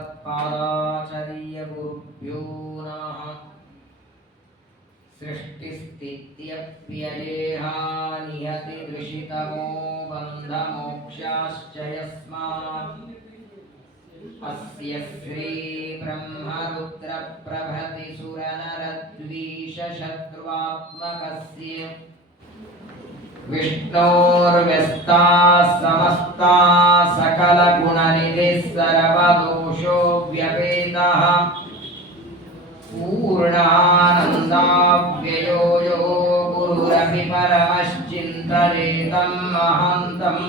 भगवत्पादाचार्यगुरुभ्यो नमः। सृष्टिस्थित्यप्ययेहा नियति दृशितमो बन्धमोक्षाश्च यस्मात् अस्य श्री ब्रह्मरुद्रप्रभृति सुरनरद्वीषशत्रुवात्मकस्य विष्णोर्व्यस्ताः समस्ताः सकलगुणनिधिः सर्वदोषो व्यपेतः पूर्णानन्दाव्ययो यो गुरुरपि परमश्चिन्तयेतं महान्तम्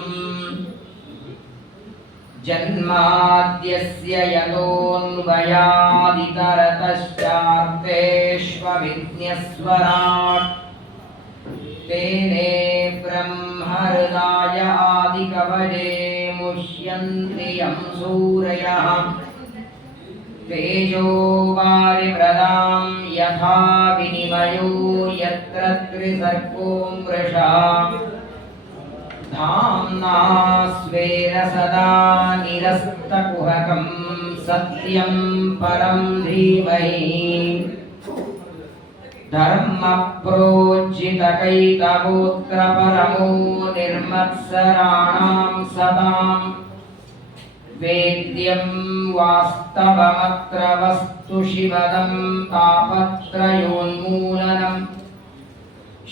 जन्माद्यस्य यतोऽन्वयादितरतश्चार्थेष्वभिज्ञस्वराट् तेने ब्रह्महृदाय आदिकवये मुह्यन्ति यं सूरयः तेजो वारिमृदां यथा विनिमयो यत्र त्रिसर्गो मृषा धाम्ना स्वेन सदा निरस्तकुहकं सत्यं परं धीमहि धर्मप्रोज्झितकैतवोऽत्र परमो निर्मत्सराणां सतां वेद्यं वास्तवमत्र वस्तु शिवदं तापत्रयोन्मूलनम्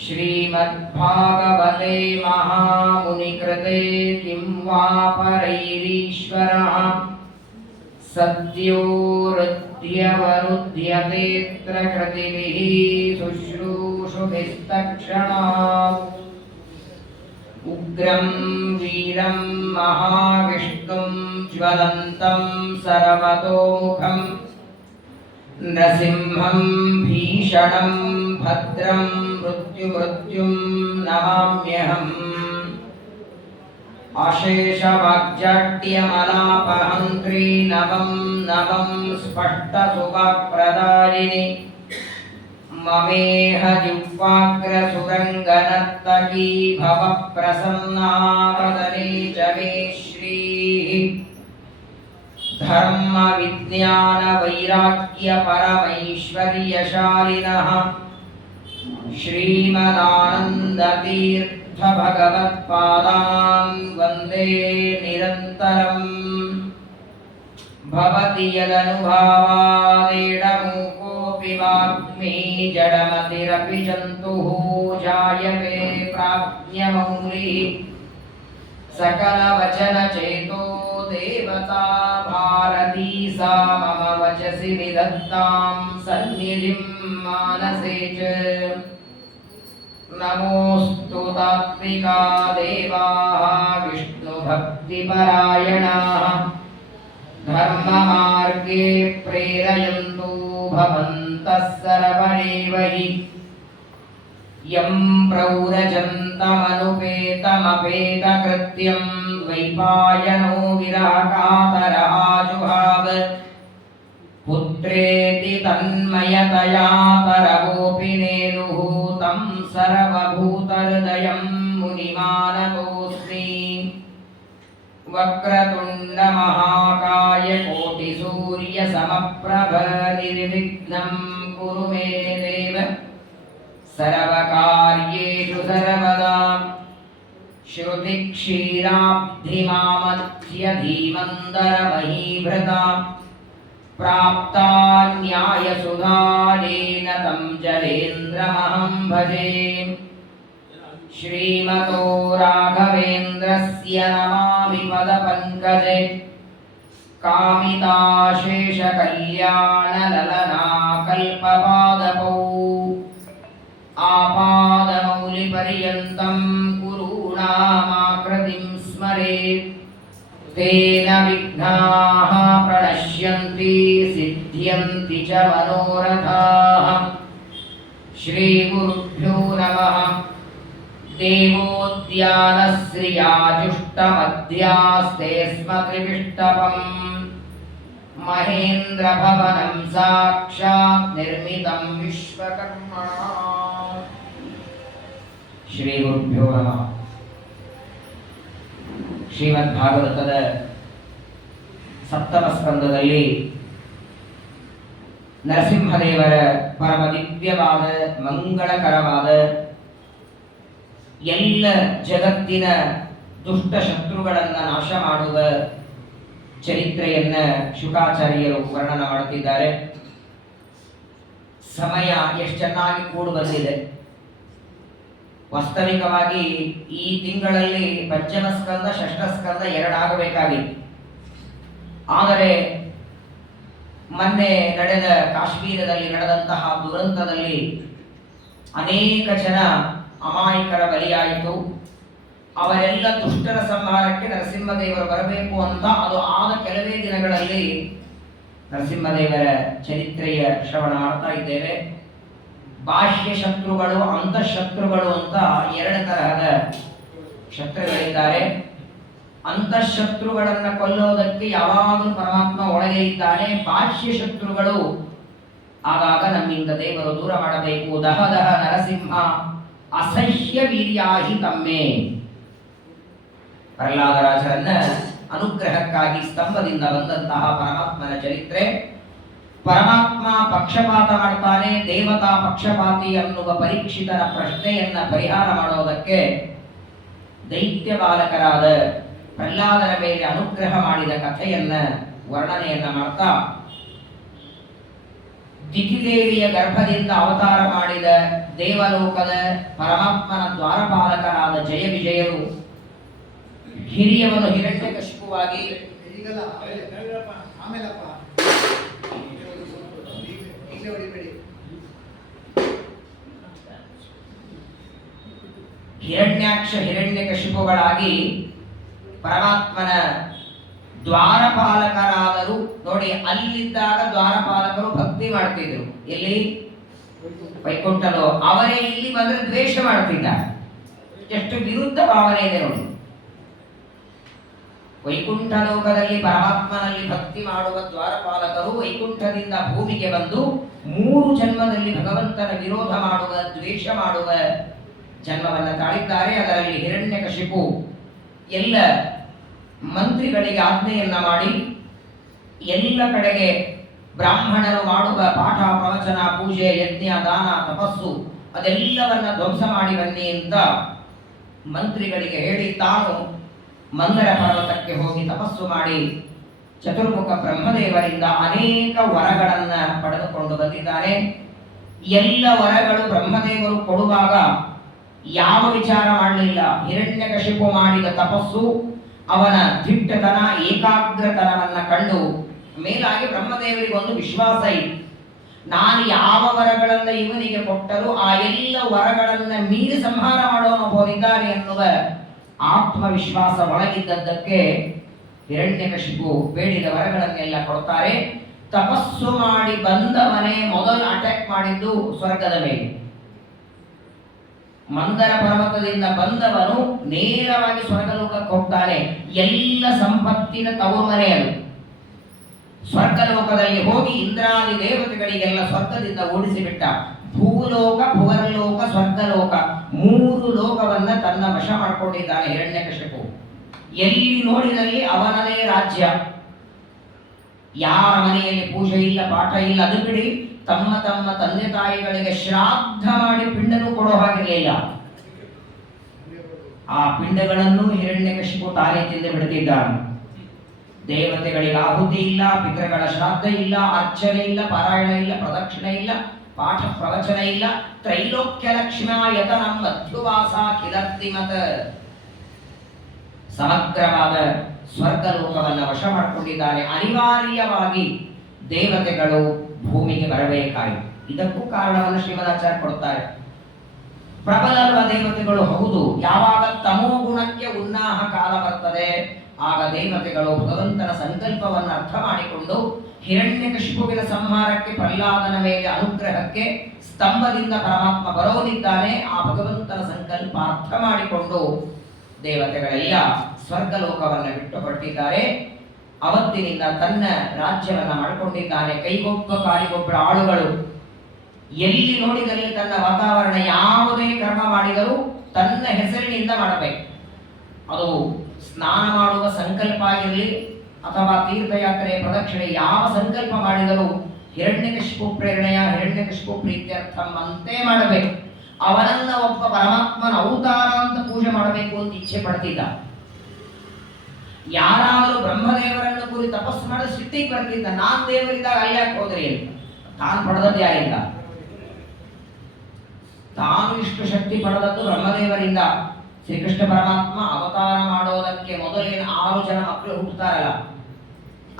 श्रीमद्भागवते महामुनिकृते किं वा परैरीश्वरः सद्यो हृद्यवरुध्यतेऽत्र कृतिभिः शुश्रूषुभिस्तक्षणात् उग्रं वीरं महाविष्णुं ज्वलन्तं सर्वतोमुखं नृसिंहं भीषणं भद्रं मृत्युं नमाम्यहम् अशेषवाग्जाड्यमलापहन्त्री नवं स्पष्टसुवाक्प्रदायिनि ममेह जिह्वाग्रसुरङ्गनर्तकी भवप्रसन्ना वदने च मे श्रीः धर्मविज्ञानवैराग्यपरमैश्वर्यशालिनः श्रीमदानन्दतीर्थभगवत्पादान् वन्दे निरन्तरम् भवति यदनुभावादेडमूकोऽपि वाग्मी जडमतिरपि जन्तुः जायते प्राज्ञमौलिः सकलवचनचेतो देवता भारती सा मम वचसि निधत्तां सन्निधिं मानसे च नमोऽस्तु तात्विका देवाः विष्णुभक्तिपरायणाः धर्ममार्गे प्रेरयन्तु भवन्तः सर्वमेव हि यं प्रौरजन्तमनुपेतमपेतकृत्यं द्वैपायनो विरहकातराजुहाव पुत्रेति तन्मयतया तरवोऽपि नेनुः तं सर्वभूतहृदयं मुनिमानतोऽस्मि वक्रतुण्डमहाकाय कोटिसूर्यसमप्रभ निर्विघ्नं कुरु मे देव सर्वकार्येषु सर्वदा श्रुतिक्षीराब्धिमामध्यधीमन्दरमहीभृता प्राप्ता न्यायसुधारेण तं जलेन्द्रमहं भजे श्रीमतो राघवेन्द्रस्य नमामि पदपङ्कजे कामिताशेषकल्याणललनाकल्पपादपौ आपादमौलिपर्यन्तं गुरूणामाकृतिं स्मरेत् तेन विघ्नाः प्रणश्यन्ति सिद्ध्यन्ति च मनोरथाः श्रीगुरुभ्यो नमः देवोद्यानश्रियाजुष्टमध्यास्ते स्म त्रिविष्टपम् महेन्द्रभवनं साक्षात् निर्मितं विश्वकर्मणा श्रीगुरुभ्यो नमः। ಶ್ರೀಮದ್ಭಾಗವತದ ಸಪ್ತಮ ಸ್ಕಂದದಲ್ಲಿ ನರಸಿಂಹದೇವರ ಪರಮ ದಿವ್ಯವಾದ ಮಂಗಳಕರವಾದ ಎಲ್ಲ ಜಗತ್ತಿನ ದುಷ್ಟ ಶತ್ರುಗಳನ್ನು ನಾಶ ಮಾಡುವ ಚರಿತ್ರೆಯನ್ನ ಶುಕಾಚಾರ್ಯರು ವರ್ಣನ ಮಾಡುತ್ತಿದ್ದಾರೆ. ಸಮಯ ಎಷ್ಟು ಚೆನ್ನಾಗಿ ಕೂಡು ಬಂದಿದೆ. ವಾಸ್ತವಿಕವಾಗಿ ಈ ತಿಂಗಳಲ್ಲಿ ಪಂಚಮ ಸ್ಕಂದ ಷಷ್ಠ ಸ್ಕಂದ ಎರಡಾಗಬೇಕಾಗಿತ್ತು. ಆದರೆ ಮೊನ್ನೆ ನಡೆದ ಕಾಶ್ಮೀರದಲ್ಲಿ ನಡೆದಂತಹ ದುರಂತದಲ್ಲಿ ಅನೇಕ ಜನ ಅಮಾಯಕರ ಬಲಿಯಾಯಿತು. ಅವರೆಲ್ಲ ದುಷ್ಟರ ಸಂಹಾರಕ್ಕೆ ನರಸಿಂಹದೇವರು ಬರಬೇಕು ಅಂತ ಅದು ಆದ ಕೆಲವೇ ದಿನಗಳಲ್ಲಿ ನರಸಿಂಹದೇವರ ಚರಿತ್ರೆಯ ಶ್ರವಣ ಮಾಡ್ತಾ ಇದ್ದೇವೆ. ಬಾಹ್ಯ ಶತ್ರುಗಳು ಅಂತಃಶತ್ರುಗಳು ಅಂತ ಎರಡು ತರಹದ ಶತ್ರುಗಳಿದ್ದಾರೆ. ಅಂತಃಶತ್ರುಗಳನ್ನು ಕೊಲ್ಲೋದಕ್ಕೆ ಯಾವಾಗಲೂ ಪರಮಾತ್ಮ ಒಳಗೆ ಇದ್ದಾನೆ. ಬಾಹ್ಯ ಶತ್ರುಗಳು ಆಗಾಗ ನಮ್ಮಿಂದ ದೇವರು ದೂರ ಮಾಡಬೇಕು. ದಹ ದಹ ನರಸಿಂಹ ಅಸಹ್ಯ ವೀರ್ಯಾಹಿ ತಮ್ಮೆ. ಪ್ರಹ್ಲಾದರಾಜರನ್ನ ಅನುಗ್ರಹಕ್ಕಾಗಿ ಸ್ತಂಭದಿಂದ ಬಂದಂತಹ ಪರಮಾತ್ಮನ ಚರಿತ್ರೆ. ಪರಮಾತ್ಮ ಪಕ್ಷಪಾತ ಮಾಡ್ತಾನೆ, ದೇವತಾ ಪಕ್ಷಪಾತಿ ಅನ್ನುವ ಪರೀಕ್ಷಿತನ ಪ್ರಶ್ನೆಯನ್ನ ಪರಿಹಾರ ಮಾಡೋದಕ್ಕೆ ದೈತ್ಯ ಬಾಲಕರಾದ ಪ್ರಹ್ಲಾದನ ಮೇಲೆ ಅನುಗ್ರಹ ಮಾಡಿದ ಕಥೆಯನ್ನ ವರ್ಣನೆಯನ್ನ ಮಾಡ್ತಾ, ದಿತಿದೇವಿಯ ಗರ್ಭದಿಂದ ಅವತಾರ ಮಾಡಿದ ದೇವಲೋಕದ ಪರಮಾತ್ಮನ ದ್ವಾರಪಾಲಕರಾದ ಜಯ ವಿಜಯರು ಹಿರಿಯವನು ಹಿರಣ್ಯಕಶಿಪುವಾಗಿ ಹಿರಣ್ಯಾಕ್ಷ ಹಿರಣ್ಯಕಶಿಪುಗಳಾಗಿ ಪರಮಾತ್ಮನ ದ್ವಾರಪಾಲಕರಾದರು. ನೋಡಿ, ಅಲ್ಲಿದ್ದಾಗ ದ್ವಾರಪಾಲಕರು ಭಕ್ತಿ ಮಾಡ್ತಿದ್ರು. ಎಲ್ಲಿ? ವೈಕುಂಠಲು. ಅವರೇ ಇಲ್ಲಿ ಬಂದ್ರೆ ದ್ವೇಷ ಮಾಡ್ತಿದ್ದಾರೆ. ಎಷ್ಟು ವಿರುದ್ಧ ಭಾವನೆ ಇದೆ ನೋಡಿ. ವೈಕುಂಠ ಲೋಕದಲ್ಲಿ ಪರಮಾತ್ಮನಲ್ಲಿ ಭಕ್ತಿ ಮಾಡುವ ದ್ವಾರಪಾಲಕರು ವೈಕುಂಠದಿಂದ ಭೂಮಿಗೆ ಬಂದು 3 ಜನ್ಮದಲ್ಲಿ ಭಗವಂತನ ವಿರೋಧ ಮಾಡುವ, ದ್ವೇಷ ಮಾಡುವ ಜನ್ಮವನ್ನು ತಾಳಿದ್ದಾರೆ. ಅದರಲ್ಲಿ ಹಿರಣ್ಯಕಶಿಪು ಎಲ್ಲ ಮಂತ್ರಿಗಳಿಗೆ ಆಜ್ಞೆಯನ್ನ ಮಾಡಿ ಎಲ್ಲ ಕಡೆಗೆ ಬ್ರಾಹ್ಮಣರು ಮಾಡುವ ಪಾಠ ಪ್ರವಚನ, ಪೂಜೆ, ಯಜ್ಞ, ದಾನ, ತಪಸ್ಸು ಅದೆಲ್ಲವನ್ನ ಧ್ವಂಸ ಮಾಡಿ ಬನ್ನಿ ಅಂತ ಮಂತ್ರಿಗಳಿಗೆ ಹೇಳಿ ತಾನು ಮಂದರ ಪರ್ವತಕ್ಕೆ ಹೋಗಿ ತಪಸ್ಸು ಮಾಡಿ ಚತುರ್ಮುಖ ಬ್ರಹ್ಮದೇವರಿಂದ ಅನೇಕ ವರಗಳನ್ನ ಪಡೆದುಕೊಂಡು ಬಂದಿದ್ದಾನೆ. ಎಲ್ಲ ವರಗಳು ಬ್ರಹ್ಮದೇವರು ಕೊಡುವಾಗ ಯಾವ ವಿಚಾರ ಮಾಡಲಿಲ್ಲ. ಹಿರಣ್ಯಕಶಿಪು ಮಾಡಿದ ತಪಸ್ಸು, ಅವನ ದಿಟ್ಟತನ, ಏಕಾಗ್ರತನವನ್ನ ಕಂಡು ಮೇಲಾಗಿ ಬ್ರಹ್ಮದೇವರಿಗೆ ಒಂದು ವಿಶ್ವಾಸ ಇತ್ತು. ನಾನು ಯಾವ ವರಗಳನ್ನ ಇವನಿಗೆ ಕೊಟ್ಟರೂ ಆ ಎಲ್ಲ ವರಗಳನ್ನ ಮೀರಿ ಸಂಹಾರ ಮಾಡೋನು ಹೋಗಿದ್ದಾನೆ ಎನ್ನುವ ಆತ್ಮವಿಶ್ವಾಸ ಒಳಗಿದ್ದದ್ದಕ್ಕೆ ಹಿರಣ್ಯಕಶಿಪು ಬೇಡಿದ ವರಗಳನ್ನೆಲ್ಲ ಕೊಡ್ತಾರೆ. ತಪಸ್ಸು ಮಾಡಿ ಬಂದವನೇ ಮೊದಲು ಅಟ್ಯಾಕ್ ಮಾಡಿದ್ದು ಸ್ವರ್ಗದ ಮೇಲೆ. ಮಂದರ ಪರ್ವತದಿಂದ ಬಂದವನು ನೇರವಾಗಿ ಸ್ವರ್ಗಲೋಕಕ್ಕೆ ಹೋಗ್ತಾನೆ. ಎಲ್ಲ ಸಂಪತ್ತಿನ ತವರುಮನೆ ಅದು. ಸ್ವರ್ಗಲೋಕದಲ್ಲಿ ಹೋಗಿ ಇಂದ್ರಾದಿ ದೇವತೆಗಳಿಗೆಲ್ಲ ಸ್ವರ್ಗದಿಂದ ಓಡಿಸಿಬಿಟ್ಟ. ಭೂಲೋಕ, ಭುವರ್ಲೋಕ, ಸ್ವರ್ಗಲೋಕ 3 ಲೋಕವನ್ನ ತನ್ನ ವಶ ಮಾಡಿಕೊಂಡಿದ್ದಾನೆ ಹಿರಣ್ಯಕಶಿಪು. ಎಲ್ಲಿ ನೋಡಿದಲ್ಲಿ ಅವನದೇ ರಾಜ್ಯ. ಯಾರ ಮನೆಯಲ್ಲಿ ಪೂಜೆ ಇಲ್ಲ, ಪಾಠ ಇಲ್ಲ. ಅದು ಬಿಡಿ, ತಮ್ಮ ತಮ್ಮ ತಂದೆ ತಾಯಿಗಳಿಗೆ ಶ್ರಾದ್ದ ಮಾಡಿ ಪಿಂಡನೂ ಕೊಡೋ ಹಾಗಿರಲಿಲ್ಲ. ಆ ಪಿಂಡಗಳನ್ನು ಹಿರಣ್ಯಕಶಿಪು ತಾನೇ ತಿಂದು ಬಿಡ್ತಿದ್ದಾನೆ. ದೇವತೆಗಳಿಗೆ ಆಹುತಿ ಇಲ್ಲ, ಪಿತೃಗಳ ಶ್ರಾದ್ದ ಇಲ್ಲ, ಅರ್ಚನೆ ಇಲ್ಲ, ಪಾರಾಯಣ ಇಲ್ಲ, ಪ್ರದಕ್ಷಿಣೆ ಇಲ್ಲ, ಪಾಠ ಪ್ರವಚನ ಇಲ್ಲ. ತ್ರೈಲೋಕ್ಯ ಲಕ್ಷ್ಮ್ಯಾಯತನಂ ಮಧ್ಯುವಾಸ ಕಿಲರ್ತಿಮತ. ಸಮಗ್ರವಾದ ಸ್ವರ್ಗಲೋಕವನ್ನು ವಶ ಮಾಡಿಕೊಂಡಿದ್ದಾನೆ. ಅನಿವಾರ್ಯವಾಗಿ ದೇವತೆಗಳು ಭೂಮಿಗೆ ಬರಬೇಕಾಯಿತು. ಇದಕ್ಕೂ ಕಾರಣವನ್ನು ಶ್ರೀಮದಾಚಾರ್ಯ ಕೊಡ್ತಾರೆ. ಪ್ರಬಲರುವ ದೇವತೆಗಳು ಹೌದು. ಯಾವಾಗ ತಮೋ ಗುಣಕ್ಕೆ ಉನ್ನಾಹ ಕಾಲ ಬರ್ತದೆ, ಆಗ ದೇವತೆಗಳು ಭಗವಂತನ ಸಂಕಲ್ಪವನ್ನು ಅರ್ಥ ಮಾಡಿಕೊಂಡು ಹಿರಣ್ಯಕಶಿಪುವಿನ ಸಂಹಾರಕ್ಕೆ, ಪ್ರಹ್ಲಾದನ ಮೇಲೆ ಅನುಗ್ರಹಕ್ಕೆ ಸ್ತಂಭದಿಂದ ಪರಮಾತ್ಮ ಬರೋದಿದ್ದಾನೆ. ಆ ಭಗವಂತನ ಸಂಕಲ್ಪ ಅರ್ಥ ಮಾಡಿಕೊಂಡು ದೇವತೆಗಳೆಲ್ಲ ಸ್ವರ್ಗಲೋಕವನ್ನು ಬಿಟ್ಟುಕೊಟ್ಟಿದ್ದಾರೆ. ಅವತ್ತಿನಿಂದ ತನ್ನ ರಾಜ್ಯವನ್ನ ಮಾಡಿಕೊಂಡಿದ್ದಾನೆ. ಕೈಗೊಬ್ಬ ಕಾಲಿಗೊಬ್ಬರ ಆಳುಗಳು. ಎಲ್ಲಿ ನೋಡಿದಲ್ಲಿ ತನ್ನ ವಾತಾವರಣ, ಯಾವುದೇ ಕರ್ಮ ಮಾಡಿದರೂ ತನ್ನ ಹೆಸರಿನಿಂದ ಮಾಡಬೇಕು. ಅದು ಸ್ನಾನ ಮಾಡುವ ಸಂಕಲ್ಪ ಆಗಿರಲಿ, ಅಥವಾ ತೀರ್ಥಯಾತ್ರೆ ಪ್ರದಕ್ಷಿಣೆ ಯಾವ ಸಂಕಲ್ಪ ಮಾಡಿದರೂ ಹಿರಣ್ಯಕಶಿಪು ಪ್ರೇರಣೆಯ ಹಿರಣ್ಯಕಶಿಪು ಪ್ರೀತ್ಯರ್ಥಂ ಅಂತೆ ಮಾಡಬೇಕು. ಅವನನ್ನ ಒಬ್ಬ ಪರಮಾತ್ಮನ ಅವತಾರ ಅಂತ ಪೂಜೆ ಮಾಡಬೇಕು ಅಂತ ಇಚ್ಛೆ ಪಡ್ತಿದ್ದ. ಯಾರಾದರೂ ಬ್ರಹ್ಮದೇವರನ್ನು ಕುರಿ ತಪಸ್ಸು ಮಾಡಿ ಸಿಟ್ಟಿಗೆ ಬರ್ತಿದ್ದ, ನಾನ್ ದೇವರಿದ್ದಾಗ ಅಲ್ಯಾಕೆ ಹೋದ್ರಿ ಅಂತ. ತಾನು ಪಡೆದದ್ದು ಯಾರಿಂದ? ತಾನು ಇಷ್ಟು ಶಕ್ತಿ ಪಡೆದದ್ದು ಬ್ರಹ್ಮದೇವರಿಂದ. ಶ್ರೀಕೃಷ್ಣ ಪರಮಾತ್ಮ ಅವತಾರ ಮಾಡೋದಕ್ಕೆ ಮೊದಲೇನು 6 ಜನ ಮಕ್ಕಳು ಹುಟ್ಟುತ್ತಾರಲ್ಲ,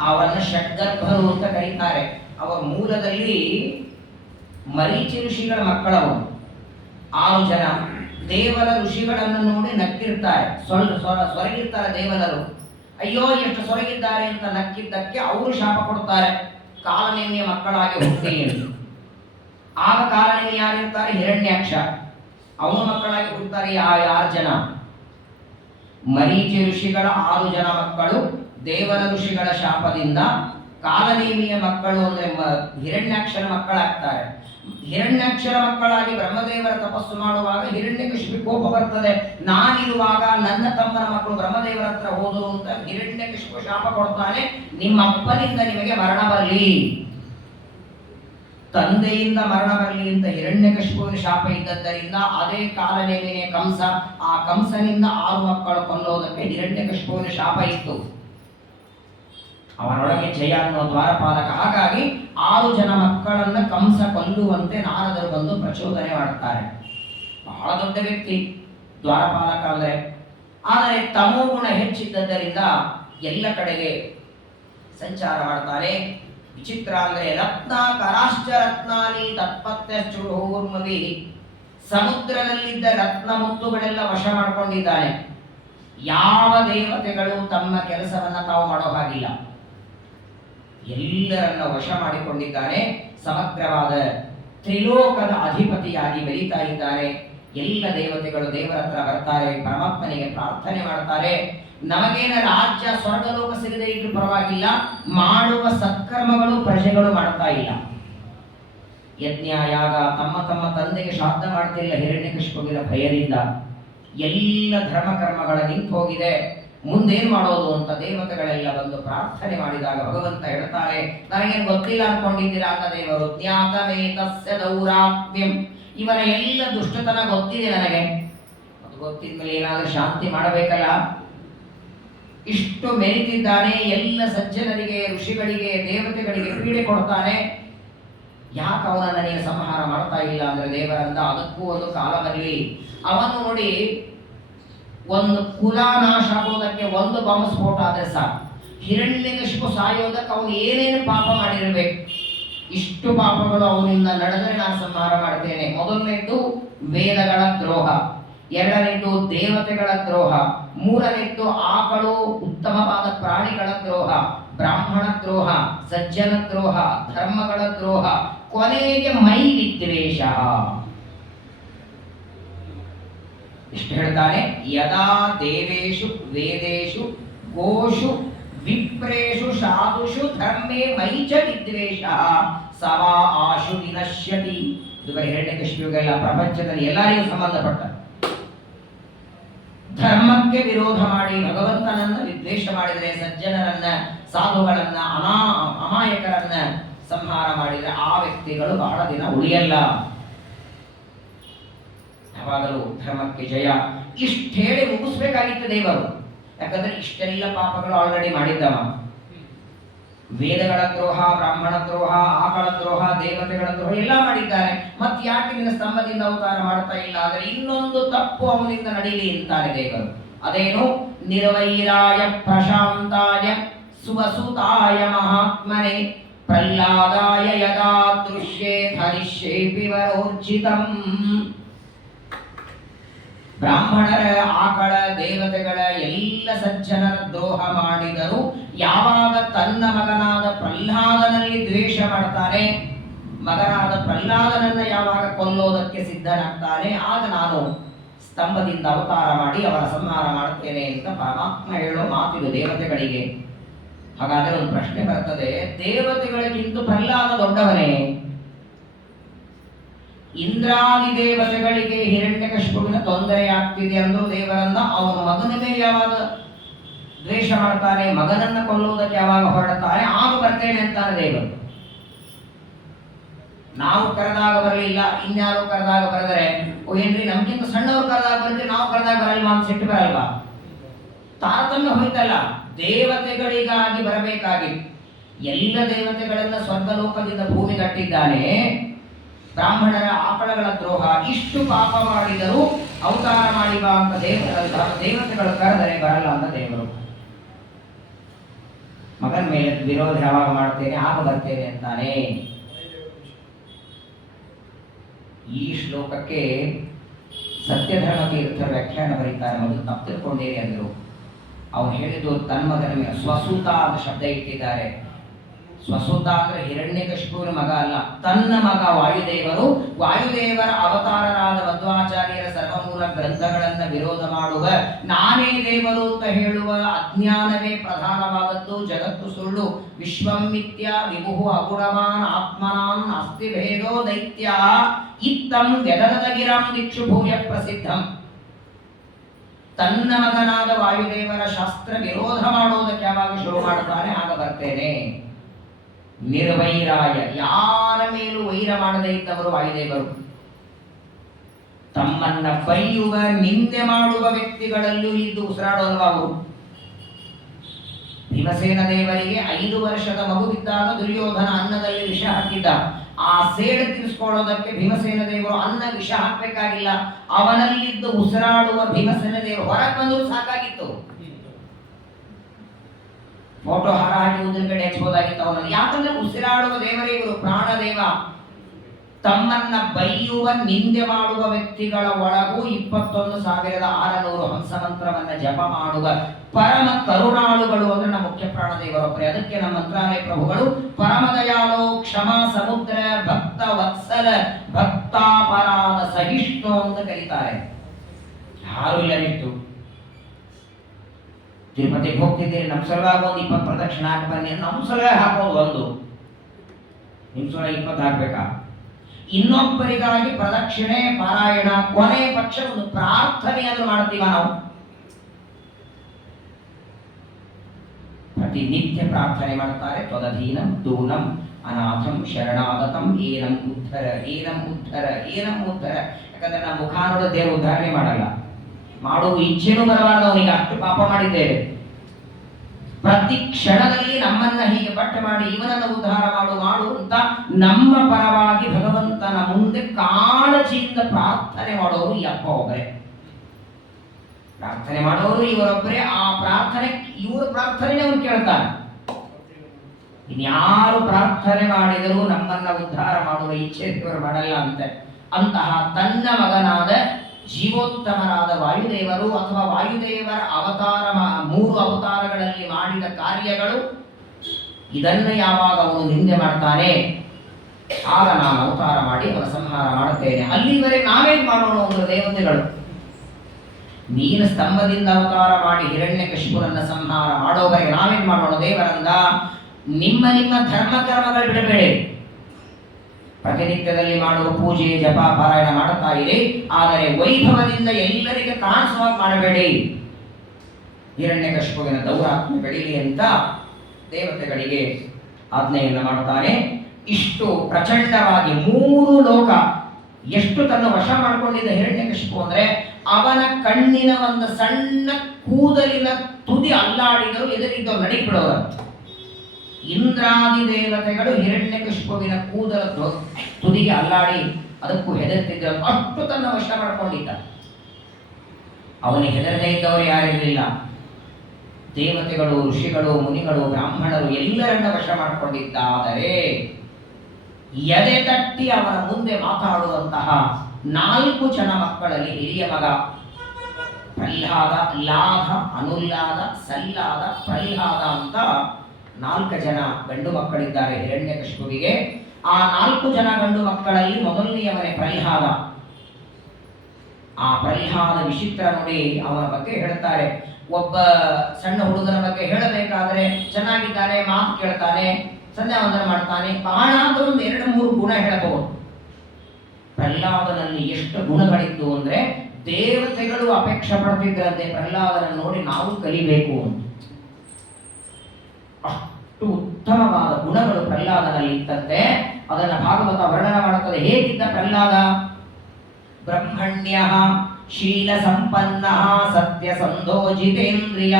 ಅವರನ್ನ ಷಡ್ಗರ್ಭರು ಅಂತ ಕರೀತಾರೆ. ಅವರ ಮೂಲದಲ್ಲಿ ಮರೀಚಿ ಋಷಿಗಳ ಮಕ್ಕಳವರು 6 ಜನ. ದೇವರ ಋಷಿಗಳನ್ನು ನೋಡಿ ನಕ್ಕಿರ್ತಾರೆ, ಸೊರಗಿರ್ತಾರೆ ದೇವದರು. ಅಯ್ಯೋ ಎಷ್ಟು ಸೊರಗಿದ್ದಾರೆ ಅಂತ ನಕ್ಕಿದ್ದಕ್ಕೆ ಅವರು ಶಾಪ ಕೊಡ್ತಾರೆ, ಕಾಲನೇಮಿಯ ಮಕ್ಕಳಾಗಿ ಹುಟ್ಟಿ ಎಂದು. ಆಗ ಕಾಲನೇಮಿ ಯಾರಿರ್ತಾರೆ? ಹಿರಣ್ಯಾಕ್ಷ. ಅವನ ಮಕ್ಕಳಾಗಿ ಹುಟ್ಟುತ್ತಾರೆ 6 ಜನ. ಮರೀಚಿ ಋಷಿಗಳ 6 ಜನ ಮಕ್ಕಳು ದೇವರ ಋಷಿಗಳ ಶಾಪದಿಂದ ಕಾಲನೇಮಿಯ ಮಕ್ಕಳು ಅಂದ್ರೆ ಹಿರಣ್ಯಾಕ್ಷರ ಮಕ್ಕಳಾಗ್ತಾರೆ. ಹಿರಣ್ಯಾಕ್ಷರ ಮಕ್ಕಳಾಗಿ ಬ್ರಹ್ಮದೇವರ ತಪಸ್ಸು ಮಾಡುವಾಗ ಹಿರಣ್ಯಕಶಿಪು ಕೋಪ ಬರ್ತದೆ. ನಾನಿರುವಾಗ ನನ್ನ ತಮ್ಮನ ಮಕ್ಕಳು ಬ್ರಹ್ಮದೇವರ ಹತ್ರ ಹೋದರು ಅಂತ ಹಿರಣ್ಯಕಶಿಪು ಶಾಪ ಕೊಡ್ತಾನೆ, ನಿಮ್ಮ ಅಪ್ಪನಿಂದ ನಿಮಗೆ ಮರಣ ಬರಲಿ, ತಂದೆಯಿಂದ ಮರಣ ಬರಲಿ ಅಂತ ಹಿರಣ್ಯಕಶಿಪುವಿನ ಶಾಪ ಇದ್ದದ್ದರಿಂದ ಅದೇ ಕಾಲನೇಮಿನೇ ಕಂಸ. ಆ ಕಂಸನಿಂದ 6 ಮಕ್ಕಳು ಕೊಲ್ಲೋದಕ್ಕೆ ಹಿರಣ್ಯಕಶಿಪುವಿನ ಶಾಪ ಇತ್ತು. ಅವನೊಳಗೆ ಜಯ ಅನ್ನೋ ದ್ವಾರಪಾಲಕ. ಹಾಗಾಗಿ 6 ಜನ ಮಕ್ಕಳನ್ನ ಕಂಸ ಕೊಲ್ಲುವಂತೆ ನಾರದರು ಬಂದು ಪ್ರಚೋದನೆ ಮಾಡುತ್ತಾರೆ. ಬಹಳ ದೊಡ್ಡ ವ್ಯಕ್ತಿ ದ್ವಾರಪಾಲಕ ಅಂದ್ರೆ. ಆದರೆ ತಮೋಗುಣ ಹೆಚ್ಚಿದ್ದರಿಂದ ಎಲ್ಲ ಕಡೆಗೆ ಸಂಚಾರ ಮಾಡ್ತಾರೆ. ವಿಚಿತ್ರ ಅಂದ್ರೆ ರತ್ನಾಕರಾಶ್ಚ ರತ್ನಾನಿ ತತ್ಪತ್ಯಶ್ಚೂರ್ಮವಿ, ಸಮುದ್ರದಲ್ಲಿದ್ದ ರತ್ನ ಮುತ್ತುಗಳೆಲ್ಲ ವಶ ಮಾಡಿಕೊಂಡಿದ್ದಾನೆ. ಯಾವ ದೇವತೆಗಳು ತಮ್ಮ ಕೆಲಸವನ್ನ ತಾವು ಮಾಡೋ ಹಾಗಿಲ್ಲ, ಎಲ್ಲರನ್ನ ವಶ ಮಾಡಿಕೊಂಡಿದ್ದಾನೆ. ಸಮಗ್ರವಾದ ತ್ರಿಲೋಕದ ಅಧಿಪತಿಯಾಗಿ ಬೆಳೀತಾ ಇದ್ದಾನೆ. ಎಲ್ಲ ದೇವತೆಗಳು ದೇವರ ಹತ್ರ ಬರ್ತಾರೆ, ಪರಮಾತ್ಮನಿಗೆ ಪ್ರಾರ್ಥನೆ ಮಾಡ್ತಾರೆ. ನಮಗೇನ ರಾಜ್ಯ ಸ್ವರ್ಗಲೋಕ ಸಿಗದೆ ಇದ್ರೂ ಪರವಾಗಿಲ್ಲ, ಮಾಡುವ ಸತ್ಕರ್ಮಗಳು ಪ್ರಜೆಗಳು ಮಾಡ್ತಾ ಇಲ್ಲ. ಯಜ್ಞ ಯಾಗ ತಮ್ಮ ತಮ್ಮ ತಂದೆಗೆ ಶ್ರಾದ್ದ ಮಾಡ್ತಿಲ್ಲ ಹಿರಣ್ಯಕಶಿಪುವಿನ ಭಯದಿಂದ. ಎಲ್ಲ ಧರ್ಮಕರ್ಮಗಳ ನಿಂತು ಹೋಗಿದೆ. ಮುಂದೇನ್ ಮಾಡೋದು ಅಂತ ದೇವತೆಗಳೆಲ್ಲ ಬಂದು ಪ್ರಾರ್ಥನೆ ಮಾಡಿದಾಗ ಭಗವಂತ ಹೇಳ್ತಾರೆ, ನನಗೇನು ಗೊತ್ತಿಲ್ಲ ಅನ್ಕೊಂಡಿದ್ದೀರಾ ಅಂತ ದೇವರು. ಜ್ಞಾತಮೇತಸ್ಯ ದೌರಾತ್ಮ್ಯಂ, ಇವನ ಎಲ್ಲ ದುಷ್ಟತನ ಗೊತ್ತಿದೆ ನನಗೆ. ಅದು ಗೊತ್ತಿದ್ಮೇಲೆ ಏನಾದ್ರೂ ಶಾಂತಿ ಮಾಡಬೇಕಲ್ಲ. ಇಷ್ಟು ಮೆರಿತಿದ್ದಾನೆ, ಎಲ್ಲ ಸಜ್ಜನರಿಗೆ, ಋಷಿಗಳಿಗೆ, ದೇವತೆಗಳಿಗೆ ಪೀಡೆ ಕೊಡ್ತಾನೆ. ಯಾಕೆ ಅವನನ್ನ ನೀನು ಸಂಹಾರ ಮಾಡ್ತಾ ಇಲ್ಲ ಅಂದ್ರೆ ದೇವರಂದ, ಅದಕ್ಕೂ ಒಂದು ಕಾಲ ಬರಲಿ. ಅವನು ನೋಡಿ, ಒಂದು ಕುಲ ನಾಶ ಆಗೋದಕ್ಕೆ ಒಂದು ಬಾಂಬ್ ಸ್ಫೋಟ ಆದ್ರೆ ಸಾಕು. ಹಿರಣ್ಯಕಶಿಪು ಸಾಯೋದಕ್ಕೆ ಅವನು ಏನೇನು ಪಾಪ ಮಾಡಿರಬೇಕು, ಇಷ್ಟು ಪಾಪಗಳು ಅವನಿಂದ ನಡೆದರೆ ನಾನು ಸಂಹಾರ ಮಾಡ್ತೇನೆ. ಮೊದಲನೇದ್ದು ವೇದಗಳ ದ್ರೋಹ, ಎರಡನೇದ್ದು ದೇವತೆಗಳ ದ್ರೋಹ, ಮೂರನೇದ್ದು ಆಕಳು ಉತ್ತಮವಾದ ಪ್ರಾಣಿಗಳ ದ್ರೋಹ, ಬ್ರಾಹ್ಮಣ ದ್ರೋಹ, ಸಜ್ಜನ ದ್ರೋಹ, ಧರ್ಮಗಳ ದ್ರೋಹ, ಕೊನೆಗೆ ಮೈ ವಿದ್ವೇಷ. ಇಷ್ಟು ಹೇಳ್ತಾನೆ. ಯದಾ ದೇವೇಶು ವೇದೇಶು ಗೋಷು ವಿಪ್ರೇಷು ಸಾಧುಷು ಧರ್ಮೇ ಮೈಚ ವಿದ್ವೇಷ ಸವಾ ಆಶು ವಿನಶ್ಯತಿ. ಇದು ಬರೀ ಹಿರಣ್ಯಕಶಿಪುವಿಗೆಲ್ಲ, ಪ್ರಪಂಚದಲ್ಲಿ ಎಲ್ಲರಿಗೂ ಸಂಬಂಧಪಟ್ಟ. ಧರ್ಮಕ್ಕೆ ವಿರೋಧ ಮಾಡಿ ಭಗವಂತನನ್ನ ವಿದ್ವೇಷ ಮಾಡಿದರೆ, ಸಜ್ಜನರನ್ನ, ಸಾಧುಗಳನ್ನ, ಅಮಾಯಕರನ್ನ ಸಂಹಾರ ಮಾಡಿದರೆ ಆ ವ್ಯಕ್ತಿಗಳು ಬಹಳ ದಿನ ಉಳಿಯಲ್ಲ. ಯಾವಾಗಲೂ ಧರ್ಮಕ್ಕೆ ಜಯ. ಇಷ್ಟು ಹೇಳಿ ಮುಗಿಸ್ಬೇಕಾಗಿತ್ತು ದೇವರು. ಯಾಕಂದ್ರೆ ಇಷ್ಟೆಲ್ಲ ಪಾಪಗಳು ಆಲ್ರೆಡಿ ಮಾಡಿದ್ದವ. ವೇದಗಳ ದ್ರೋಹ, ಬ್ರಾಹ್ಮಣ ದ್ರೋಹ, ಆಕಳ ದ್ರೋಹ, ದೇವತೆಗಳ ದ್ರೋಹ ಎಲ್ಲ ಮಾಡಿದ್ದಾನೆ. ಮತ್ತೆ ಯಾಕೆ ನಿನ್ನ ಸ್ತಂಭದಿಂದ ಅವತಾರ ಮಾಡ್ತಾ ಇಲ್ಲ? ಆದರೆ ಇನ್ನೊಂದು ತಪ್ಪು ಅವನಿಂದ ನಡೀಲಿ ಅಂತಾರೆ ದೇವರು. ಅದೇನು? ನಿರ್ವೈರಾಯ ಪ್ರಶಾಂತಾಯ ಸುವಸುತಾಯ ಮಹಾತ್ಮನೆ ಪ್ರಹ್ಲಾದಾಯ ಯದಾ ದೃಶ್ಯೇ ಹರಿಷ್ಯೇಪಿ ವರೋರ್ಜಿತಂ. ಬ್ರಾಹ್ಮಣರ, ಆಕಳ, ದೇವತೆಗಳ ಎಲ್ಲ ಸಜ್ಜನರ ದ್ರೋಹ ಮಾಡಿದರು. ಯಾವಾಗ ತನ್ನ ಮಗನಾದ ಪ್ರಹ್ಲಾದನಲ್ಲಿ ದ್ವೇಷ ಮಾಡ್ತಾನೆ, ಮಗನಾದ ಪ್ರಹ್ಲಾದನನ್ನ ಯಾವಾಗ ಕೊಲ್ಲೋದಕ್ಕೆ ಸಿದ್ಧನಾಗ್ತಾನೆ, ಆಗ ನಾನು ಸ್ತಂಭದಿಂದ ಅವತಾರ ಮಾಡಿ ಅವರ ಸಂಹಾರ ಮಾಡ್ತೇನೆ ಅಂತ ಪರಮಾತ್ಮ ಹೇಳೋ ಮಾತಿದು ದೇವತೆಗಳಿಗೆ. ಹಾಗಾದರೆ ಒಂದು ಪ್ರಶ್ನೆ ಬರ್ತದೆ, ದೇವತೆಗಳಿಗಿಂತ ಪ್ರಹ್ಲಾದ ದೊಡ್ಡವನೇ? ಇಂದ್ರಾದಿ ದೇವತೆಗಳಿಗೆ ಹಿರಣ್ಯಕಶಿಪುವಿನ ತೊಂದರೆ ಆಗ್ತಿದೆ ಅಂದ್ರು ದೇವರನ್ನ, ಅವನ ಮಗನ ಮೇಲೆ ಯಾವಾಗ ದ್ವೇಷ ಮಾಡ್ತಾನೆ, ಮಗನನ್ನ ಕೊಲ್ಲುವುದಕ್ಕೆ ಯಾವಾಗ ಹೊರಡ್ತಾನೆ ಆಗ ಬರ್ತೇನೆ ಅಂತಾನೆ ದೇವರು. ನಾವು ಕರೆದಾಗ ಬರಲಿಲ್ಲ, ಇನ್ಯಾರು ಕರೆದಾಗ ಬರೆದರೆ ಓ ಏನ್ರಿ ನಮ್ಗಿಂತ ಸಣ್ಣವ್ರು ಕರೆದಾಗ ಬರ್ತೀವಿ, ನಾವು ಕರೆದಾಗ ಬರಲ್ವಾ ಅಂತ ಸಿಟ್ಟು ಬರಲ್ವಾ? ತಾರತಮ್ಯ ಹೋಯ್ತಲ್ಲ. ದೇವತೆಗಳಿಗಾಗಿ ಬರಬೇಕಾಗಿ ಎಲ್ಲ ದೇವತೆಗಳನ್ನ ಸ್ವರ್ಗಲೋಕದಿಂದ ಭೂಮಿಗಟ್ಟಿದ್ದಾನೆ. ಬ್ರಾಹ್ಮಣರ ಆಕಳಗಳ ದ್ರೋಹ ಇಷ್ಟು ಪಾಪ ಮಾಡಿದರೂ ಅವತಾರ ಮಾಡಿ ಬಾ ಅಂತ ದೇವತೆಗಳು ಕರೆದರೆ ಬರಲ್ಲ ಅಂತ ದೇವರು. ಮಗನ ಮೇಲೆ ವಿರೋಧ ಯಾವಾಗ ಮಾಡ್ತೇನೆ ಆಗ ಬರ್ತೇನೆ ಅಂತಾನೆ. ಈ ಶ್ಲೋಕಕ್ಕೆ ಸತ್ಯಧರ್ಮ ತೀರ್ಥರ ವ್ಯಾಖ್ಯಾನ ಬರೀತಾರೆ. ಮೊದಲು ತಪ್ಪು ತಿಳ್ಕೊಂಡೇರಿ ಅಂದರು. ಅವನು ಹೇಳಿದ್ದು ತನ್ಮಗನ ಸ್ವಸೂತ ಅಂತ ಶಬ್ದ ಇಟ್ಟಿದ್ದಾರೆ. ಸ್ವಸೂತ ಅಂದ್ರೆ ಹಿರಣ್ಯಕಶಿಪುವಿನ ಮಗ ಅಲ್ಲ, ತನ್ನ ಮಗ ವಾಯುದೇವರು. ವಾಯುದೇವರ ಅವತಾರರಾದ ಮಧ್ವಾಚಾರ್ಯರ ಸರ್ವಮೂಲ ಗ್ರಂಥಗಳನ್ನ ವಿರೋಧ ಮಾಡುವ, ನಾನೇ ದೇವರು ಅಂತ ಹೇಳುವ ಅಜ್ಞಾನವೇ ಪ್ರಧಾನವಾದದ್ದು. ಜಗತ್ತು ಸುಳ್ಳು, ವಿಶ್ವಂ ಮಿಥ್ಯ ವಿಭು ಅಗುಣವಾನ್ ಆತ್ಮನಾನ್ ಅಸ್ತಿ ಭೇದೋ ದೈತ್ಯ ಇತ್ತಂ ವ್ಯದದಗಿರಂ ದಿಕ್ಷು ಭೂಯ ಪ್ರಸಿದ್ಧಂ. ತನ್ನ ಮಗನಾದ ವಾಯುದೇವರ ಶಾಸ್ತ್ರ ವಿರೋಧ ಮಾಡುವುದಕ್ಕೆ ಯಾವಾಗ ಶುರು ಮಾಡುತ್ತಾನೆ ಆಗ ಬರ್ತೇನೆ. ನಿರ್ವೈರಾಯ, ಯಾರ ಮೇಲೂ ವೈರ ಮಾಡದೇ ಇದ್ದವರು ವಾಯುದೇವರು. ತಮ್ಮನ್ನ ಬೈಯುವ ನಿಂದೆ ಮಾಡುವ ವ್ಯಕ್ತಿಗಳಲ್ಲೂ ಇದ್ದು ಉಸಿರಾಡೋಲ್ವ ಅವರು. ಭೀಮಸೇನ ದೇವರಿಗೆ 5 ವರ್ಷದ ಮಗುವಿದ್ದಾಗ ದುರ್ಯೋಧನ ಅನ್ನದಲ್ಲಿ ವಿಷ ಹಾಕಿದ್ದ. ಆ ಸೇಡು ತಿಳಿಸ್ಕೊಳ್ಳೋದಕ್ಕೆ ಭೀಮಸೇನ ದೇವರು ಅನ್ನ ವಿಷ ಹಾಕಬೇಕಾಗಿಲ್ಲ, ಅವನಲ್ಲಿದ್ದು ಉಸಿರಾಡುವ ಭೀಮಸೇನ ದೇವರು ಹೊರಗೆ ಬಂದರೂ ಸಾಕಾಗಿತ್ತು. ಫೋಟೋ ಹಾರ ಹಾಕಿ ಉದಿನ ಕಡೆ ಹಚ್ಚಬಹುದಾಗಿತ್ತು ಅವನನ್ನು. ಯಾಕಂದ್ರೆ ಉಸಿರಾಡುವ ದೇವರೇ ಇವರು, ಪ್ರಾಣದೇವ. ತಮ್ಮನ್ನ ಬೈಯುವ ನಿಂದೆ ಮಾಡುವ ವ್ಯಕ್ತಿಗಳ ಒಳಗೂ 21,600 ಹಂಸ ಮಂತ್ರವನ್ನ ಜಪ ಮಾಡುವ ಪರಮ ಕರುಣಾಳುಗಳು ಅಂದ್ರೆ ನಮ್ಮ ಮುಖ್ಯ ಪ್ರಾಣದೇವರೊಬ್ಬರೇ. ಅದಕ್ಕೆ ನಮ್ಮ ಮಂತ್ರಾಲಯ ಪ್ರಭುಗಳು ಪರಮದಯಾಲೋ ಕ್ಷಮಾ ಸಮುದ್ರ ಭಕ್ತ ವತ್ಸಲ ಭಕ್ತಾಪರಾಧ ಸಹಿಷ್ಣು ಅಂತ ಕರೀತಾರೆ. ಯಾರು ಇಲ್ಲ ಬಿಟ್ಟು ತಿರುಪತಿಗೆ ಹೋಗ್ತಿದ್ದೀರಿ, ನಮ್ಮ ಸಲುವಾಗಿ ಒಂದು 20 ಪ್ರದಕ್ಷಿಣೆ ಹಾಕಿ ಬನ್ನಿ. ನಮ್ಮ ಸಲುವಾಗಿ ಹಾಕೋದು ಒಂದು, ನಿಮ್ಮ ಸಲುವಾಗಿ 20 ಹಾಕ್ಬೇಕಾ? ಇನ್ನೊಬ್ಬರಿಗಾಗಿ ಪ್ರದಕ್ಷಿಣೆ ಪಾರಾಯಣ, ಕೊನೆ ಪಕ್ಷ ಒಂದು ಪ್ರಾರ್ಥನೆಯನ್ನು ಮಾಡ್ತೀವ ನಾವು. ಪ್ರತಿನಿತ್ಯ ಪ್ರಾರ್ಥನೆ ಮಾಡ್ತಾರೆ. ತ್ವದಧೀನಂ ದೂನಂ ಅನಾಥಂ ಶರಣಾಗತಂ ಏನಂ ಉದ್ಧರ ಏನಂ ಉದ್ಧರ ಏನಂ ಉದ್ಧರ. ಯಾಕಂದ್ರೆ ನಾವು ಮುಖ ನೋಡ ದೇವರು ಉದ್ಧಾರಣೆ ಮಾಡಲ್ಲ, ಮಾಡುವ ಇಚ್ಛೆನೂ ಬರಬಾರದು. ಅವನಿಗೆ ಅಷ್ಟು ಪಾಪ ಮಾಡಿದ್ದೇವೆ. ಪ್ರತಿ ಕ್ಷಣದಲ್ಲಿ ನಮ್ಮನ್ನ ಹೀಗೆ ಪಟ್ಟ ಮಾಡಿ ಇವನನ್ನು ಉದ್ಧಾರ ಮಾಡು ಅಂತ ನಮ್ಮ ಪರವಾಗಿ ಭಗವಂತನ ಮುಂದೆ ಕಾಳಜಿಯಿಂದ ಪ್ರಾರ್ಥನೆ ಮಾಡೋರು ಈ ಅಪ್ಪ ಒಬ್ಬರೇ. ಪ್ರಾರ್ಥನೆ ಮಾಡೋರು ಇವರೊಬ್ಬರೇ. ಆ ಪ್ರಾರ್ಥನೆ ಇವರು ಪ್ರಾರ್ಥನೆ ಅವ್ರು ಕೇಳ್ತಾರೆ. ಇನ್ಯಾರು ಪ್ರಾರ್ಥನೆ ಮಾಡಿದರೂ ನಮ್ಮನ್ನ ಉದ್ಧಾರ ಮಾಡುವ ಇಚ್ಛೆ ಇವರು ಮಾಡಲ್ಲ ಅಂತೆ. ಅಂತಹ ತನ್ನ ಮಗನಾದ ಜೀವೋತ್ತಮರಾದ ವಾಯುದೇವರು ಅಥವಾ ವಾಯುದೇವರ ಅವತಾರ 3 ಅವತಾರಗಳಲ್ಲಿ ಮಾಡಿದ ಕಾರ್ಯಗಳು, ಇದನ್ನು ಯಾವಾಗ ಅವನು ನಿಂದೆ ಮಾಡ್ತಾನೆ ಆಗ ನಾನು ಅವತಾರ ಮಾಡಿ ಅವರ ಸಂಹಾರ ಮಾಡುತ್ತೇನೆ. ಅಲ್ಲಿವರೆಗೆ ನಾವೇನ್ ಮಾಡೋಣ ಒಂದು ದೇವತೆಗಳು. ನೀನು ಸ್ತಂಭದಿಂದ ಅವತಾರ ಮಾಡಿ ಹಿರಣ್ಯಕಶಿಪುರನ್ನ ಸಂಹಾರ ಮಾಡೋವರೆಗೆ ನಾವೇನ್ ಮಾಡೋಣ? ದೇವರಂದ ನಿಮ್ಮ ನಿಮ್ಮ ಧರ್ಮ ಕರ್ಮಗಳು ಬಿಡಬೇಡಿ. ಪ್ರತಿನಿತ್ಯದಲ್ಲಿ ಮಾಡುವ ಪೂಜೆ ಜಪ ಪಾರಾಯಣ ಮಾಡುತ್ತಾ ಇರಿ, ಆದರೆ ವೈಭವದಿಂದ ಎಲ್ಲರಿಗೆ ಕಾಣಿಸುವಾಗ ಮಾಡಬೇಡಿ. ಹಿರಣ್ಯಕಶಿಪುವಿನ ದೌರಾತ್ಮ ಬೆಳೀಲಿ ಅಂತ ದೇವತೆಗಳಿಗೆ ಆಜ್ಞೆಯನ್ನು ಮಾಡುತ್ತಾನೆ. ಇಷ್ಟು ಪ್ರಚಂಡವಾಗಿ 3 ಲೋಕ ಎಷ್ಟು ತನ್ನ ವಶ ಮಾಡಿಕೊಂಡಿದ್ದ ಹಿರಣ್ಯಕಶಿಪು ಅಂದ್ರೆ, ಅವನ ಕಣ್ಣಿನ ಒಂದು ಸಣ್ಣ ಕೂದಲಿನ ತುದಿ ಅಲ್ಲಾಡಿದರೂ ಎದುರಿದ್ದವರು ನಡಿಬಿಡೋರು. ಇಂದ್ರಾದಿ ದೇವತೆಗಳು ಹಿರಣ್ಯಕಶಿಪುವಿನ ಕೂದಲ ತುದಿಗೆ ಅಲ್ಲಾಡಿ ಅದಕ್ಕೂ ಹೆದರ್ತಿದ್ದರು. ಅಷ್ಟು ತನ್ನ ವಶ ಮಾಡಿಕೊಂಡಿದ್ದ. ಅವನಿಗೆ ಹೆದರದೇ ಇದ್ದವರು ಯಾರಿರಲಿಲ್ಲ. ದೇವತೆಗಳು, ಋಷಿಗಳು, ಮುನಿಗಳು, ಬ್ರಾಹ್ಮಣರು ಎಲ್ಲರನ್ನ ವಶ ಮಾಡಿಕೊಂಡಿದ್ದಾದರೆ ಎದೆ ತಟ್ಟಿ ಅವನ ಮುಂದೆ ಮಾತಾಡುವಂತಹ 4 ಜನ ಮಕ್ಕಳಲ್ಲಿ ಹಿರಿಯ ಮಗ ಪ್ರಹ್ಲಾದ, ಲಾಧ, ಅನುಲ್ಲಾದ, ಸಲ್ಲಾದ, ಪ್ರಹ್ಲಾದ ಅಂತ 4 ಜನ ಗಂಡು ಮಕ್ಕಳಿದ್ದಾರೆ ಹಿರಣ್ಯಕಶಿಪುವಿಗೆ. ಆ 4 ಜನ ಗಂಡು ಮಕ್ಕಳಲ್ಲಿ ಮೊದಲನೆಯವನೇ ಪ್ರಹ್ಲಾದ. ಆ ಪ್ರಹ್ಲಾದ ವಿಚಿತ್ರ ನೋಡಿ. ಅವನ ಬಗ್ಗೆ ಹೇಳ್ತಾರೆ, ಒಬ್ಬ ಸಣ್ಣ ಹುಡುಗನ ಬಗ್ಗೆ ಹೇಳಬೇಕಾದ್ರೆ ಚೆನ್ನಾಗಿದ್ದಾನೆ, ಮಾತು ಕೇಳ್ತಾನೆ, ಸಂಧ್ಯಾವಂದನ ಮಾಡ್ತಾನೆ, ಬಹಳ ಆದ್ರೂ ಒಂದು 2-3 ಗುಣ ಹೇಳಬಹುದು. ಪ್ರಹ್ಲಾದನಲ್ಲಿ ಎಷ್ಟು ಗುಣಗಳಿದ್ದು ಅಂದ್ರೆ ದೇವತೆಗಳು ಅಪೇಕ್ಷೆ ಪಡ್ತಿದ್ರಂತೆ ಪ್ರಹ್ಲಾದನ ನೋಡಿ ನಾವು ಕಲಿಬೇಕು ಅಂತ. ಅಷ್ಟು ಉತ್ತಮವಾದ ಗುಣಗಳು ಪ್ರಹ್ಲಾದನಲ್ಲಿ ಇತ್ತಂತೆ. ಅದನ್ನು ಭಾಗವತ ವರ್ಣನ ಮಾಡುತ್ತದೆ. ಹೇಗಿದ್ದ ಪ್ರಹ್ಲಾದ? ಬ್ರಹ್ಮಣ್ಯ ಶೀಲ ಸಂಪನ್ನ ಸತ್ಯಸಂಧೋ ಜಿತೇಂದ್ರಿಯ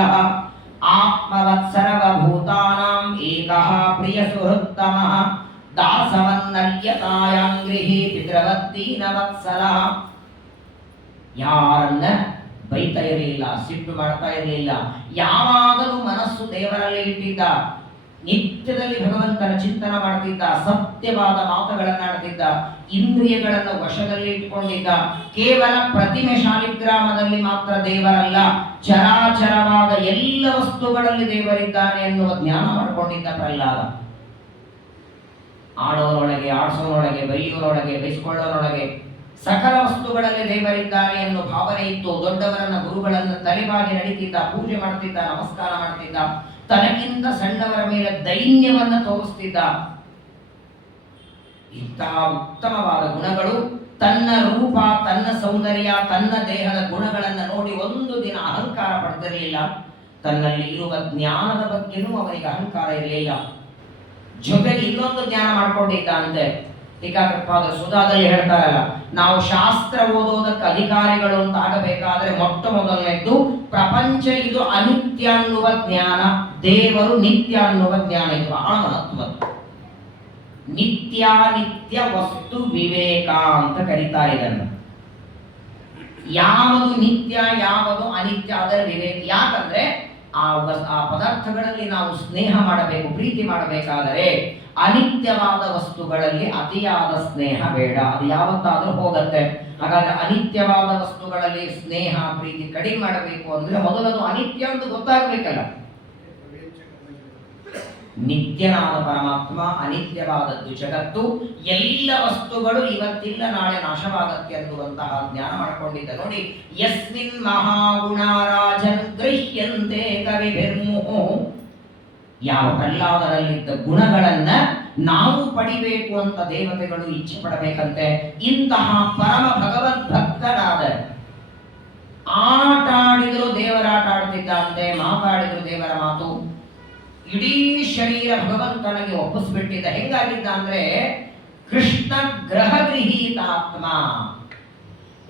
ಆತ್ಮವತ್ ಸರ್ವಭೂತಾನಾಂ ಏಕಃ ಪ್ರಿಯ ಸುಹೃತ್ತಮಃ ದಾಸವನ್ನರ್ಯತಾಯಾಂಗ್ರಿಹಿ ಪಿತೃವದ್ದೀನ ವತ್ಸಲ. ಯಾರನ್ನ ಬೈತಾ ಇರಲಿಲ್ಲ, ಸಿಟ್ಟು ಮಾಡ್ತಾ ಇರಲಿಲ್ಲ. ಯಾವಾಗಲೂ ಮನಸ್ಸು ದೇವರಲ್ಲಿ ಇಟ್ಟಿದ್ದ. ನಿತ್ಯದಲ್ಲಿ ಭಗವಂತನ ಚಿಂತನ ಮಾಡ್ತಿದ್ದ. ಸತ್ಯವಾದ ಮಾತುಗಳನ್ನಾಡ್ತಿದ್ದ. ಇಂದ್ರಿಯಗಳನ್ನು ವಶದಲ್ಲಿ ಇಟ್ಟುಕೊಂಡಿದ್ದ. ಕೇವಲ ಪ್ರತಿಮೆ ಶಾಲಿಗ್ರಾಮದಲ್ಲಿ ಮಾತ್ರ ದೇವರಲ್ಲ, ಚರಾಚರವಾದ ಎಲ್ಲ ವಸ್ತುಗಳಲ್ಲಿ ದೇವರಿದ್ದಾನೆ ಎನ್ನುವ ಜ್ಞಾನ ಮಾಡಿಕೊಂಡಿದ್ದ ಪ್ರಹ್ಲಾದ. ಆಡೋರೊಳಗೆ, ಆಡಿಸೋರೊಳಗೆ, ಬೈಯೋರೊಳಗೆ, ಬೈಸ್ಕೊಳ್ಳೋರೊಳಗೆ ಸಕಲ ವಸ್ತುಗಳಲ್ಲಿ ದೇವರಿದ್ದಾನೆ ಎನ್ನುವ ಭಾವನೆ ಇತ್ತು. ದೊಡ್ಡವರನ್ನ, ಗುರುಗಳನ್ನ ತಲೆಬಾಗಿ ನಡೀತಿದ್ದ, ಪೂಜೆ ಮಾಡ್ತಿದ್ದ, ನಮಸ್ಕಾರ ಮಾಡ್ತಿದ್ದ. ತನಗಿಂತ ಸಣ್ಣವರ ಮೇಲೆ ದೈನ್ಯವನ್ನ ತೋರಿಸ್ತಿದ್ದ. ಇಂತಹ ಉತ್ತಮವಾದ ಗುಣಗಳು. ತನ್ನ ರೂಪ, ತನ್ನ ಸೌಂದರ್ಯ, ತನ್ನ ದೇಹದ ಗುಣಗಳನ್ನು ನೋಡಿ ಒಂದು ದಿನ ಅಹಂಕಾರ ಪಡೆದಿರಲಿಲ್ಲ. ತನ್ನಲ್ಲಿ ಇರುವ ಜ್ಞಾನದ ಬಗ್ಗೆನೂ ಅವನಿಗೆ ಅಹಂಕಾರ ಇರಲಿಲ್ಲ. ಜೊತೆಗೆ ಇನ್ನೊಂದು ಜ್ಞಾನ ಮಾಡ್ಕೊಂಡಿದ್ದ ಅಂತೆ. ಟೀಕಾಕೃತ್ಪಾದರು ಸುಧಾದಲ್ಲಿ ಹೇಳ್ತಾರಲ್ಲ, ನಾವು ಶಾಸ್ತ್ರ ಓದೋದಕ್ಕೆ ಅಧಿಕಾರಿಗಳು ಅಂತ ಆಗಬೇಕಾದ್ರೆ ಮೊಟ್ಟ ಮೊದಲನೇದ್ದು ಪ್ರಪಂಚ ಇದು ಅನಿತ್ಯ ಅನ್ನುವ ಜ್ಞಾನ, ದೇವರು ನಿತ್ಯ ಅನ್ನುವ ಜ್ಞಾನ. ಇದು ಬಹಳ ಮಹತ್ವದ್ದು. ನಿತ್ಯಾನಿತ್ಯ ವಸ್ತು ವಿವೇಕ ಅಂತ ಕರೀತಾರೆ ಇದನ್ನು. ಯಾವುದು ನಿತ್ಯ, ಯಾವುದು ಅನಿತ್ಯ, ಅದರ ವಿವೇಕ. ಯಾಕಂದ್ರೆ ಆ ಪದಾರ್ಥಗಳಲ್ಲಿ ನಾವು ಸ್ನೇಹ ಮಾಡಬೇಕು, ಪ್ರೀತಿ ಮಾಡಬೇಕಾದರೆ ಅನಿತ್ಯವಾದ ವಸ್ತುಗಳಲ್ಲಿ ಅತಿಯಾದ ಸ್ನೇಹ ಬೇಡ. ಅದು ಯಾವತ್ತಾದ್ರೂ ಹೋಗುತ್ತೆ. ಹಾಗಾದ್ರೆ ಅನಿತ್ಯವಾದ ವಸ್ತುಗಳಲ್ಲಿ ಸ್ನೇಹ, ಪ್ರೀತಿ ಕಡಿಮೆ ಮಾಡಬೇಕು ಅಂದ್ರೆ ಮೊದಲದು ಅನಿತ್ಯ ಅಂತ ಗೊತ್ತಾಗಬೇಕಲ್ಲ. ನಿತ್ಯನಾದ ಪರಮಾತ್ಮ, ಅನಿತ್ಯವಾದದ್ದು ಜಗತ್ತು. ಎಲ್ಲ ವಸ್ತುಗಳು ಇವತ್ತಿಲ್ಲ ನಾಳೆ ನಾಶವಾಗತ್ತೆ ಅನ್ನುವಂತಹ ಜ್ಞಾನ ಮಾಡಿಕೊಂಡಿದ್ದ. ನೋಡಿ, ಯಸ್ಮಿನ್ ಮಹಾಗುಣರಾಜನ್ ಗೃಹ್ಯಂತೆ ಕವಿಭಿರ್ಮುಹು. ಯಾವ ಪ್ರಹ್ಲಾದರಲ್ಲಿದ್ದ ಗುಣಗಳನ್ನ ನಾವು ಪಡಿಬೇಕು ಅಂತ ದೇವತೆಗಳು ಇಚ್ಛೆ ಪಡಬೇಕಂತೆ. ಇಂತಹ ಪರಮ ಭಗವದ್ಭಕ್ತನಾದ, ಆಟ ಆಡಿದ್ರು ದೇವರಾಟ ಆಡ್ತಿದ್ದಂತೆ, ಮಾತಾಡಿದ್ರು ದೇವರ ಮಾತು. ಇಡೀ ಶರೀರ ಭಗವಂತನಿಗೆ ಒಪ್ಪಿಸ್ಬಿಟ್ಟಿದ್ದ. ಹೆಂಗಾಗಿದ್ದ ಅಂದ್ರೆ ಕೃಷ್ಣ ಗ್ರಹ ಗೃಹೀತಾತ್ಮ.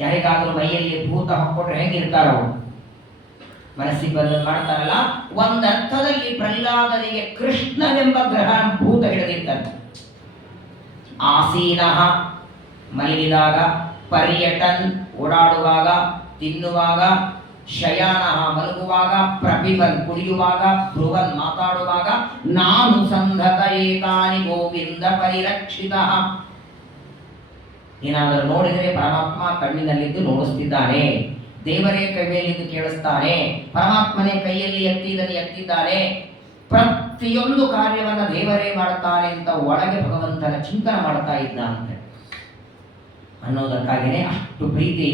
ಯಾರಿಗಾದ್ರೂ ಮೈಯಲ್ಲಿ ಭೂತ ಹಾಕೊಂಡ್ರೆ ಹೆಂಗಿರ್ತಾರೋ, ಮನಸ್ಸಿಗೆ ಬಂದ ಮಾಡ್ತಾರಲ್ಲ, ಒಂದರ್ಥದಲ್ಲಿ ಪ್ರಹ್ಲಾದನಿಗೆ ಕೃಷ್ಣನೆಂಬ ಗ್ರಹ ಭೂತ ಹಿಡಿದಿರ್ತಾರೆ. ಆಸೀನ ಮಲಗಿದಾಗ, ಪರ್ಯಟನ್ ಓಡಾಡುವಾಗ, ತಿನ್ನುವಾಗ, ಶಯಾನ ಮಲಗುವಾಗ, ಪ್ರಪಿಬನ್ ಕುಡಿಯುವಾಗ, ಭ್ರುವನ್ ಮಾತಾಡುವಾಗ, ನಾನು ಸಂಧತ ಏತಾನಿ ಗೋವಿಂದ ಪರಿರಕ್ಷಿತ. ಏನಾದರೂ ನೋಡಿದರೆ ಪರಮಾತ್ಮ ಕಣ್ಣಿನಲ್ಲಿದ್ದು ನೋಡಿಸ್ತಿದ್ದಾನೆ, ದೇವರೇ ಕೈಯಲ್ಲಿದ್ದು ಕೇಳಿಸ್ತಾನೆ, ಪರಮಾತ್ಮನೇ ಕೈಯಲ್ಲಿ ಎತ್ತಿದನ್ನು ಎತ್ತಿದ್ದಾನೆ, ಪ್ರತಿಯೊಂದು ಕಾರ್ಯವನ್ನ ದೇವರೇ ಮಾಡುತ್ತಾನೆ ಅಂತ ಒಳಗೆ ಭಗವಂತನ ಚಿಂತನೆ ಮಾಡ್ತಾ ಇದ್ದಂತೆ ಅನ್ನೋದಕ್ಕಾಗಿಯೇ ಅಷ್ಟು ಪ್ರೀತಿ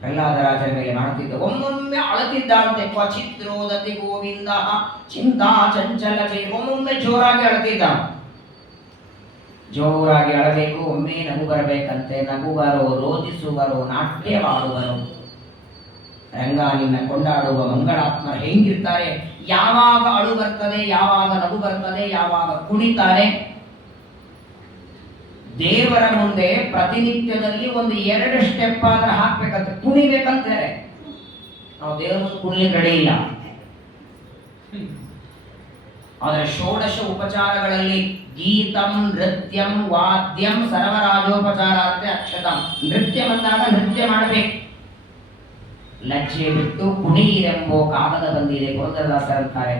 ಪ್ರಹ್ಲಾದರಾಜರ ಮೇಲೆ ಮಾಡುತ್ತಿದ್ದ. ಒಮ್ಮೊಮ್ಮೆ ಅಳತಿದ್ದಂತೆ. ಕ್ವಚಿತ್ ರೋದತಿ ಗೋವಿಂದ ಚಿಂತಾ ಚಂಚಲ ಚೈ. ಒಮ್ಮೊಮ್ಮೆ ಜೋರಾಗಿ ಅಳತಿದ್ದ. ಜೋರಾಗಿ ಅಳಬೇಕು, ಒಮ್ಮೆ ನಗು ಬರಬೇಕಂತೆ. ನಗುವರು, ರೋಧಿಸುವರು, ನಾಟ್ಯವಾಡುವರು. ರಂಗ ನಿನ್ನ ಕೊಂಡಾಡುವ ಮಂಗಳಾತ್ಮ ಹೆಂಗಿರ್ತಾರೆ. ಯಾವಾಗ ಅಳು ಬರ್ತದೆ, ಯಾವಾಗ ನಗು ಬರ್ತದೆ, ಯಾವಾಗ ಕುಣಿತಾರೆ. ದೇವರ ಮುಂದೆ ಪ್ರತಿನಿತ್ಯದಲ್ಲಿ ಒಂದು 2 ಸ್ಟೆಪ್ ಆದ್ರೆ ಹಾಕ್ಬೇಕಂತ, ಕುಣಿಬೇಕಂತಾರೆ. ನಾವು ದೇವರ ಮುಂದೆ ಕುಣಿಲಿಕ್ಕೆ ರೆಡಿ ಇಲ್ಲ. ಆದರೆ ಷೋಡಶ ಉಪಚಾರಗಳಲ್ಲಿ ಗೀತಂ, ನೃತ್ಯಂ, ವಾದ್ಯಂ, ಸರ್ವರಾಜೋಪಚಾರ ಅಂತ ಅಕ್ಷತಂ. ನೃತ್ಯ ಬಂದಾಗ ನೃತ್ಯ ಮಾಡಬೇಕು. ಲಜ್ಜೆ ಬಿಟ್ಟು ಕುಣಿಯಿರೆಂಬೋ ಕಾಗದ ಬಂದಿದೆ. ಪುರಂದರದಾಸರಂತಾರೆ,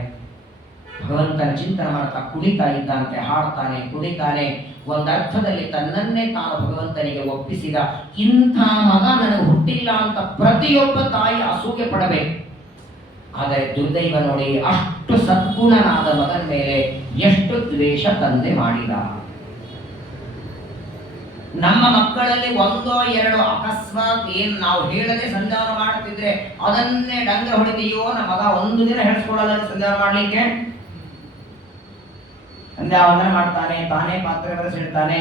ಭಗವಂತನ ಚಿಂತನೆ ಮಾಡ್ತಾ ಕುಣಿತಾ ಇದ್ದಂತೆ, ಹಾಡ್ತಾನೆ, ಕುಣಿತಾನೆ. ಒಂದರ್ಥದಲ್ಲಿ ತನ್ನನ್ನೇ ತಾನು ಭಗವಂತನಿಗೆ ಒಪ್ಪಿಸಿದ. ಇಂಥ ಮಗ ನನಗೆ ಹುಟ್ಟಿಲ್ಲ ಅಂತ ಪ್ರತಿಯೊಬ್ಬ ತಾಯಿ ಅಸೂಯೆ ಪಡಬೇಕು. ಆದರೆ ದುರ್ದೈವ ನೋಡಿ, ಅಷ್ಟು ಸದ್ಗುಣನಾದ ಮಗನ ಮೇಲೆ ಎಷ್ಟು ದ್ವೇಷ ತಂದೆ ಮಾಡಿದ. ನಮ್ಮ ಮಕ್ಕಳಲ್ಲಿ 1 or 2 ಅಕಸ್ಮಾತ್ ಏನ್ ನಾವು ಹೇಳದೆ ಸಂಧಾನ ಮಾಡ್ತಿದ್ರೆ ಅದನ್ನೇ ಡಂಗ ಹೊಡಿತೀಯೋ. ನಮ್ಮ ಮಗ ಒಂದು ದಿನ ಹೇಳಿಸ್ಕೊಡಲ್ಲ ಸಂಧಾನ ಮಾಡ್ಲಿಕ್ಕೆ. ಸಂಧ್ಯಾವಂದನ ಮಾಡ್ತಾನೆ, ತಾನೇ ಪಾತ್ರೆ ಬರೆಸಿಡ್ತಾನೆ,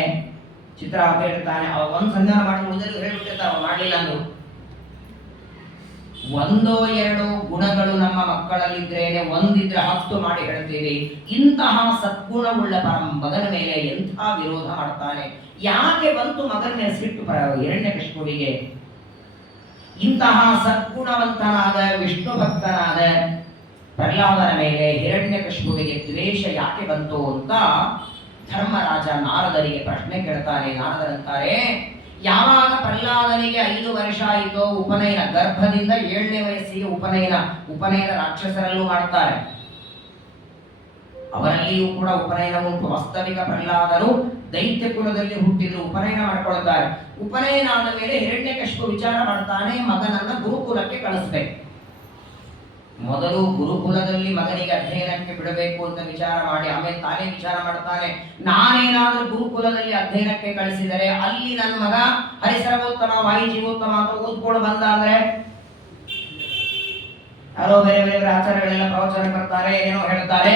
ಚಿತ್ರ ಹಾಕಿ ಇಡ್ತಾನೆ. ಅವ ಒಂದು ಸಂಧಾನ ಮಾಡಿ ಉಳಿದಲ್ಲಿ ಹೇಳ್ಬಿಟ್ಟಿರ್ತಾವ, ಮಾಡಲಿಲ್ಲ ಅಂದ್ರು. ಒಂದೋ ಎರಡೋ ಗುಣಗಳು ನಮ್ಮ ಮಕ್ಕಳಲ್ಲಿದ್ರೇನೆ, ಒಂದಿದ್ರೆ 10 ಮಾಡಿ ಹೇಳ್ತೀವಿ. ಇಂತಹ ಸದ್ಗುಣವುಳ್ಳ ಮಗನ ಮೇಲೆ ಎಂಥ ವಿರೋಧ ಮಾಡ್ತಾನೆ. ಯಾಕೆ ಬಂತು ಮಗನ ಮೇಲೆ ಸಿಟ್ಟು ಹಿರಣ್ಯಕಶಿಪುವಿಗೆ? ಇಂತಹ ಸದ್ಗುಣವಂತನಾದ ವಿಷ್ಣು ಭಕ್ತನಾದ ಪ್ರಹ್ಲಾದನ ಮೇಲೆ ಹಿರಣ್ಯಕಶಿಪುವಿಗೆ ದ್ವೇಷ ಯಾಕೆ ಬಂತು ಅಂತ ಧರ್ಮರಾಜ ನಾರದರಿಗೆ ಪ್ರಶ್ನೆ ಕೇಳ್ತಾನೆ. ನಾರದರಂತಾರೆ, ಯಾವಾಗ ಪ್ರಹ್ಲಾದನಿಗೆ 5 ವರ್ಷ ಆಯಿತೋ ಉಪನಯನ, ಗರ್ಭದಿಂದ 7ನೇ ವಯಸ್ಸಿಗೆ ಉಪನಯನ ರಾಕ್ಷಸರಲ್ಲೂ ಮಾಡ್ತಾರೆ, ಅವರಲ್ಲಿಯೂ ಕೂಡ ಉಪನಯನ ಉಂಟು. ವಾಸ್ತವಿಕ ಪ್ರಹ್ಲಾದನು ದೈತ್ಯ ಕುಲದಲ್ಲಿ ಹುಟ್ಟಿದ್ರು, ಉಪನಯನ ಮಾಡ್ಕೊಳ್ತಾರೆ. ಉಪನಯನ ಆದ ಮೇಲೆ ಹಿರಣ್ಯಕಶಿಪು ವಿಚಾರ ಮಾಡ್ತಾನೆ, ಮಗನನ್ನ ಗುರುಕುಲಕ್ಕೆ ಕಳಿಸ್ಬೇಕು. ಮೊದಲು ಗುರುಕುಲದಲ್ಲಿ ಮಗನಿಗೆ ಅಧ್ಯಯನಕ್ಕೆ ಬಿಡಬೇಕು ಅಂತ ವಿಚಾರ ಮಾಡಿ ಆಮೇಲೆ ತಾನೇ ವಿಚಾರ ಮಾಡ್ತಾನೆ, ನಾನೇನಾದ್ರೂ ಗುರುಕುಲದಲ್ಲಿ ಅಧ್ಯಯನಕ್ಕೆ ಕಳಿಸಿದರೆ ಅಲ್ಲಿ ನನ್ನ ಮಗ ಹರಿಸರ್ವೋತ್ತಮ ವಾಯುಜೀವೋತ್ತಮ ಅಂತ ಓದ್ಕೊಂಡು ಬಂದ ಅಂದ್ರೆ, ಯಾರೋ ಬೇರೆ ಬೇರೆ ಆಚಾರ್ಯಗಳೆಲ್ಲ ಪ್ರವಚನ ಬರ್ತಾರೆ, ಏನೋ ಹೇಳ್ತಾರೆ,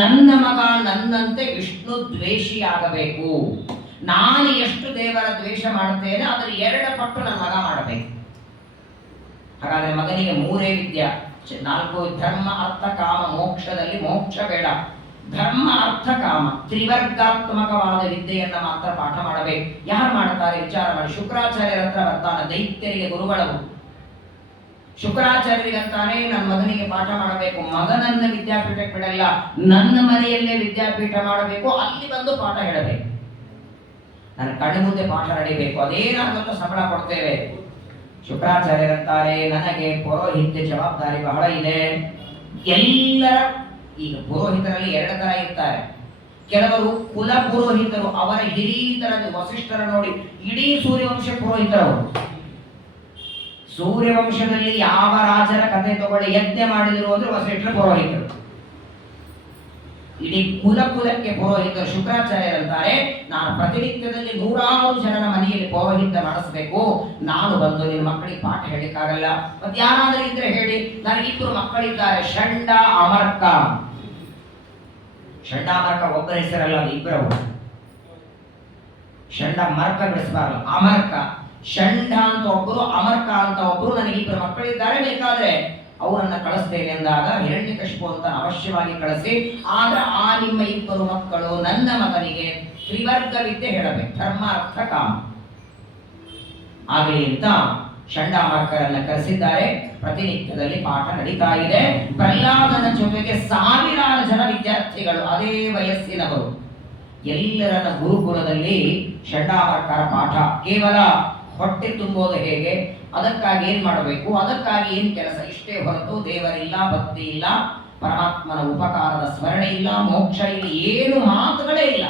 ನನ್ನ ಮಗ ನನ್ನಂತೆ ವಿಷ್ಣು ದ್ವೇಷಿ ಆಗಬೇಕು. ನಾನು ಎಷ್ಟು ದೇವರ ದ್ವೇಷ ಮಾಡುತ್ತೇನೆ ಅದರ 2 ಪಟ್ಟು ನನ್ನ ಮಗ ಮಾಡಬೇಕು. ಹಾಗಾದ್ರೆ ಮಗನಿಗೆ 3 ವಿದ್ಯೆ, 4 ಧರ್ಮ ಅರ್ಥ ಕಾಮ. ಮೋಕ್ಷದಲ್ಲಿ ಮೋಕ್ಷ ಬೇಡ, ಧರ್ಮ ಅರ್ಥ ಕಾಮ ತ್ರಿವರ್ಗಾತ್ಮಕವಾದ ವಿದ್ಯೆಯನ್ನ ಮಾತ್ರ ಪಾಠ ಮಾಡಬೇಕು. ಯಾರು ಮಾಡ್ತಾರೆ ವಿಚಾರ ಮಾಡಿ. ಶುಕ್ರಾಚಾರ್ಯರ ಹತ್ರ ಬರ್ತಾನೆ, ದೈತ್ಯರಿಗೆ ಗುರುಗಳವು. ಶುಕ್ರಾಚಾರ್ಯರಿಗಂತಾನೆ, ನನ್ನ ಮಗನಿಗೆ ಪಾಠ ಮಾಡಬೇಕು, ಮಗನನ್ನ ವಿದ್ಯಾಪೀಠಕ್ಕೆ ಬಿಡಲ್ಲ, ನನ್ನ ಮನೆಯಲ್ಲೇ ವಿದ್ಯಾಪೀಠ ಮಾಡಬೇಕು, ಅಲ್ಲಿ ಬಂದು ಪಾಠ ಹೇಳಬೇಕು, ನನ್ನ ಕಣ್ಣು ಮುಂದೆ ಪಾಠ ನಡೀಬೇಕು, ಅದೇನಾಗುತ್ತೋ ಸಂಬಳ ಕೊಡ್ತೇವೆ. ಶುಕ್ರಾಚಾರ್ಯರಂತಾರೆ, ನನಗೆ ಪುರೋಹಿತ್ಯ ಜವಾಬ್ದಾರಿ ಬಹಳ ಇದೆ. ಎಲ್ಲರ ಈಗ ಪುರೋಹಿತರಲ್ಲಿ 2 ತರ ಇರ್ತಾರೆ. ಕೆಲವರು ಕುಲ ಪುರೋಹಿತರು, ಅವರ ಹಿರಿಯರ ವಸಿಷ್ಠರ ನೋಡಿ ಇಡೀ ಸೂರ್ಯವಂಶ ಪುರೋಹಿತರು. ಸೂರ್ಯವಂಶದಲ್ಲಿ ಯಾವ ರಾಜರ ಕಥೆ ತಗೊಳ್ಳಿ, ಯಜ್ಞ ಮಾಡಿದ್ರು ಅಂದ್ರೆ ವಸಿಷ್ಠರ ಪುರೋಹಿತರು, ಇಡೀ ಕುಲಕ್ಕೆ ಪುರೋಹಿತರು. ಶುಕ್ರಾಚಾರ್ಯರಂತಾರೆ, ನಾನು ಪ್ರತಿನಿತ್ಯದಲ್ಲಿ 100 ಜನರ ಮನೆಯಲ್ಲಿ ಪೌರೋಹಿತ್ಯ ಮಾಡಿಸ್ಬೇಕು, ನಾನು ಬಂದು ನಿನ್ನ ಮಕ್ಕಳಿಗೆ ಪಾಠ ಹೇಳಿಕ್ಕಾಗಲ್ಲ. ಮತ್ತೆ ಯಾರಾದ್ರೂ ಇದ್ರೆ ಹೇಳಿ, ನನಗೆ 2 ಮಕ್ಕಳಿದ್ದಾರೆ, ಷಂಡ ಅಮರ್ಕ. ಷಂಡ ಅಮರ್ಕ ಒಬ್ಬರ ಹೆಸರಲ್ಲ, ಅದು ಇಬ್ಬರವು. ಷಂಡ ಮರ್ಕ ಬಿಡಿಸಬಾರದು, ಅಮರ್ಕ. ಷಂಡ ಅಂತ ಒಬ್ಬರು, ಅಮರ್ಕ ಅಂತ ಒಬ್ಬರು, ನನಗೆ 2 ಮಕ್ಕಳಿದ್ದಾರೆ, ಬೇಕಾದ್ರೆ ಅವರನ್ನ ಕಳಿಸ್ತೇನೆ ಎಂದಾಗ ಹಿರಣ್ಯಕಶಿಪು ಅಂತ ಅವಶ್ಯವಾಗಿ ಕಳಿಸಿ, ಆಗ ಆ ನಿಮ್ಮ 2 ಮಕ್ಕಳು ನನ್ನ ಮಗನಿಗೆ ತ್ರಿವರ್ಗ ವಿದ್ಯೆ ಹೇಳಬೇಕು, ಧರ್ಮ ಅರ್ಥ ಕಾಮ ಆಗಲಿ ಅಂತ ಷಂಡಾಮರ್ಕರನ್ನ ಕರೆಸಿದ್ದಾರೆ. ಪ್ರತಿನಿತ್ಯದಲ್ಲಿ ಪಾಠ ನಡೀತಾ ಇದೆ. ಪ್ರಹ್ಲಾದನ ಜೊತೆಗೆ 1000 ಜನ ವಿದ್ಯಾರ್ಥಿಗಳು, ಅದೇ ವಯಸ್ಸಿನವರು. ಎಲ್ಲರನ್ನ ಗುರುಕುಲದಲ್ಲಿ ಷಂಡಾಮರ್ಕರ ಪಾಠ. ಕೇವಲ ಹೊಟ್ಟೆ ತುಂಬೋದು ಹೇಗೆ, ಅದಕ್ಕಾಗಿ ಏನ್ ಮಾಡಬೇಕು, ಅದಕ್ಕಾಗಿ ಏನ್ ಕೆಲಸ, ಇಷ್ಟೇ ಹೊರತು ದೇವರಿಲ್ಲ, ಭಕ್ತಿ ಇಲ್ಲ, ಪರಮಾತ್ಮನ ಉಪಕಾರದ ಸ್ಮರಣೆ ಇಲ್ಲ, ಮೋಕ್ಷ ಇಲ್ಲ, ಏನು ಮಾತುಗಳೇ ಇಲ್ಲ.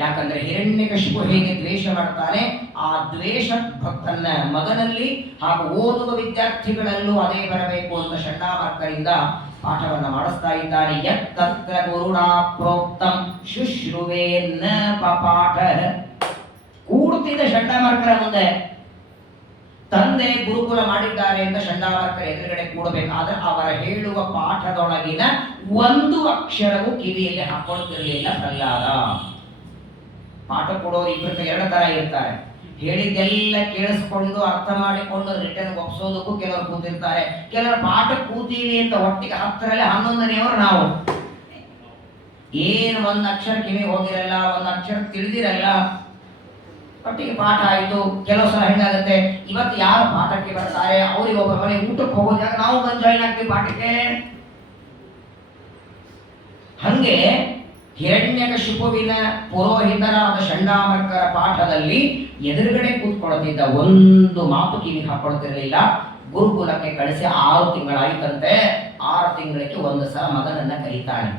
ಯಾಕಂದ್ರೆ ಹಿರಣ್ಯಕಶಿಪು ಹೇಗೆ ದ್ವೇಷ ಮಾಡ್ತಾನೆ, ಆ ದ್ವೇಷ ಭಕ್ತನ ಮಗನಲ್ಲಿ ಹಾಗೂ ಓದುವ ವಿದ್ಯಾರ್ಥಿಗಳಲ್ಲೂ ಅದೇ ಬರಬೇಕು ಅಂತ ಷಂಡಾಮರ್ಕರಿಂದ ಪಾಠವನ್ನ ಮಾಡಿಸ್ತಾ ಇದ್ದಾರೆ. ಯತ್ತತ್ರ ಗುರುಣಾ ಪ್ರೋಕ್ತಂ ಶುಶ್ರುವೇ ನ ಪಪಾಠ. ಕೂಡ್ತಿದ್ದ ಷಂಡಾಮರ್ಕರ ಮುಂದೆ ತಂದೆ ಗುರುಕುಲ ಮಾಡಿದ್ದಾರೆ ಅಂತ ಷಂಡಾಮರ್ಕರ ಎದುರುಗಡೆ ಕೂಡಬೇಕಾದ್ರೆ ಅವರ ಹೇಳುವ ಪಾಠದೊಳಗಿನ 1 ಅಕ್ಷರವೂ ಕಿವಿಯಲ್ಲಿ ಹಾಕೊಳ್ತಿರ್ಲಿಲ್ಲ ಪ್ರಹ್ಲಾದ. ಪಾಠ ಕೊಡೋರು 2 ತರ ಇರ್ತಾರೆ. ಹೇಳಿದ್ದೆಲ್ಲ ಕೇಳಿಸ್ಕೊಂಡು ಅರ್ಥ ಮಾಡಿಕೊಂಡು ರಿಟರ್ನ್ ಒಪ್ಸೋದಕ್ಕೂ ಕೆಲವರು ಕೂತಿರ್ತಾರೆ. ಕೆಲವರು ಪಾಠ ಕೂತೀವಿ ಅಂತ ಒಟ್ಟಿಗೆ 10ರಲ್ಲಿ 11ನೆಯವರು ನಾವು. ಏನು 1 ಅಕ್ಷರ ಕಿವಿ ಹೋಗಿರಲ್ಲ, 1 ಅಕ್ಷರ ತಿಳಿದಿರಲ್ಲ, ಒಟ್ಟಿಗೆ ಪಾಠ ಆಯಿತು. ಕೆಲವು ಸಲ ಹೆಂಗಾಗುತ್ತೆ, ಇವತ್ತು ಯಾರು ಪಾಠಕ್ಕೆ ಬರ್ತಾರೆ ಅವ್ರಿಗೆ ಒಬ್ಬರ ಮನೆ ಊಟಕ್ಕೆ ಹೋಗೋದಾಗ ನಾವು ಬಂದು ಜಾಯಿನ್ ಆಗ್ತೀವಿ ಪಾಠಕ್ಕೆ. ಹಂಗೆ ಹಿರಣ್ಯಕಶಿಪುವಿನ ಪುರೋಹಿತರಾದ ಷಂಡಾಮರ್ಕರ ಪಾಠದಲ್ಲಿ ಎದುರುಗಡೆ ಕೂತ್ಕೊಳ್ತಿದ್ದ 1 ಮಾತು ಕಿವಿ ಹಾಕೊಳ್ತಿರ್ಲಿಲ್ಲ. ಗುರುಕುಲಕ್ಕೆ ಕಳಿಸಿ 6 ತಿಂಗಳಾಯ್ತಂತೆ. 6 ತಿಂಗಳಿಗೆ 1 ಸಲ ಮಗನನ್ನ ಕರೀತಾನೆ.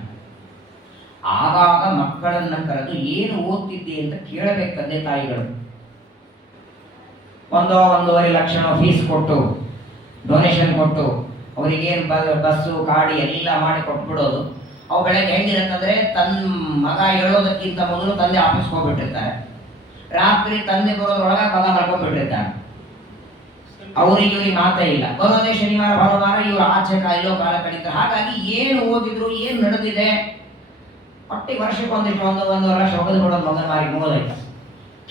ಆಗಾಗ ಮಕ್ಕಳನ್ನ ಕರೆದು ಏನು ಓದ್ತಿದ್ದೆ ಅಂತ ಕೇಳಬೇಕು ತಂದೆ ತಾಯಿಗಳು. 1-1.5 ಲಕ್ಷ ಫೀಸ್ ಕೊಟ್ಟು, ಡೊನೇಷನ್ ಕೊಟ್ಟು, ಅವರಿಗೇನು ಬಸ್ಸು ಗಾಡಿ ಎಲ್ಲ ಮಾಡಿ ಕೊಟ್ಬಿಡೋದು. ಅವು ಬೆಳಗ್ಗೆ ಹೆಂಗಿರುತ್ತಂದ್ರೆ, ತನ್ನ ಮಗ ಹೇಳೋದಕ್ಕಿಂತ ಮೊದಲು ತಂದೆ ಆಫೀಸ್ಗೆ ಹೋಗ್ಬಿಟ್ಟಿರ್ತಾರೆ, ರಾತ್ರಿ ತಂದೆ ಬರೋದ್ರೊಳಗೆ ಮಗ ಮಲ್ಕೊಂಡ್ಬಿಟ್ಟಿರ್ತಾರೆ. ಅವ್ರಿಗೆ ಇವ್ರಿಗೆ ಮಾತೇ ಇಲ್ಲ. ಬರೋದೇ ಶನಿವಾರ ಭಾನುವಾರ, ಇವ್ರು ಆಚೆ ಇಲ್ಲೋ ಕಾಲ ಕಳೀತಾರೆ. ಹಾಗಾಗಿ ಏನು ಓದಿದ್ರು, ಏನು ನಡೆದಿದೆ, ಒಟ್ಟಿಗೆ ವರ್ಷಕ್ಕೆ ಒಂದಿಷ್ಟು 1-1.5 ಲಕ್ಷ ಒಗೆದು ಬಿಡೋದು ಮಗನ ಮಾರಿಗೆ ಮುಗೋದೈತೆ.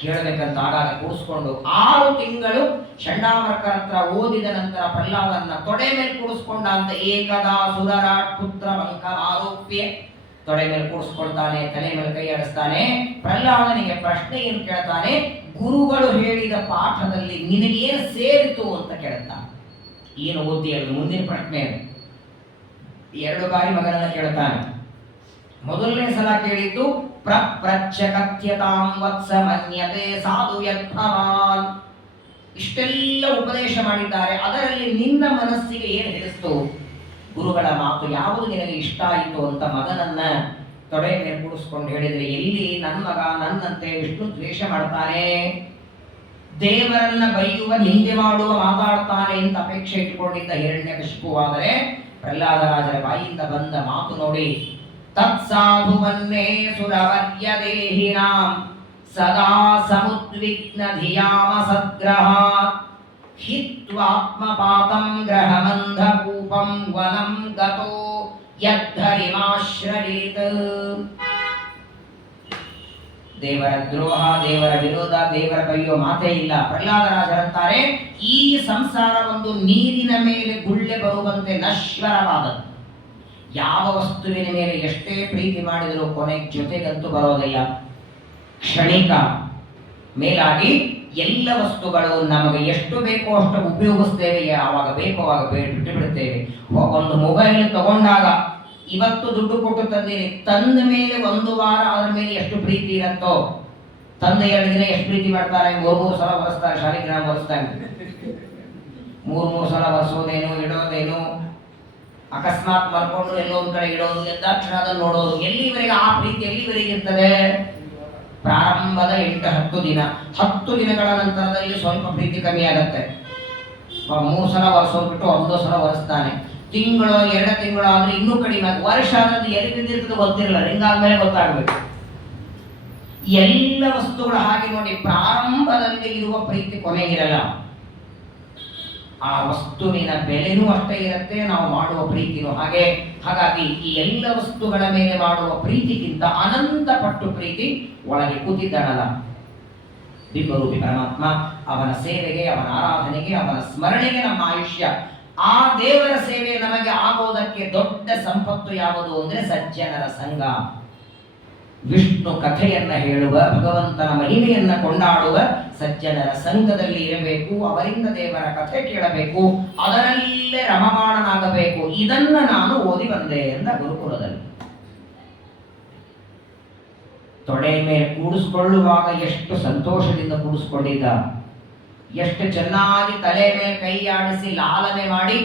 ಕೇಳಬೇಕಂತ ಆಗಾಗ ಕೂಡಿಸ್ಕೊಂಡು 6 ತಿಂಗಳು ಷಂಡಾಮರ್ಕರ ಹತ್ರ ಓದಿದ ನಂತರ ಪ್ರಹ್ಲಾದನ್ನ ತೊಡೆ ಮೇಲೆ ಕೂಡಿಸ್ಕೊಂಡ ಅಂತ ಏಕದಾ ಸುರರಾಟ್ ಪುತ್ರ ಬಂಕ ಆರೋಪ್ಯ ತೊಡೆ ಮೇಲೆ ಕೂಡಿಸ್ಕೊಳ್ತಾನೆ, ತಲೆ ಮೇಲೆ ಕೈ ಆಡಿಸ್ತಾನೆ. ಪ್ರಹ್ಲಾದನಿಗೆ ಪ್ರಶ್ನೆ ಏನು ಕೇಳ್ತಾನೆ, ಗುರುಗಳು ಹೇಳಿದ ಪಾಠದಲ್ಲಿ ನಿನಗೇನು ಸೇರಿತು ಅಂತ ಕೇಳ್ತಾನೆ. ಏನು ಓದಿ ಹೇಳುದು ಮುಂದಿನ ಪ್ರಶ್ನೆ. 2 ಬಾರಿ ಮಗನನ್ನ ಕೇಳ್ತಾನೆ. ಮೊದಲನೇ ಸಲ ಕೇಳಿದ್ದು ಪ್ರಪ್ರಚ್ಛ ಕಥ್ಯತಾಂ ವತ್ಸ ಮನ್ಯತೆ ಸಾಧು ಯದ್ಭವಾನ್. ಇಷ್ಟೆಲ್ಲ ಉಪದೇಶ ಮಾಡಿದ್ದಾರೆ, ಅದರಲ್ಲಿ ನಿನ್ನ ಮನಸ್ಸಿಗೆ ಏನು ಹಿಡಿಸ್ತು, ಗುರುಗಳ ಮಾತು ಯಾವುದು ನಿನಗೆ ಇಷ್ಟ ಆಯಿತು ಅಂತ ಮಗನನ್ನ ತೊಡೆ ಮೇಲೆ ಕೂಡಿಸ್ಕೊಂಡು ಹೇಳಿದ್ರೆ, ಎಲ್ಲಿ ನನ್ನ ಮಗ ನನ್ನಂತೆ ವಿಷ್ಣು ದ್ವೇಷ ಮಾಡ್ತಾನೆ, ದೇವರನ್ನ ಬೈಯುವ ನಿಂದೆ ಮಾಡುವ ಮಾತಾಡ್ತಾನೆ ಅಂತ ಅಪೇಕ್ಷೆ ಇಟ್ಟುಕೊಂಡಿದ್ದ ಹಿರಣ್ಯಕಶಿಪುವಾದರೆ ಪ್ರಹ್ಲಾದರಾಜರ ಬಾಯಿಂದ ಬಂದ ಮಾತು ನೋಡಿ, ತತ್ಸಾಧುವನ್ನೇ ಸುರವರ್ಯ ದೇಹಿನಾಂ ಸದಾ ಸಮುದ್ವಿಗ್ನ ಧಿಯಾಮ ಸದ್ಗ್ರಹಾತ್ ಹಿತ್ವಾತ್ಮಪಾತಂ ಗ್ರಹಮಂಧಕೂಪಂ ವನಂ ಗತೋ ಯದ್ಧರಿಮಾಶ್ರಯೇತ್. ದೇವರ ದ್ರೋಹ, ದೇವರ ವಿರೋಧ, ದೇವರ ಬೈಯೋ ಮಾತೇ ಇಲ್ಲ. ಪ್ರಹ್ಲಾದರಾಜರಂತಾರೆ, ಈ ಸಂಸಾರ ಒಂದು ನೀರಿನ ಮೇಲೆ ಗುಳ್ಳೆ ಬರುವಂತೆ ನಶ್ವರವಾದದ್ದು. ಯಾವ ವಸ್ತುವಿನ ಮೇಲೆ ಎಷ್ಟೇ ಪ್ರೀತಿ ಮಾಡಿದರೂ ಕೊನೆ ಜೊತೆಗಂತೂ ಬರೋದಿಲ್ಲ, ಕ್ಷಣಿಕ. ಮೇಲಾಗಿ ಎಲ್ಲ ವಸ್ತುಗಳು ನಮಗೆ ಎಷ್ಟು ಬೇಕೋ ಅಷ್ಟು ಉಪಯೋಗಿಸ್ತೇವೆ, ಯಾವಾಗ ಬೇಕೋ ಆವಾಗ ಬಿಟ್ಟು ಬಿಡುತ್ತೇವೆ. ಒಂದು ಮೊಬೈಲ್ ತಗೊಂಡಾಗ ಇವತ್ತು ದುಡ್ಡು ಕೊಟ್ಟು ತಂದೀನಿ, ತಂದ ಮೇಲೆ 1 ವಾರ ಅದರ ಮೇಲೆ ಎಷ್ಟು ಪ್ರೀತಿ ಇರುತ್ತೋ, ತಂದ 2 ದಿನ ಎಷ್ಟು ಪ್ರೀತಿ ಮಾಡ್ತಾರೆ, 3 ಸಲ ಒರೆಸ್ತಾರೆ, ಶಾಲಿಗ್ರಾಮ ಒರೆಸ್ತಾನೆ, 3 ಸಲ ಒರೆಸೋದೇನು, ಇಡೋದೇನು, ಅಕಸ್ಮಾತ್ ಮರ್ಕೊಂಡು ಎಲ್ಲೋ ಒಂದು ಕಡೆ ಇಡೋದು, ಎದ್ದಾಕ್ಷಣ ಅದನ್ನು ನೋಡೋದು. ಎಲ್ಲಿವರೆಗೆ ಆ ಪ್ರೀತಿ ಎಲ್ಲಿವರೆಗೆ ಇರ್ತದೆ? ಪ್ರಾರಂಭದ 8-10 ದಿನ. 10 ದಿನಗಳ ನಂತರದಲ್ಲಿ ಸ್ವಲ್ಪ ಪ್ರೀತಿ ಕಮ್ಮಿ ಆಗತ್ತೆ. 3 ಸಲ ಒರೆಸೋದ್ಬಿಟ್ಟು 1 ಸಲ ಒರೆಸ್ತಾನೆ. ತಿಂಗಳು 2 ತಿಂಗಳು ಆದ್ರೆ ಇನ್ನೂ ಕಡಿಮೆ. ವರ್ಷ ಅನ್ನೋದು ಎಲ್ಲಿ ಬಿದ್ದಿರ್ತದೆ ಗೊತ್ತಿರಲ್ಲ, ರಿಂಗಾದ್ಮೇಲೆ ಗೊತ್ತಾಗ್ಬೇಕು. ಎಲ್ಲ ವಸ್ತುಗಳು ಹಾಗೆ ನೋಡಿ, ಪ್ರಾರಂಭದಲ್ಲಿ ಇರುವ ಪ್ರೀತಿ ಕೊನೆಗಿರಲ್ಲ. ಆ ವಸ್ತುವಿನ ಬೆಲೆನೂ ಅಷ್ಟೇ ಇರುತ್ತೆ, ನಾವು ಮಾಡುವ ಪ್ರೀತಿನೂ ಹಾಗೆ. ಹಾಗಾಗಿ ಈ ಎಲ್ಲ ವಸ್ತುಗಳ ಮೇಲೆ ಮಾಡುವ ಪ್ರೀತಿಗಿಂತ ಅನಂತ ಪಟ್ಟು ಪ್ರೀತಿ ಒಳಗೆ ಕೂತಿದ್ದಾನಲ್ಲ ಬಿಂಬರೂಪಿ ಪರಮಾತ್ಮ, ಅವನ ಸೇವೆಗೆ, ಅವನ ಆರಾಧನೆಗೆ, ಅವನ ಸ್ಮರಣೆಗೆ ನಮ್ಮ ಆಯುಷ್ಯ. ಆ ದೇವರ ಸೇವೆ ನಮಗೆ ಆಗೋದಕ್ಕೆ ದೊಡ್ಡ ಸಂಪತ್ತು ಯಾವುದು ಅಂದ್ರೆ ಸಜ್ಜನರ ಸಂಘ. ವಿಷ್ಣು ಕಥೆಯನ್ನ ಹೇಳುವ, ಭಗವಂತನ ಮಹಿಮೆಯನ್ನ ಕೊಂಡಾಡುವ ಸಜ್ಜನರ ಸಂಘದಲ್ಲಿ ಇರಬೇಕು, ಅವರಿಂದ ದೇವರ ಕಥೆ ಕೇಳಬೇಕು, ಅದರಲ್ಲೇ ರಮಮಾಣನಾಗಬೇಕು. ಇದನ್ನ ನಾನು ಓದಿ ಬಂದೆ ಎಂದ ಗುರುಕುಲದಲ್ಲಿ. ತೊಡೆ ಮೇಲೆ ಕೂಡಿಸ್ಕೊಳ್ಳುವಾಗ ಎಷ್ಟು ಸಂತೋಷದಿಂದ ಕೂಡಿಸ್ಕೊಂಡಿದ್ದ, ಎಷ್ಟು ಚೆನ್ನಾಗಿ ತಲೆ ಮೇಲೆ ಕೈ ಆಡಿಸಿ ಲಾಲನೆ ಮಾಡಿ,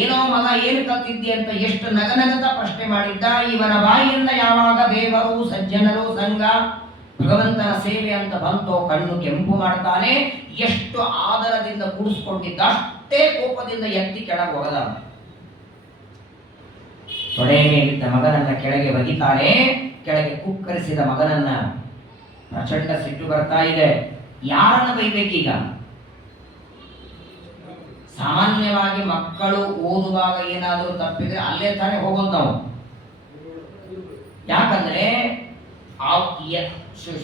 ಏನೋ ಮಗ ಏನು ಕಲ್ತಿದ್ದಿ ಅಂತ ಎಷ್ಟು ನಗನಗತ ಪ್ರಶ್ನೆ ಮಾಡಿದ್ದ. ಇವನ ಬಾಯಿಯಿಂದ ಯಾವಾಗ ದೇವರು, ಸಜ್ಜನರು, ಸಂಘ, ಭಗವಂತನ ಸೇವೆ ಅಂತ ಬಂತೋ ಕಣ್ಣು ಕೆಂಪು ಮಾಡ್ತಾನೆ. ಎಷ್ಟು ಆದರದಿಂದ ಕೂಡಿಸ್ಕೊಂಡಿದ್ದ, ಅಷ್ಟೇ ಕೋಪದಿಂದ ಎತ್ತಿ ಕೆಳಗೆ ಹೋಗದ. ತೊಡೆ ಮೇಲಿದ್ದ ಮಗನನ್ನ ಕೆಳಗೆ ಬಗಿತಾನೆ. ಕೆಳಗೆ ಕುಕ್ಕರಿಸಿದ ಮಗನನ್ನ ಪ್ರಚಂಡ ಸಿಟ್ಟು ಬರ್ತಾ ಇದೆ. ಯಾರನ್ನ ಬೈಬೇಕೀಗ? ಸಾಮಾನ್ಯವಾಗಿ ಮಕ್ಕಳು ಓದುವಾಗ ಏನಾದರೂ ತಪ್ಪಿದ್ರೆ ಅಲ್ಲೇ ತಾನೇ ಹೋಗೋದು ನಾವು. ಯಾಕಂದ್ರೆ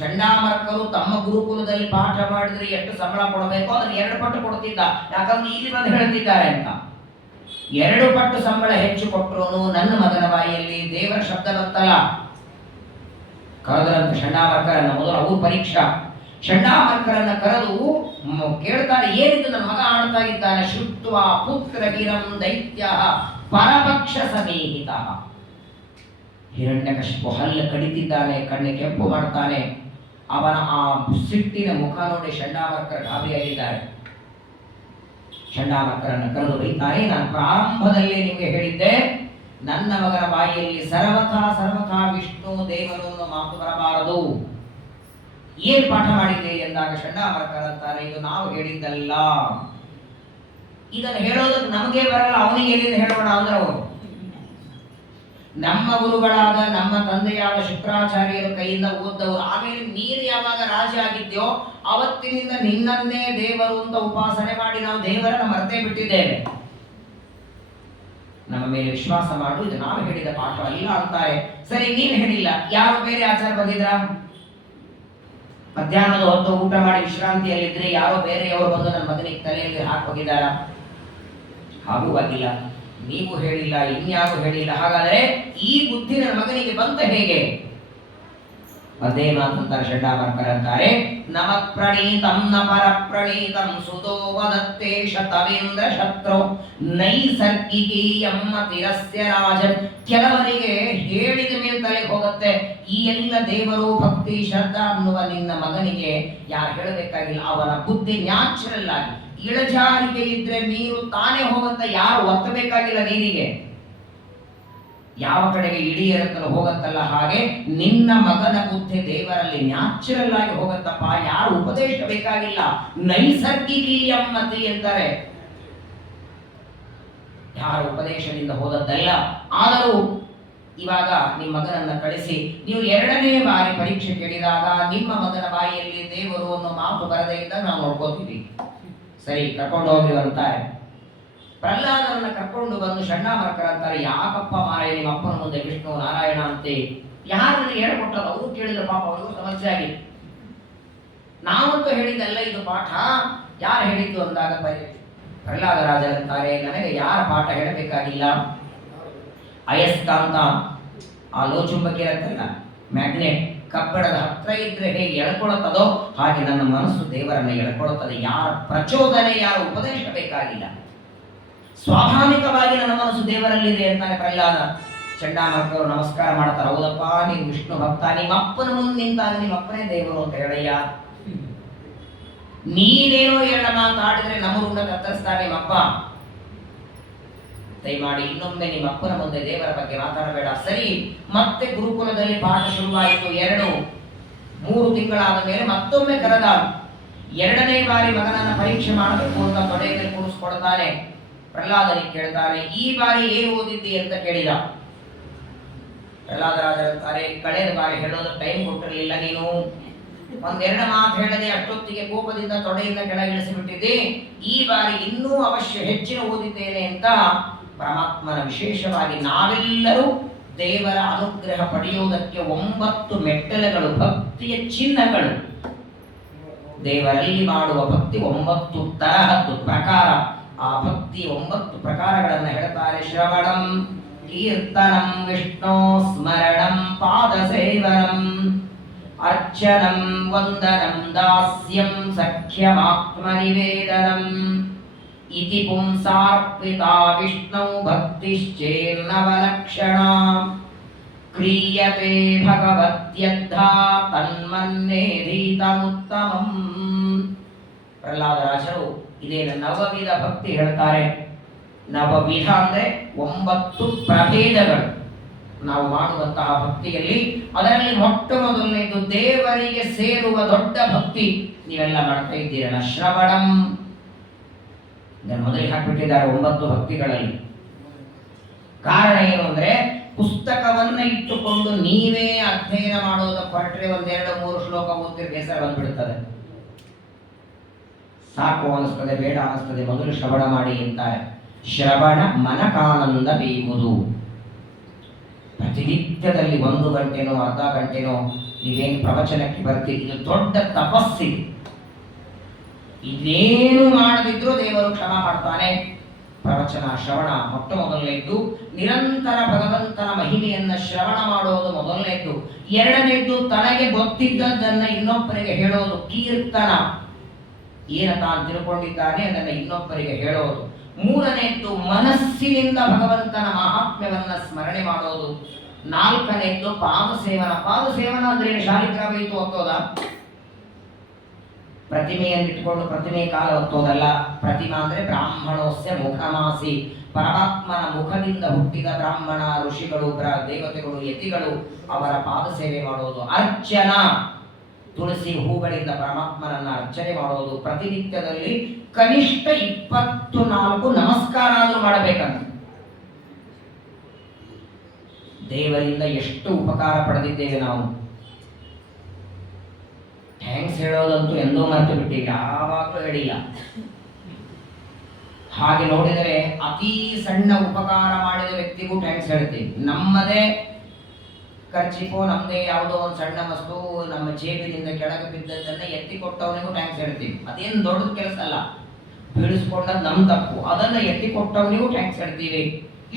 ಷಂಡಾಮರ್ಕರು ತಮ್ಮ ಗುರುಕುಲದಲ್ಲಿ ಪಾಠ ಮಾಡಿದ್ರೆ ಎಷ್ಟು ಸಂಬಳ ಕೊಡಬೇಕು ಅದನ್ನು 2 ಪಟ್ಟು ಕೊಡ್ತಿದ್ದ. ಯಾಕಂದ್ರೆ ಇಲ್ಲಿ ಬಂದು ಹೇಳ್ತಿದ್ದಾರೆ ಅಂತ 2 ಪಟ್ಟು ಸಂಬಳ ಹೆಚ್ಚು ಕೊಟ್ಟರು ನನ್ನ ಮಗನ ಬಾಯಿಯಲ್ಲಿ ದೇವರ ಶಬ್ದ ಬಂತಲ್ಲ. ಕರೆದ್ರಂತ ಷಂಡಾಮರ್ಕರನ್ನ. ಮೊದಲು ಅವ್ರ ಪರೀಕ್ಷಾ. ಷಂಡಾಮರ್ಕರನ್ನ ಕರೆದು ಕೇಳ್ತಾರೆ, ಏನಿದು ನನ್ನ ಮಗ ಆಡ್ತಾ ಇದ್ದಾನೆ. ಶ್ರುತ್ವ ಪುತ್ರ ವೀರಂ ದೈತ್ಯ ಪರಪಕ್ಷ ಸಮೀಹಿತ. ಹಿರಣ್ಯಕಶಿಪು ಹಲ್ಲು ಕಡಿತಿದ್ದಾನೆ, ಕಣ್ಣು ಕೆಂಪು ಮಾಡ್ತಾನೆ. ಅವನ ಆ ಸಿಟ್ಟಿನ ಮುಖ ನೋಡಿ ಷಂಡಾಮರ್ಕರ ಗಾಬರಿಯಾಗಿದ್ದಾರೆ. ಷಂಡಾಮರ್ಕರನ್ನು ಕರೆದು ಬೈತಾನೆ, ನಾನು ಪ್ರಾರಂಭದಲ್ಲೇ ನಿಮಗೆ ಹೇಳಿದ್ದೆ, ನನ್ನ ಮಗನ ಬಾಯಿಯಲ್ಲಿ ಸರ್ವಥಾ ವಿಷ್ಣು ದೇವರು ಮಾತು ಬರಬಾರದು. ಏನ್ ಪಾಠ ಮಾಡಿದ್ದೀರಿ ಎಂದಾಗ ಷಂಡಾಮರ್ಕರ ಅಂತಾರೆ, ಇದು ನಾವು ಹೇಳಿದ್ದಲ್ಲ. ಇದನ್ನು ಹೇಳೋದಕ್ಕೆ ನಮಗೆ ಬರಲ್ಲ, ಅವನಿಗೆ ಎಲ್ಲಿಂದ ಹೇಳೋಣ ಅಂದ್ರೆ ಅವರು ನಮ್ಮ ಗುರುಗಳಾದ ನಮ್ಮ ತಂದೆಯಾದ ಶುಕ್ರಾಚಾರ್ಯರ ಕೈಯಿಂದ ಓದ್ದವರು. ಆಮೇಲೆ ನೀನು ಯಾವಾಗ ರಾಜ ಆಗಿದ್ಯೋ ಅವತ್ತಿನಿಂದ ನಿನ್ನನ್ನೇ ದೇವರು ಅಂತ ಉಪಾಸನೆ ಮಾಡಿ ನಾವು ದೇವರನ್ನ ಮರೆತೇ ಬಿಟ್ಟಿದ್ದೇವೆ. ನಮ್ಮ ಮೇಲೆ ವಿಶ್ವಾಸ ಮಾಡು, ಇದು ನಾವು ಹೇಳಿದ ಪಾಠ ಅಲ್ಲ ಅಂತಾರೆ. ಸರಿ, ನೀನು ಹೇಳಿಲ್ಲ, ಯಾರು ಬೇರೆ ಆಚಾರ ಬಂದಿದ್ರ? ಮಧ್ಯಾಹ್ನದ ಹೊತ್ತು ಊಟ ಮಾಡಿ ವಿಶ್ರಾಂತಿಯಲ್ಲಿದ್ರೆ ಯಾರೋ ಬೇರೆಯವರು ಬಂದು ನನ್ನ ಮಗನಿಗೆ ತಲೆಯಲ್ಲಿ ಹಾಕೋಗಿದ್ದಾರ? ಹಾಗೂ ಆಗಿಲ್ಲ, ನೀವು ಹೇಳಿಲ್ಲ, ಇನ್ಯಾರು ಹೇಳಿಲ್ಲ. ಹಾಗಾದರೆ ಈ ಬುದ್ಧಿ ನನ್ನ ಮಗನಿಗೆ ಬಂತ ಹೇಗೆ? ಅದೇ ಮಾತಂತಾರೆ ಷಡ್ಡಾಮರ್ಕರ್ ಅಂತಾರೆ, ನಮ ಪ್ರಣೀತಂ ನ ಪರ ಪ್ರಣೀತಂ ಸುತೋ ವದತ್ತೇಶ ತವೇಂದ್ರ ಶತ್ರು ನೈಸರ್ಗಿಕೀಯಂ ತಿರಸ್ಯ ರಾಜನ್. ಕೆಲವರಿಗೆ ಹೇಳಿದ ಮೇಲೆ ತಲೆಗೆ ಹೋಗುತ್ತೆ. ಈ ಎಲ್ಲ ದೇವರು ಭಕ್ತಿ ಶ್ರದ್ಧಾ ಅನ್ನುವ ನಿನ್ನ ಮಗನಿಗೆ ಯಾರು ಹೇಳಬೇಕಾಗಿಲ್ಲ. ಅವನ ಬುದ್ಧಿ ನ್ಯಾಚುರಲ್ ಆಗಿ ಇಳಜಾರಿಗೆ ಇದ್ರೆ ನೀರು ತಾನೇ ಹೋಗುತ್ತೆ, ಯಾರು ಒತ್ತಬೇಕಾಗಿಲ್ಲ ನೀರಿಗೆ. ಯಾವ ಕಡೆಗೆ ಇಳಿಯರತ್ತಲು ಹೋಗತ್ತಲ್ಲ, ಹಾಗೆ ನಿನ್ನ ಮಗನ ಬುದ್ಧಿ ದೇವರಲ್ಲಿ ನ್ಯಾಚುರಲ್ ಆಗಿ ಹೋಗತ್ತಪ್ಪ, ಯಾರು ಉಪದೇಶ ಬೇಕಾಗಿಲ್ಲ. ನೈಸರ್ಗಿಕೀಯಂ ಮತಿ ಎಂದರೆ ಯಾರ ಉಪದೇಶದಿಂದ ಹೋದದ್ದಲ್ಲ. ಆದರೂ ಇವಾಗ ನಿಮ್ಮ ಮಗನನ್ನ ಕಳಿಸಿ ನೀವು 2ನೇ ಬಾರಿ ಪರೀಕ್ಷೆ ಕೇಳಿದಾಗ ನಿಮ್ಮ ಮಗನ ಬಾಯಿಯಲ್ಲಿ ದೇವರು ಅನ್ನೋ ಮಾತು ಬರದೇ ಇದ್ದಾಗ ನಾವು ನೋಡ್ಕೋತೀವಿ. ಸರಿ, ಕರ್ಕೊಂಡು ಹೋಗ್ರಿ ಅಂತಾರೆ. ಪ್ರಹ್ಲಾದರನ್ನ ಕರ್ಕೊಂಡು ಬಂದು ಷಡ್ಡಾಮರ್ಕರ್ ಅಂತಾರೆ, ಯಾಕಪ್ಪ ಮಾರಾಯ ನಿಮ್ಮ ಅಪ್ಪನ ಮುಂದೆ ವಿಷ್ಣು ನಾರಾಯಣ ಅಂತೆ? ಯಾರು ನನಗೆ ಹೇಳ್ಕೊಟ್ಟರು? ಅವರು ಕೇಳಿದ್ರು, ಪಾಪ ಅವರು ಸಮಸ್ಯೆ ಆಗಿ. ನಾವಂತೂ ಹೇಳಿದ್ದಲ್ಲ ಇದು ಪಾಠ, ಯಾರು ಹೇಳಿದ್ದು ಅಂದಾಗ ಪ್ರಹ್ಲಾದ ರಾಜರಂತಾರೆ, ನನಗೆ ಯಾರ ಪಾಠ ಹೇಳಬೇಕಾಗಿಲ್ಲ. ಅಯಸ್ಕಾಂತ, ಆ ಲೋಚುಂಬಕ ಇರತ್ತಲ್ಲ, ಮ್ಯಾಗ್ನೆಟ್, ಕಬ್ಬಣದ ಹತ್ರ ಇದ್ರೆ ಹೇಗೆ ಎಳ್ಕೊಳ್ಳುತ್ತದೋ ಹಾಗೆ ನನ್ನ ಮನಸ್ಸು ದೇವರನ್ನ ಎಳ್ಕೊಳ್ಳುತ್ತದೆ. ಯಾರ ಪ್ರಚೋದನೆ, ಯಾರ ಉಪದೇಶ ಬೇಕಾಗಿಲ್ಲ. ಸ್ವಾಭಾವಿಕವಾಗಿ ನನ್ನ ಮನಸ್ಸು ದೇವರಲ್ಲಿದೆ ಅಂತಾನೆ ಪ್ರಹ್ಲಾದ. ಷಡ್ಡಾಮರ್ಕರು ನಮಸ್ಕಾರ ಮಾಡ್ತಾರೆ, ಹೌದಪ್ಪ ನೀನು ವಿಷ್ಣು ಭಕ್ತ, ನಿಮ್ಮ ಅಪ್ಪನ ಮುಂದೆ ನಿಂತಾಗ ನಿಮ್ಮ ಅಪ್ಪನೇ ದೇವರು ಅಂತ ಹೇಳಯ್ಯ. ನೀನೇನೋ ಹೇಳ ಮಾತಾಡಿದ್ರೆ ನಮ್ಮ ರುಂಡ ಕತ್ತರಿಸ್ತಾನೆ ನಿಮ್ಮಪ್ಪ. ದಯಮಾಡಿ ಇನ್ನೊಮ್ಮೆ ನಿಮ್ಮ ಅಪ್ಪನ ಮುಂದೆ ದೇವರ ಬಗ್ಗೆ ಮಾತಾಡಬೇಡ. ಸರಿ, ಮತ್ತೆ ಗುರುಕುಲದಲ್ಲಿ ಪಾಠ ಶುರುವಾಯಿತು. 2-3 ತಿಂಗಳಾದ ಮೇಲೆ ಮತ್ತೊಮ್ಮೆ ಕರೆದ. 2ನೇ ಬಾರಿ ಮಗನನ್ನ ಪರೀಕ್ಷೆ ಮಾಡಬೇಕು ಅಂತ ತೊಡೆಯಲ್ಲಿ ಕೂರಿಸ್ಕೊಡ್ತಾನೆ. ಪ್ರಹ್ಲಾದನಿಗೆ ಕೇಳ್ತಾನೆ, ಈ ಬಾರಿ ಏನು ಓದಿದ್ದಿ ಅಂತ ಕೇಳಿದ. ಪ್ರಹ್ಲಾದರಾಜರಂತಾರೆ, ಕಳೆದ ಬಾರಿ ಹೇಳೋದು ಟೈಮ್ ಕೊಟ್ಟಿರಲಿಲ್ಲ, ನೀನು 1-2 ಮಾತು ಹೇಳದೆ ಅಷ್ಟೊತ್ತಿಗೆ ಕೋಪದಿಂದ ತೊಡೆಯಿಂದ ಕೆಳಗಿಳಿಸಿಬಿಟ್ಟಿದ್ದೆ. ಈ ಬಾರಿ ಇನ್ನೂ ಅವಶ್ಯ ಹೆಚ್ಚಿನ ಓದಿದ್ದೇನೆ ಅಂತ ಪರಮಾತ್ಮನ ವಿಶೇಷವಾಗಿ ನಾವೆಲ್ಲರೂ ದೇವರ ಅನುಗ್ರಹ ಪಡೆಯುವುದಕ್ಕೆ 9 ಮೆಟ್ಟಲುಗಳು, ಭಕ್ತಿಯ ಚಿಹ್ನಗಳು. ದೇವರಲ್ಲಿ ಮಾಡುವ ಭಕ್ತಿ 9 ತರಹದ್ದು ಪ್ರಕಾರ. ಆ ಭಕ್ತಿ 9 ಪ್ರಕಾರಗಳನ್ನು ಹೇಳ್ತಾರೆ. ಶ್ರವಣಂ, ಕೀರ್ತನಂ, ವಿಷ್ಣು ಸ್ಮರಣಂ, ಪಾದ ಸೇವನಂ, ಅರ್ಚನಂ, ವಂದನಂ, ದಾಸ್ಯಂ, ಸಖ್ಯಮಾತ್ಮನಿವೇದನಂ ಇತಿ ಪುಂಸಾರ್ಪಿತಾ ವಿಷ್ಣು ಭಕ್ತಿಶ್ಚೇನ್ನವಲಕ್ಷಣ ಕ್ರಿಯತೆ ಭಗವತ್ಯದ್ಧಾ ತನ್ಮನ್ನೇಧೀತಮುತ್ತಮಂ. ಪ್ರಹ್ಲಾದರಾಜರು ಇದೇನು ನವವಿಧ ಭಕ್ತಿ ಹೇಳ್ತಾರೆ. ನವವಿಧ ಅಂದ್ರೆ 9 ಪ್ರಭೇದಗಳು ನಾವು ಮಾಡುವಂತಹ ಭಕ್ತಿಯಲ್ಲಿ. ಅದರಲ್ಲಿ ಮೊಟ್ಟ ಮೊದಲನೇದು ದೇವರಿಗೆ ಸೇರುವ ದೊಡ್ಡ ಭಕ್ತಿ ನೀವೆಲ್ಲ ಮಾಡ್ತಾ ಇದ್ದೀರಲ್ಲ, ಶ್ರವಣಂ. ಮೊದಲಿಗೆ ಹಾಕ್ಬಿಟ್ಟಿದ್ದಾರೆ 9 ಭಕ್ತಿಗಳಲ್ಲಿ. ಕಾರಣ ಏನು ಅಂದ್ರೆ, ಪುಸ್ತಕವನ್ನ ಇಟ್ಟುಕೊಂಡು ನೀವೇ ಅಧ್ಯಯನ ಮಾಡೋದಕ್ಕೆ ಹೊರಟ್ರೆ 1-2-3 ಶ್ಲೋಕ ಓದ್ತಿರ್ ಬೇಸರ ಬಂದ್ಬಿಡ್ತದೆ, ಸಾಕು ಅನಿಸ್ತದೆ, ಬೇಡ ಅನಿಸ್ತದೆ. ಮೊದಲು ಶ್ರವಣ ಮಾಡಿ ಅಂತಾರೆ. ಶ್ರವಣ ಮನಕಾನಂದ ಬೀಗುವುದು. ಪ್ರತಿನಿತ್ಯದಲ್ಲಿ 1 ಗಂಟೆನೋ ಅರ್ಧ ಗಂಟೆನೋ ನೀವೇನು ಪ್ರವಚನಕ್ಕೆ ಬರ್ತೀರಿ, ಇದು ದೊಡ್ಡ ತಪಸ್ಸಿ. ಇದೇನು ಮಾಡದಿದ್ರೂ ದೇವರು ಕ್ಷಮ ಮಾಡ್ತಾನೆ. ಪ್ರವಚನ ಶ್ರವಣ ಮೊಟ್ಟ ಮೊದಲನೇದ್ದು. ನಿರಂತರ ಭಗವಂತನ ಮಹಿಮೆಯನ್ನ ಶ್ರವಣ ಮಾಡೋದು ಮೊದಲನೇದ್ದು. 2ನೇದ್ದು ತನಗೆ ಗೊತ್ತಿದ್ದದ್ದನ್ನ ಇನ್ನೊಬ್ಬರಿಗೆ ಹೇಳೋದು, ಕೀರ್ತನ. ಏನ ತಾನು ತಿಳ್ಕೊಂಡಿದ್ದಾನೆ ಅದನ್ನ ಇನ್ನೊಬ್ಬರಿಗೆ ಹೇಳೋದು. 3ನೇದ್ದು ಮನಸ್ಸಿನಿಂದ ಭಗವಂತನ ಮಹಾತ್ಮ್ಯವನ್ನ ಸ್ಮರಣೆ ಮಾಡೋದು. 4ನೇದ್ದು ಪಾದಸೇವನ. ಪಾದಸೇವನ ಅಂದ್ರೆ ಶಾಲಿಗ್ರಾಮ ಇತ್ತು ಒತ್ತೋದ, ಪ್ರತಿಮೆಯನ್ನು ಇಟ್ಟುಕೊಂಡು ಪ್ರತಿಮೆ ಕಾಲ ಒತ್ತೋದಲ್ಲ. ಪ್ರತಿಮಾ ಅಂದ್ರೆ ಬ್ರಾಹ್ಮಣೋಸ್ಯ ಮುಖಮಾಸಿ, ಪರಮಾತ್ಮನ ಮುಖದಿಂದ ಹುಟ್ಟಿದ ಬ್ರಾಹ್ಮಣ, ಋಷಿಗಳು, ದೇವತೆಗಳು, ಯತಿಗಳು, ಅವರ ಪಾದ ಸೇವೆ ಮಾಡೋದು. ಅರ್ಚನ, ತುಳಸಿ ಹೂಗಳಿಂದ ಪರಮಾತ್ಮನನ್ನ ಅರ್ಚನೆ ಮಾಡೋದು. ಪ್ರತಿನಿತ್ಯದಲ್ಲಿ ಕನಿಷ್ಠ 24 ನಮಸ್ಕಾರ ಆದರೂ ಮಾಡಬೇಕಂತ. ದೇವರಿಂದ ಎಷ್ಟು ಉಪಕಾರ ಪಡೆದಿದ್ದೇವೆ ನಾವು. ಥ್ಯಾಂಕ್ಸ್ ಹೇಳೋದಂತೂ ಎಂದೋ ಮರೆತು ಬಿಟ್ಟಿವಿ, ಯಾವಾಗಲೂ ಹೇಳಿಲ್ಲ. ಹಾಗೆ ನೋಡಿದರೆ ಅತಿ ಸಣ್ಣ ಉಪಕಾರ ಮಾಡಿದ ವ್ಯಕ್ತಿಗೂ ಥ್ಯಾಂಕ್ಸ್ ಹೇಳ್ತೀವಿ. ನಮ್ಮದೇ ಖರ್ಚಿಪೋ ನಮ್ದೇ ಯಾವುದೋ ಒಂದು ಸಣ್ಣ ವಸ್ತು ನಮ್ಮ ಜೇಬಿನಿಂದ ಕೆಳಗೆ ಬಿದ್ದದ್ದನ್ನ ಎತ್ತಿ ಕೊಟ್ಟವನಿಗೂ ಟ್ಯಾಂಕ್ಸ್ ಹೇಳ್ತೀವಿ. ಅದೇನು ದೊಡ್ಡ ಕೆಲಸ ಅಲ್ಲ, ಬೀಳಿಸ್ಕೊಂಡದ್ದು ನಮ್ಮ ತಪ್ಪು, ಅದನ್ನ ಎತ್ತಿ ಕೊಟ್ಟವನಿಗೂ ಟ್ಯಾಂಕ್ಸ್ ಹೇಳ್ತೀವಿ.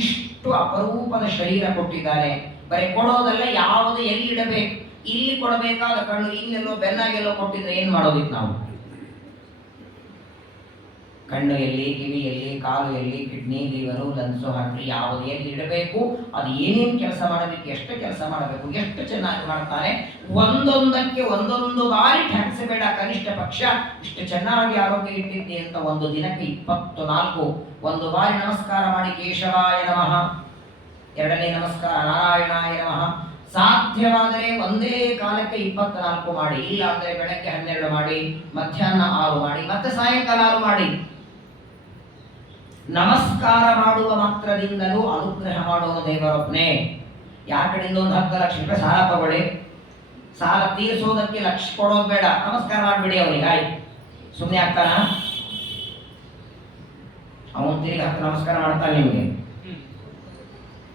ಇಷ್ಟು ಅಪರೂಪದ ಶರೀರ ಕೊಟ್ಟಿದ್ದಾನೆ. ಬರೀ ಕೊಡೋದಲ್ಲ, ಯಾವುದು ಎಲ್ಲಿಡಬೇಕು, ಇಲ್ಲಿ ಕೊಡಬೇಕಾದ ಕಣ್ಣು ಇನ್ನೆಲ್ಲೋ ಬೆನ್ನಾಗೆಲ್ಲೋ ಕೊಟ್ಟಿದ್ರೆ ಏನ್ ಮಾಡೋದಿತ್ತು ನಾವು? ಕಣ್ಣು ಎಲ್ಲಿ, ಕಿವಿ ಎಲ್ಲಿ, ಕಾಲು ಎಲ್ಲಿ, ಕಿಡ್ನಿ, ಲಿವರು, ಲಂಗ್ಸು, ಹಾಕಿ ಯಾವುದು ಎಲ್ಲಿ ಇಡಬೇಕು, ಅದು ಏನೇನು ಕೆಲಸ ಮಾಡಬೇಕು, ಎಷ್ಟು ಕೆಲಸ ಮಾಡಬೇಕು, ಎಷ್ಟು ಚೆನ್ನಾಗಿ ಮಾಡ್ತಾನೆ. ಒಂದೊಂದಕ್ಕೆ ಒಂದೊಂದು ಬಾರಿ ಟ್ಯಾಂಕ್ಸ್ ಬೇಡ, ಕನಿಷ್ಠ ಪಕ್ಷ ಇಷ್ಟು ಚೆನ್ನಾಗಿ ಆರೋಗ್ಯ ಇಟ್ಟಿದ್ದೆ ಅಂತ ಒಂದು ದಿನಕ್ಕೆ 24 ಒಂದು ಬಾರಿ ನಮಸ್ಕಾರ ಮಾಡಿ ಕೇಶವಾಯ ನಮಃ, ಎರಡನೇ ನಮಸ್ಕಾರ ನಾರಾಯಣಾಯ ನಮಃ. ಸಾಧ್ಯವಾದರೆ ಒಂದೇ ಕಾಲಕ್ಕೆ 24 ಮಾಡಿ, ಇಲ್ಲ ಅಂದ್ರೆ ಬೆಳಗ್ಗೆ 12 ಮಾಡಿ, ಮಧ್ಯಾಹ್ನ 6 ಮಾಡಿ, ಮತ್ತೆ ಸಾಯಂಕಾಲ 6 ಮಾಡಿ. ನಮಸ್ಕಾರ ಮಾಡುವ ಮಾತ್ರದಿಂದಲೂ ಅನುಗ್ರಹ ಮಾಡುವ ದೇವರೊಬ್ಬನೇ. ಯಾರ ಕಡೆಯಿಂದ ಒಂದು 10 ಲಕ್ಷ ರೂಪಾಯಿ ಸಾಲ ತಗೊಳ್ಳಿ, ಸಾಲ ತೀರಿಸೋದಕ್ಕೆ ಲಕ್ಷ ಕೊಡೋದು ಬೇಡ, ನಮಸ್ಕಾರ ಮಾಡಿಬಿಡಿ ಅವನಿಗೆ, ಆಯ್ತು. ಸುಮ್ಮನೆ ಆಗ್ತಾನ? ಅವನು ತಿರುಗಿ 10 ನಮಸ್ಕಾರ ಮಾಡ್ತಾನೆ ನಿಮಗೆ.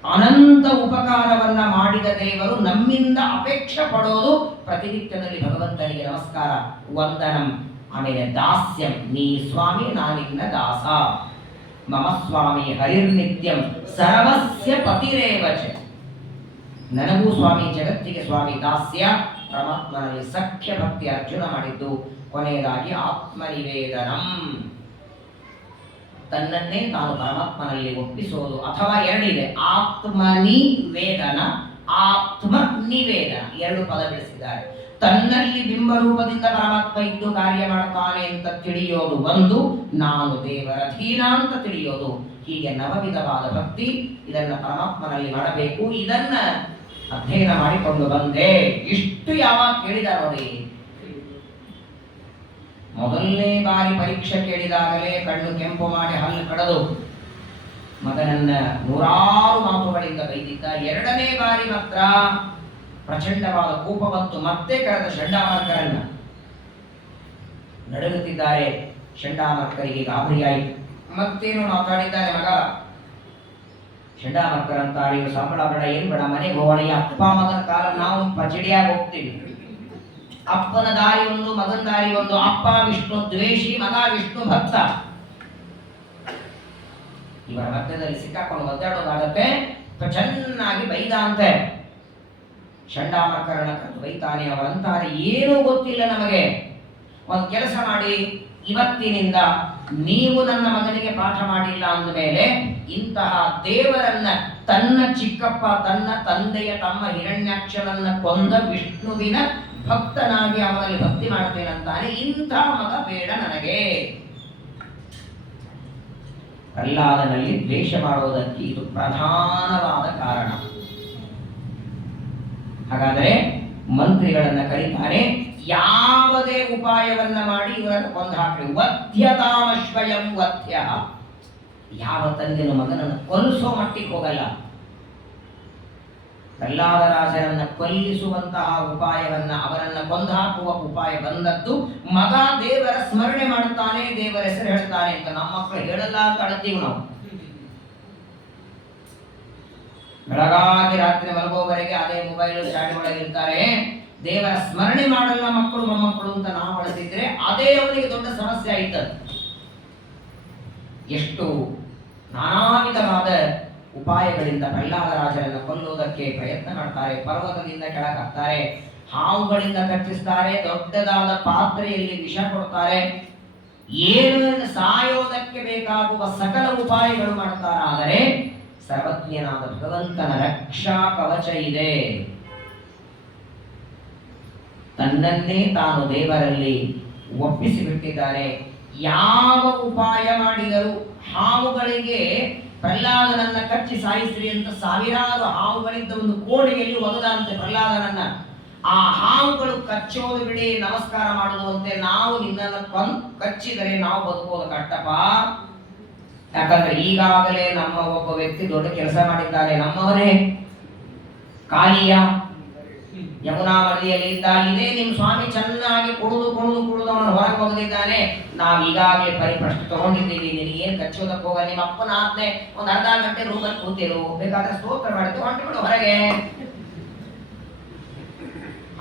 ಅನಂತ ಉಪಕಾರವನ್ನ ಮಾಡಿದ ದೇವರು ನಮ್ಮಿಂದ ಅಪೇಕ್ಷೆ ಪಡೋದು ಪ್ರತಿನಿತ್ಯದಲ್ಲಿ ಭಗವಂತನಿಗೆ ನಮಸ್ಕಾರ, ವಂದನಂ. ಆಮೇಲೆ ದಾಸ್ಯಂ, ನೀ ಸ್ವಾಮಿ ನಾನಿನ್ನ ದಾಸ, ಮಮ ಸ್ವಾಮಿ ಹರಿರ್ನಿತ್ಯಂ ಸರ್ವಸ್ಯ ಪತಿರೇವಚ. ನನಗೂ ಸ್ವಾಮಿ, ಜಗತ್ತಿಗೆ ಸ್ವಾಮಿ. ದಾಸ್ಯ ಪರಮಾತ್ಮನಲ್ಲಿ ಸಖ್ಯ ಭಕ್ತಿ ಅರ್ಜುನ ಮಾಡಿದ್ದು. ಕೊನೆಯದಾಗಿ ಆತ್ಮನಿವೇದನಂ, ತನ್ನನ್ನೇ ತಾನು ಪರಮಾತ್ಮನಲ್ಲಿ ಒಪ್ಪಿಸೋದು. ಅಥವಾ ಎರಡಿದೆ, ಆತ್ಮನಿವೇದನ, ಆತ್ಮ ನಿವೇದನ, 2 ಪದ ಬೆಳೆಸಿದ್ದಾರೆ. ತನ್ನಲ್ಲಿ ಬಿಂಬರೂಪದಿಂದ ಪರಮಾತ್ಮ ಇದ್ದು ಕಾರ್ಯ ಮಾಡ್ತಾನೆ ಅಂತ ತಿಳಿಯೋದು ಒಂದು, ನಾನು ದೇವರ ಅಧೀನ ಅಂತ ತಿಳಿಯೋದು. ಹೀಗೆ ನವವಿಧವಾದ ಭಕ್ತಿ, ಇದನ್ನ ಪರಮಾತ್ಮನಲ್ಲಿ ಮಾಡಬೇಕು. ಇದನ್ನ ಅಧ್ಯಯನ ಮಾಡಿಕೊಂಡು ಬಂದೆ. ಇಷ್ಟು ಯಾವಾಗ ಕೇಳಿದ ನೋಡಿ, ಮೊದಲನೇ ಬಾರಿ ಪರೀಕ್ಷೆ ಕೇಳಿದಾಗಲೇ ಕಣ್ಣು ಕೆಂಪು ಮಾಡಿ ಹಲ್ಲು ಕಡದು ಮಗನನ್ನ 100 ಮಾತುಗಳಿಂದ ಬೈದಿದ್ದ. ಎರಡನೇ ಬಾರಿ ಮಾತ್ರ ಪ್ರಚಂಡವಾದ ಕೋಪ ಬಂತು. ಮತ್ತೆ ಕರೆದ ಷಂಡಾಮರ್ಕರನ್ನ. ನಡುಗುತ್ತಿದ್ದಾರೆ ಷಂಡಾಮರ್ಕರಿಗೆ, ಗಾಬರಿಯಾಯಿತು. ಮತ್ತೇನು ಮಾತಾಡಿದ್ದಾನೆ ಮಗ. ಷಂಡಾಮರ್ಕರ ಅಂತಾರೆ, ಇವು ಸಂಬಳ ಬೇಡ, ಏನ್ ಬೇಡ, ಮನೆಗೆ ಹೋಗೋಣ. ಅಪ್ಪ ಮಗನ ಕಾಲ ನಾವು ಪಚಡಿಯಾಗಿ ಹೋಗ್ತೀವಿ. ಅಪ್ಪನ ದಾರಿ ಒಂದು, ಮಗನ ದಾರಿ ಒಂದು. ಅಪ್ಪ ವಿಷ್ಣು ದ್ವೇಷಿ, ಮಗ ವಿಷ್ಣು ಭಕ್ತ. ಇವರ ಮಧ್ಯದಲ್ಲಿ ಸಿಕ್ಕಾಕೊಂಡು ಒದ್ದಾಡೋದಾಗತ್ತೆ. ಚೆನ್ನಾಗಿ ಬೈದ ಅಂತೆ. ಷಂಡಾಮರ್ಕರಣ ಕರೆದು ಬೈತಾನೆ. ಅವರಂತಾರೆ, ಏನೂ ಗೊತ್ತಿಲ್ಲ ನಮಗೆ, ಒಂದು ಕೆಲಸ ಮಾಡಿ, ಇವತ್ತಿನಿಂದ ನೀವು ನನ್ನ ಮಗನಿಗೆ ಪಾಠ ಮಾಡಿಲ್ಲ ಅಂದ ಮೇಲೆ ಇಂತಹ ದೇವರನ್ನ, ತನ್ನ ಚಿಕ್ಕಪ್ಪ ತನ್ನ ತಂದೆಯ ತಮ್ಮ ಹಿರಣ್ಯಾಕ್ಷರನ್ನ ಕೊಂದ ವಿಷ್ಣುವಿನ ಭಕ್ತನಾಗಿ ಅವನಲ್ಲಿ ಭಕ್ತಿ ಮಾಡ್ತೇನಂತಾನೆ. ಇಂಥ ಮಗ ಬೇಡ ನನಗೆ. ಪ್ರಹ್ಲಾದನಲ್ಲಿ ದ್ವೇಷ ಮಾಡೋದಕ್ಕೆ ಇದು ಪ್ರಧಾನವಾದ ಕಾರಣ. ಹಾಗಾದರೆ ಮಂತ್ರಿಗಳನ್ನ ಕರೀತಾರೆ, ಯಾವುದೇ ಉಪಾಯವನ್ನ ಮಾಡಿ ಇವರನ್ನು ಕೊಂದು ಹಾಕಿ. ವಧ್ಯತಾಮಶ್ವಯಂ ವಧ್ಯ. ಯಾವ ತಂದೆನ ಮಗನನ್ನು ಕೊಲ್ಲಿಸೋ ಮಟ್ಟಿಗೆ ಹೋಗಲ್ಲ. ಪ್ರಹ್ಲಾದರಾಜರನ್ನ ಕೊಲ್ಲಿಸುವಂತಹ ಉಪಾಯವನ್ನ, ಅವರನ್ನ ಕೊಂದು ಹಾಕುವ ಉಪಾಯ ಬಂದದ್ದು. ಮಗ ದೇವರ ಸ್ಮರಣೆ ಮಾಡುತ್ತಾನೆ, ದೇವರ ಹೆಸರು ಹೇಳ್ತಾನೆ ಅಂತ ನಮ್ಮ ಮಕ್ಕಳು ಹೇಳಲ್ಲ ಅಂತ ಅಳ್ತೀವಿ ನಾವು. ಬೆಳಗಾಗಿ ರಾತ್ರಿ ಮಲಗುವವರೆಗೆ ಅದೇ ಮೊಬೈಲ್ ಚಾಟಿ ಒಳಗಿರ್ತಾರೆ. ದೇವರ ಸ್ಮರಣೆ ಮಾಡಲ್ಲ ಮಕ್ಕಳು ಮೊಮ್ಮಕ್ಕಳು ಅಂತ ನಾವು ಅಳತಿದ್ರೆ ಅದೇ ಅವರಿಗೆ ದೊಡ್ಡ ಸಮಸ್ಯೆ ಆಯ್ತದ. ಎಷ್ಟು ನಾನಾ ವಿಧವಾದ ಉಪಾಯಗಳಿಂದ ಪ್ರಹ್ಲಾದರಾಜರನ್ನು ಕೊಲ್ಲುವುದಕ್ಕೆ ಪ್ರಯತ್ನ ಮಾಡ್ತಾರೆ. ಪರ್ವತದಿಂದ ಕೆಳಗಾಗ್ತಾರೆ, ಹಾವುಗಳಿಂದ ಕಚ್ಚಿಸ್ತಾರೆ, ದೊಡ್ಡದಾದ ಪಾತ್ರೆಯಲ್ಲಿ ವಿಷ ಕೊಡ್ತಾರೆ, ಏನೇನು ಸಾಯೋದಕ್ಕೆ ಬೇಕಾಗುವ ಸಕಲ ಉಪಾಯಗಳು ಮಾಡ್ತಾರೆ. ಆದರೆ ಸರ್ವಜ್ಞನಾದ ಭಗವಂತನ ರಕ್ಷಾ ಕವಚ ಇದೆ. ತನ್ನನ್ನೇ ತಾನು ದೇವರಲ್ಲಿ ಒಪ್ಪಿಸಿಬಿಟ್ಟಿದ್ದಾನೆ. ಯಾವ ಉಪಾಯ ಮಾಡಿದರೂ ಹಾವುಗಳಿಗೆ ಪ್ರಹ್ಲಾದನನ್ನ ಕಚ್ಚಿ ಸಾಯಿಸ್ರಿ ಅಂತ ಸಾವಿರಾರು ಹಾವುಗಳಿದ್ದ ಒಂದು ಕೋಣೆಯಲ್ಲಿ ಒಗದಂತೆ ಪ್ರಹ್ಲಾದನನ್ನ. ಆ ಹಾವುಗಳು ಕಚ್ಚೋದು ಬಿಡಿ, ನಮಸ್ಕಾರ ಮಾಡುವುದು ಅಂತೆ. ನಾವು ನಿನ್ನನ್ನು ಕಚ್ಚಿದರೆ ನಾವು ಬದುಕೋದು ಕಷ್ಟಪ್ಪ. ಯಾಕಂದ್ರೆ ಈಗಾಗಲೇ ನಮ್ಮ ಒಬ್ಬ ವ್ಯಕ್ತಿ ದೊಡ್ಡ ಕೆಲಸ ಮಾಡಿದ್ದಾನೆ. ನಮ್ಮವನೇ ಕಾಳಿಯ ಯಮುನಾ ನದಿಯಲ್ಲಿ ಇದ್ದ. ಇದೇ ನಿಮ್ ಸ್ವಾಮಿ ಚೆನ್ನಾಗಿ ಕುಡಿದು ಅವನು ಹೊರಗೆ ಹೋಗದಿದ್ದಾನೆ. ನಾವು ಈಗಾಗಲೇ ಪರಿಪ್ರಶ್ನೆ ತಗೊಂಡಿದ್ದೀವಿ, ನಿನಗೇನು ಕಚ್ಚೋದಕ್ಕೆ ಹೋಗ, ನಿಮ್ಮ ಅಪ್ಪನ ಆಜ್ಞೆ, ಒಂದು ಅರ್ಧ ಗಂಟೆ ರೂಮಲ್ಲಿ ಕೂತಿರು, ಬೇಕಾದ್ರೆ ಸ್ತೋತ್ರ ಮಾಡಿದ್ದು ಹೊಂಟು ಬಿಡು ಹೊರಗೆ.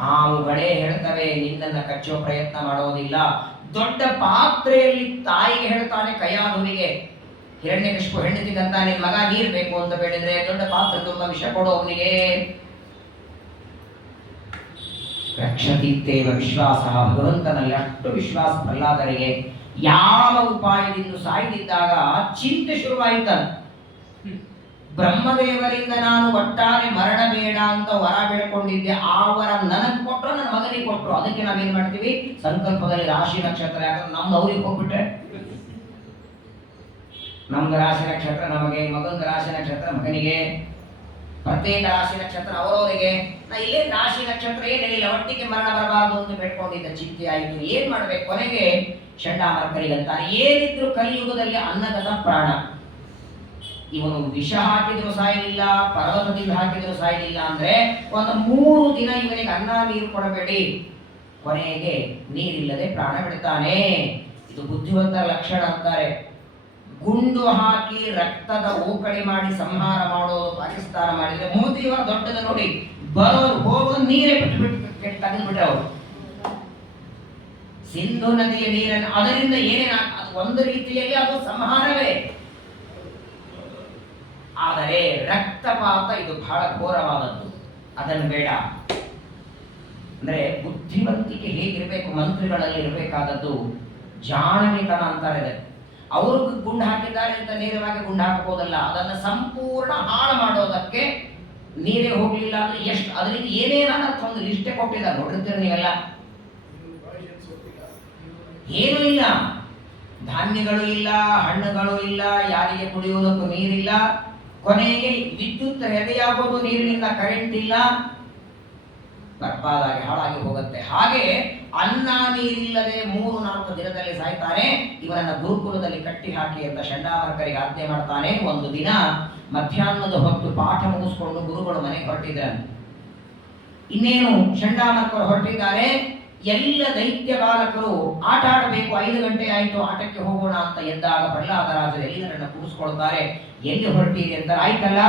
ಹಾವುಗಳೇ ಹೇಳ್ತವೆ ನಿನ್ನನ್ನು ಕಚ್ಚುವ ಪ್ರಯತ್ನ ಮಾಡೋದಿಲ್ಲ. ದೊಡ್ಡ ಪಾತ್ರೆಯಲ್ಲಿ ತಾಯಿಗೆ ಹೇಳ್ತಾನೆ ಕಯಾಧುವಿಗೆ, ಹಿರಣ್ಯಕಶಿಪು ಹೆಂಡತಿಗಂತ ನಿನ್ ಮಗ ನೀರ್ ಬೇಕು ಅಂತ ಬೇಡಿದ್ರೆ ದೊಡ್ಡ ಪಾತ್ರೆ ತುಂಬ ವಿಷ ಕೊಡೋ ಅವನಿಗೆ. ರಕ್ಷತೀತ್ತೇವ ವಿಶ್ವಾಸ, ಭಗವಂತನಲ್ಲಿ ಅಷ್ಟು ವಿಶ್ವಾಸ ಪ್ರಹ್ಲಾದರಿಗೆ. ಯಾವ ಉಪಾಯದಿಂದ ಸಾಯ್ದಿದ್ದಾಗ ಚಿಂತೆ ಶುರುವಾಯಿತ. ಬ್ರಹ್ಮದೇವರಿಂದ ನಾನು ಒಟ್ಟಾರೆ ಮರಣ ಬೇಡ ಅಂತ ವರ ಬೇಡ್ಕೊಂಡಿದ್ದೆ, ಆ ವರ ನನಗೆ ಕೊಟ್ಟರು, ನನ್ನ ಮಗನಿಗೆ ಕೊಟ್ಟರು. ಅದಕ್ಕೆ ನಾವೇನ್ ಮಾಡ್ತೀವಿ ಸಂಕಲ್ಪದಲ್ಲಿ ರಾಶಿ ನಕ್ಷತ್ರ, ಯಾಕಂದ್ರೆ ನಮ್ದು ಅವ್ರಿಗೆ ಹೋಗ್ಬಿಟ್ರೆ, ನಮ್ದು ರಾಶಿ ನಕ್ಷತ್ರ ನಮಗೆ, ಮಗನ ರಾಶಿ ನಕ್ಷತ್ರ ಮಗನಿಗೆ, ಪ್ರತ್ಯೇಕ ರಾಶಿ ನಕ್ಷತ್ರ ಅವರವರಿಗೆ. ನಾ ಇಲ್ಲೇ ರಾಶಿ ನಕ್ಷತ್ರ ಏನಿಲ್ಲ, ಒಟ್ಟಿಗೆ ಮರಣ ಬರಬಾರದು ಅಂತ ಬೇಡ್ಕೊಂಡಿದ್ದ. ಚಿಂತೆ ಆಯಿತು, ಏನ್ ಮಾಡ್ಬೇಕು? ಕೊನೆಗೆ ಚಂಡಾಮರ್ಕರಿಗಂತಾನೆ, ಏನಿದ್ರು ಕಲಿಯುಗದಲ್ಲಿ ಅನ್ನಗತ ಪ್ರಾಣ. ಇವನು ವಿಷ ಹಾಕಿದ್ರು ಸಾಯಲಿಲ್ಲ, ಪರ್ವತದಿಂದ ಹಾಕಿದ್ರು ಸಾಯಲಿಲ್ಲ ಅಂದ್ರೆ ಒಂದು 3 ದಿನ ಇವನಿಗೆ ಅನ್ನ ನೀರು ಕೊಡಬೇಡಿ. ಕೊನೆಗೆ ನೀರಿಲ್ಲದೆ ಪ್ರಾಣ ಬಿಡ್ತಾನೆ. ಇದು ಬುದ್ಧಿವಂತರ ಲಕ್ಷಣ ಅಂತಾರೆ. ಗುಂಡು ಹಾಕಿ ರಕ್ತದ ಓಕಳಿ ಮಾಡಿ ಸಂಹಾರ ಮಾಡೋದು ಪಾಕಿಸ್ತಾನ ಮಾಡಿದ್ರೆ, ಮೋದಿಯವರ ದೊಡ್ಡದು ನೋಡಿ, ಬರೋರು ಹೋಗೋದು ನೀರೇ ಬಿಟ್ಟು ತೆಗೆದುಬಿಟ್ರೆ ಅವರು. ಸಿಂಧು ನದಿಯ ನೀರನ್ನು ಅದರಿಂದ ಅದು ಒಂದು ರೀತಿಯಲ್ಲಿ ಅದು ಸಂಹಾರವೇ. ಆದರೆ ರಕ್ತಪಾತ ಇದು ಬಹಳ ಘೋರವಾದದ್ದು, ಅದನ್ನು ಬೇಡ. ಅಂದ್ರೆ ಬುದ್ಧಿವಂತಿಕೆ ಹೇಗಿರ್ಬೇಕು, ಮಂತ್ರಿಗಳಲ್ಲಿ ಇರಬೇಕಾದದ್ದು ಜಾಣನಿತನ ಅಂತಾರೆ. ಅವರು ಗುಂಡು ಹಾಕಿದ್ದಾರೆ ಅಂತ ನೇರವಾಗಿ ಗುಂಡು ಹಾಕಬಹುದಲ್ಲ, ಅದನ್ನು ಸಂಪೂರ್ಣ ಹಾಳು ಮಾಡೋದಕ್ಕೆ ನೀರೇ ಹೋಗ್ಲಿಲ್ಲ ಅಂದ್ರೆ ಎಷ್ಟು, ಅದರಿಂದ ಏನೇನಾದ ಒಂದು ಲಿಸ್ಟೇ ಕೊಟ್ಟಿದ್ದಾರೆ, ನೋಡಿರ್ತೀರಿ ನೀವೆಲ್ಲ. ಏನೂ ಇಲ್ಲ, ಧಾನ್ಯಗಳು ಇಲ್ಲ, ಹಣ್ಣುಗಳು ಇಲ್ಲ, ಯಾರಿಗೆ ಕುಡಿಯುವುದಕ್ಕೂ ನೀರಿಲ್ಲ. ಕೊನೆಗೆ ವಿದ್ಯುತ್ ಹೆದೆಯಾಗೋದು ನೀರಿನಿಂದ, ಕರೆಂಟ್ ಇಲ್ಲ, ಬರ್ಬಾದಾಗಿ ಹಾಳಾಗಿ ಹೋಗುತ್ತೆ. ಹಾಗೆ ಅನ್ನ ನೀರಿಲ್ಲದೆ 3-4 ದಿನದಲ್ಲಿ ಸಾಯ್ತಾನೆ. ಇವನನ್ನ ಗುರುಕುಲದಲ್ಲಿ ಕಟ್ಟಿ ಹಾಕಿ ಅಂತ ಚಂಡಾಮರ್ಕರಿಗೆ ಆಜ್ಞೆ ಮಾಡ್ತಾನೆ. ಒಂದು ದಿನ ಮಧ್ಯಾಹ್ನದ ಹೊತ್ತು ಪಾಠ ಮುಗಿಸ್ಕೊಂಡು ಗುರುಗಳು ಮನೆಗೆ ಹೊರಟಿದ್ದಾರೆ. ಇನ್ನೇನು ಚಂಡಾಮರ್ಕರು ಹೊರಟಿದ್ದಾರೆ. ಎಲ್ಲ ದೈತ್ಯ ಬಾಲಕರು ಆಟ ಆಡಬೇಕು, 5 ಗಂಟೆ ಆಯಿತು, ಆಟಕ್ಕೆ ಹೋಗೋಣ ಅಂತ ಎದ್ದಾಗ ಪ್ರಹ್ಲಾದರಾಜರು ಎಲ್ಲರನ್ನ ಕೂರಿಸ್ಕೊಳ್ತಾರೆ. ಎಲ್ಲಿ ಹೊರಟಿರಿ ಅಂತ, ಆಯ್ತಲ್ಲ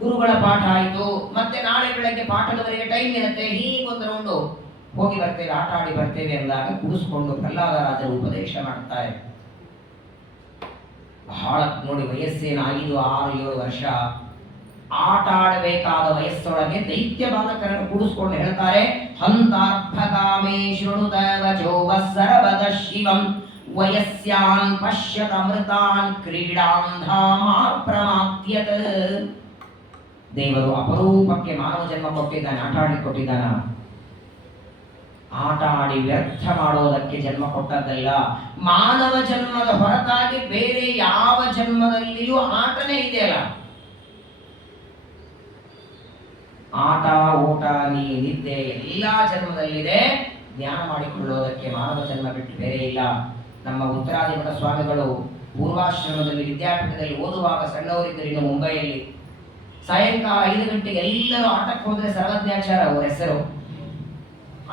ಗುರುಗಳ ಪಾಠ ಆಯಿತು, ಮತ್ತೆ ನಾಳೆ ಬೆಳಗ್ಗೆ ಪಾಠದವರೆಗೆ ಟೈಮ್ ಇರುತ್ತೆ, ಹೀಗೊಂದು ರೌಂಡು ಹೋಗಿ ಬರ್ತೇವೆ, ಆಟ ಆಡಿ ಬರ್ತೇವೆ ಎಂದಾಗ ಕೂರಿಸ್ಕೊಂಡು ಪ್ರಹ್ಲಾದರಾಜರು ಉಪದೇಶ ಮಾಡ್ತಾರೆ. ಬಹಳ ನೋಡಿ, ವಯಸ್ಸೇನು 5, 6, 7 ವರ್ಷ, ಆಟ ಆಡಬೇಕಾದ ವಯಸ್ಸೊಳಗೆ ದೈತ್ಯ ಬಾಲಕರನ್ನು ಕೂಡಿಸ್ಕೊಂಡು ಹೇಳ್ತಾರೆ. ಹಂತಾರ್ಥಗಾಮೇ ಶೃಣುತವಚೋ ವತ್ಸರವದ ಶಿವಂ ವಯಸ್ಯಾನ್ ಪಶ್ಯತ ಅಮೃತಾನ್ ಕ್ರೀಡಾಂ ಧಾಮಾ ಪ್ರಮಾತ್ಯತ. ದೇವರು ಅಪರೂಪಕ್ಕೆ ಮಾನವ ಜನ್ಮ ಕೊಟ್ಟಿದ್ದಾನೆ, ಆಟ ಆಡಿ ಕೊಟ್ಟಿದ್ದಾನ. ಆಟ ಆಡಿ ವ್ಯರ್ಥ ಮಾಡೋದಕ್ಕೆ ಜನ್ಮ ಕೊಟ್ಟದ್ದಲ್ಲ. ಮಾನವ ಜನ್ಮದ ಹೊರತಾಗಿ ಬೇರೆ ಯಾವ ಜನ್ಮದಲ್ಲಿಯೂ ಆಟನೇ ಇದೆಯಲ್ಲ. ಆಟ, ಓಟ, ನಿದ್ದೆ ಎಲ್ಲಾ ಜನ್ಮದಲ್ಲಿದೆ. ಜ್ಞಾನ ಮಾಡಿಕೊಳ್ಳೋದಕ್ಕೆ ಮಾನವ ಜನ್ಮ ಬಿಟ್ಟು ಬೇರೆ ಇಲ್ಲ. ನಮ್ಮ ಉತ್ತರಾದಿಮಠ ಸ್ವಾಮಿಗಳು ಪೂರ್ವಾಶ್ರಮದಲ್ಲಿ ವಿದ್ಯಾಪೀಠದಲ್ಲಿ ಓದುವಾಗ ಸಣ್ಣವರಿದ್ದರು, ಇನ್ನು ಮುಂಬೈಯಲ್ಲಿ. ಸಾಯಂಕಾಲ 5 ಗಂಟೆಗೆ ಎಲ್ಲರೂ ಆಟಕ್ಕೆ ಹೋದ್ರೆ ಸರ್ವಜ್ಞಾಚಾರ್ಯ ಅವರ ಹೆಸರು.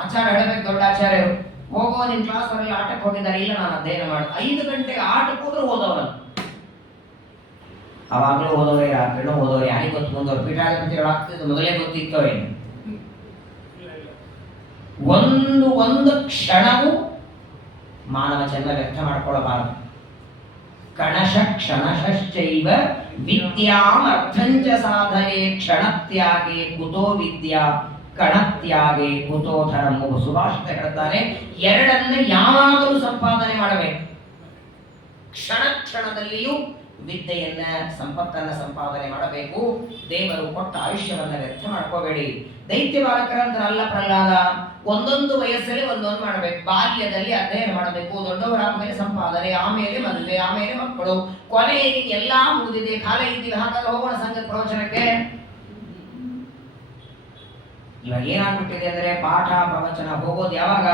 ಆಚಾರ್ಯ ಹೇಳಬೇಕು, ದೊಡ್ಡ ಆಚಾರ್ಯರು, ಹೋಗೋ ನಿಮ್ ಕ್ಲಾಸ್ ಅವರೆಲ್ಲ ಆಟಕ್ಕೆ ಹೋಗಿದ್ದಾರೆ. ಇಲ್ಲ, ನಾನು ಅಧ್ಯಯನ ಮಾಡಿ. 5 ಗಂಟೆಗೆ ಆಟಕ್ಕೆ ಹೋದ್ರೆ ಓದೋರಲ್ಲ. ಅವಾಗಲೂ ಓದೋರೆ, ರಾತ್ರಿನೂ ಓದೋರೆ, ಯಾರಿಗೆ ಗೊತ್ತು ಮುಂದೋರು ಪೀಠಾಧಿಪತಿಗಳು ಆಗ್ತಿದ್ದು ಮೊದಲೇ ಗೊತ್ತಿತ್ತೋ ಏನು. ಒಂದು ಕ್ಷಣವೂ ಮಾನವ ಜನ್ಮ ವ್ಯರ್ಥ ಮಾಡ್ಕೊಳ್ಳಬಾರದು. ಕಣಶ ಕ್ಷಣಶಶ್ಚೈವ ವಿದ್ಯಾಂ ಅರ್ಥಂಚ ಸಾಧನೆ ಕ್ಷಣತ್ಯಾಗೆ ಕುತೋ ವಿದ್ಯಾ ಕಣತ್ಯಾಗೆ ಕುತೋ ಧರ್ಮ. ಸುಭಾಷಿತ ಹೇಳ್ತಾನೆ, ಎರಡನ್ನ ಯಾವಾಗಲೂ ಸಂಪಾದನೆ ಮಾಡಬೇಕು. ಕ್ಷಣದಲ್ಲಿಯೂ ವಿದ್ಯೆಯನ್ನ, ಸಂಪತ್ತನ್ನ ಸಂಪಾದನೆ ಮಾಡಬೇಕು. ದೇವರು ಕೊಟ್ಟ ಆಯುಷ್ಯವನ್ನ ವ್ಯರ್ಥ ಮಾಡ್ಕೋಬೇಡಿ. ದೈತ್ಯ ಬಾಲಕರಂತರಲ್ಲ ಪ್ರಹ್ಲಾದ, ಒಂದೊಂದು ವಯಸ್ಸಲ್ಲಿ ಒಂದೊಂದು ಮಾಡಬೇಕು. ಬಾಲ್ಯದಲ್ಲಿ ಅಧ್ಯಯನ ಮಾಡಬೇಕು, ದೊಡ್ಡವರಾದ ಮೇಲೆ ಸಂಪಾದನೆ, ಆಮೇಲೆ ಮದುವೆ, ಆಮೇಲೆ ಮಕ್ಕಳು, ಕೊನೆಗೆ ಎಲ್ಲಾ ಮುಗಿದಿದೆ, ಕಾಲ ಇದ್ದೀವಿ, ಹಾಗಾದ್ರೆ ಹೋಗೋಣ ಸಂಘದ ಪ್ರವಚನಕ್ಕೆ. ಇವಾಗ ಏನಾಗ್ಬಿಟ್ಟಿದೆ ಅಂದ್ರೆ, ಪಾಠ ಪ್ರವಚನ ಹೋಗೋದು ಯಾವಾಗ?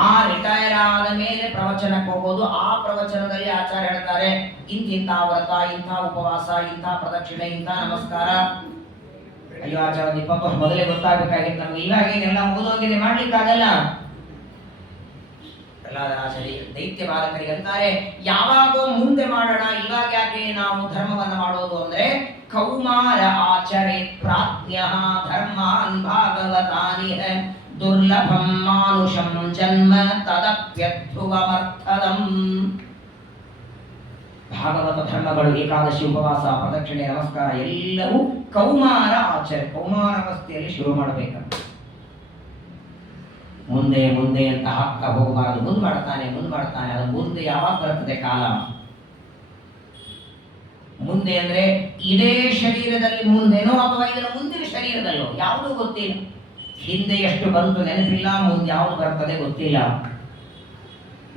ಆ ರಿಟೈರ್ ಆದ ಮೇಲೆ ಪ್ರವಚನಕ್ಕೆ ಹೋಗೋದು. ಆ ಪ್ರವಚನದಲ್ಲಿ ಆಚಾರ್ಯ ಹೇಳ್ತಾರೆ, ಇಂಥ ವ್ರತ, ಇಂಥ ಉಪವಾಸ, ಇಂಥ ಪ್ರದಕ್ಷಿಣೆ, ಇಂಥ ನಮಸ್ಕಾರ. ಅಯ್ಯೋ ಆಚಾರ್ಯ, 20 ವರ್ಷ ಮೊದಲೇ ಗೊತ್ತಾಗಬೇಕಾಗಿತ್ತು ನಮ್ಗೆ, ಇವಾಗ ಏನೆಲ್ಲ ಮುಗಿದೋಗಿದೆ, ಮಾಡ್ಲಿಕ್ಕಾಗಲ್ಲ. ಪ್ರಹ್ಲಾದರಾಜರಿ ದೈತ್ಯ ಬಾಲಕರಿಗೆ ಅಂತಾರೆ, ಯಾವಾಗೋ ಮುಂದೆ ಮಾಡೋಣ, ಇವಾಗ ಯಾಕೆ ನಾವು ಧರ್ಮವನ್ನ ಮಾಡೋದು ಅಂದ್ರೆ, ಕೌಮಾರ ಆಚರೇತ್ ಪ್ರಾಜ್ಞಃ ಧರ್ಮಾನ್ ಭಾಗವತಾನಿಹ ದುರ್ಲಭಂ ಮಾನುಷಂ ಜನ್ಮ ತದಪ್ಯಧ್ರುವಮರ್ಥದಂ. ಭಾಗವತ ಧರ್ಮಗಳು, ಏಕಾದಶಿ, ಉಪವಾಸ, ಪ್ರದಕ್ಷಿಣೆ, ನಮಸ್ಕಾರ ಎಲ್ಲವೂ ಕೌಮಾರ ಆಚರಣೆ, ಕೌಮಾರಾವಸ್ಥೆಯಲ್ಲಿ ಶುರು ಮಾಡಬೇಕಂತ. ಮುಂದೆ ಮುಂದೆ ಅಂತ ಹಾಕ್ತಾ ಹೋಗಬಾರದು. ಮುಂದೆ ಮಾಡ್ತಾನೆ ಅದು ಮುಂದೆ ಯಾವಾಗ ಬರ್ತದೆ ಕಾಲ? ಮುಂದೆ ಅಂದ್ರೆ ಇದೇ ಶರೀರದಲ್ಲಿ ಮುಂದೆನೋ ಅಥವಾ ಇದರ ಮುಂದಿನ ಶರೀರದಲ್ಲೋ ಯಾವುದೂ ಗೊತ್ತಿಲ್ಲ. ಹಿಂದೆ ಎಷ್ಟು ಬಂತು ನೆನಪಿಲ್ಲ, ಮುಂದೆ ಯಾವುದು ಬರ್ತದೆ ಗೊತ್ತಿಲ್ಲ.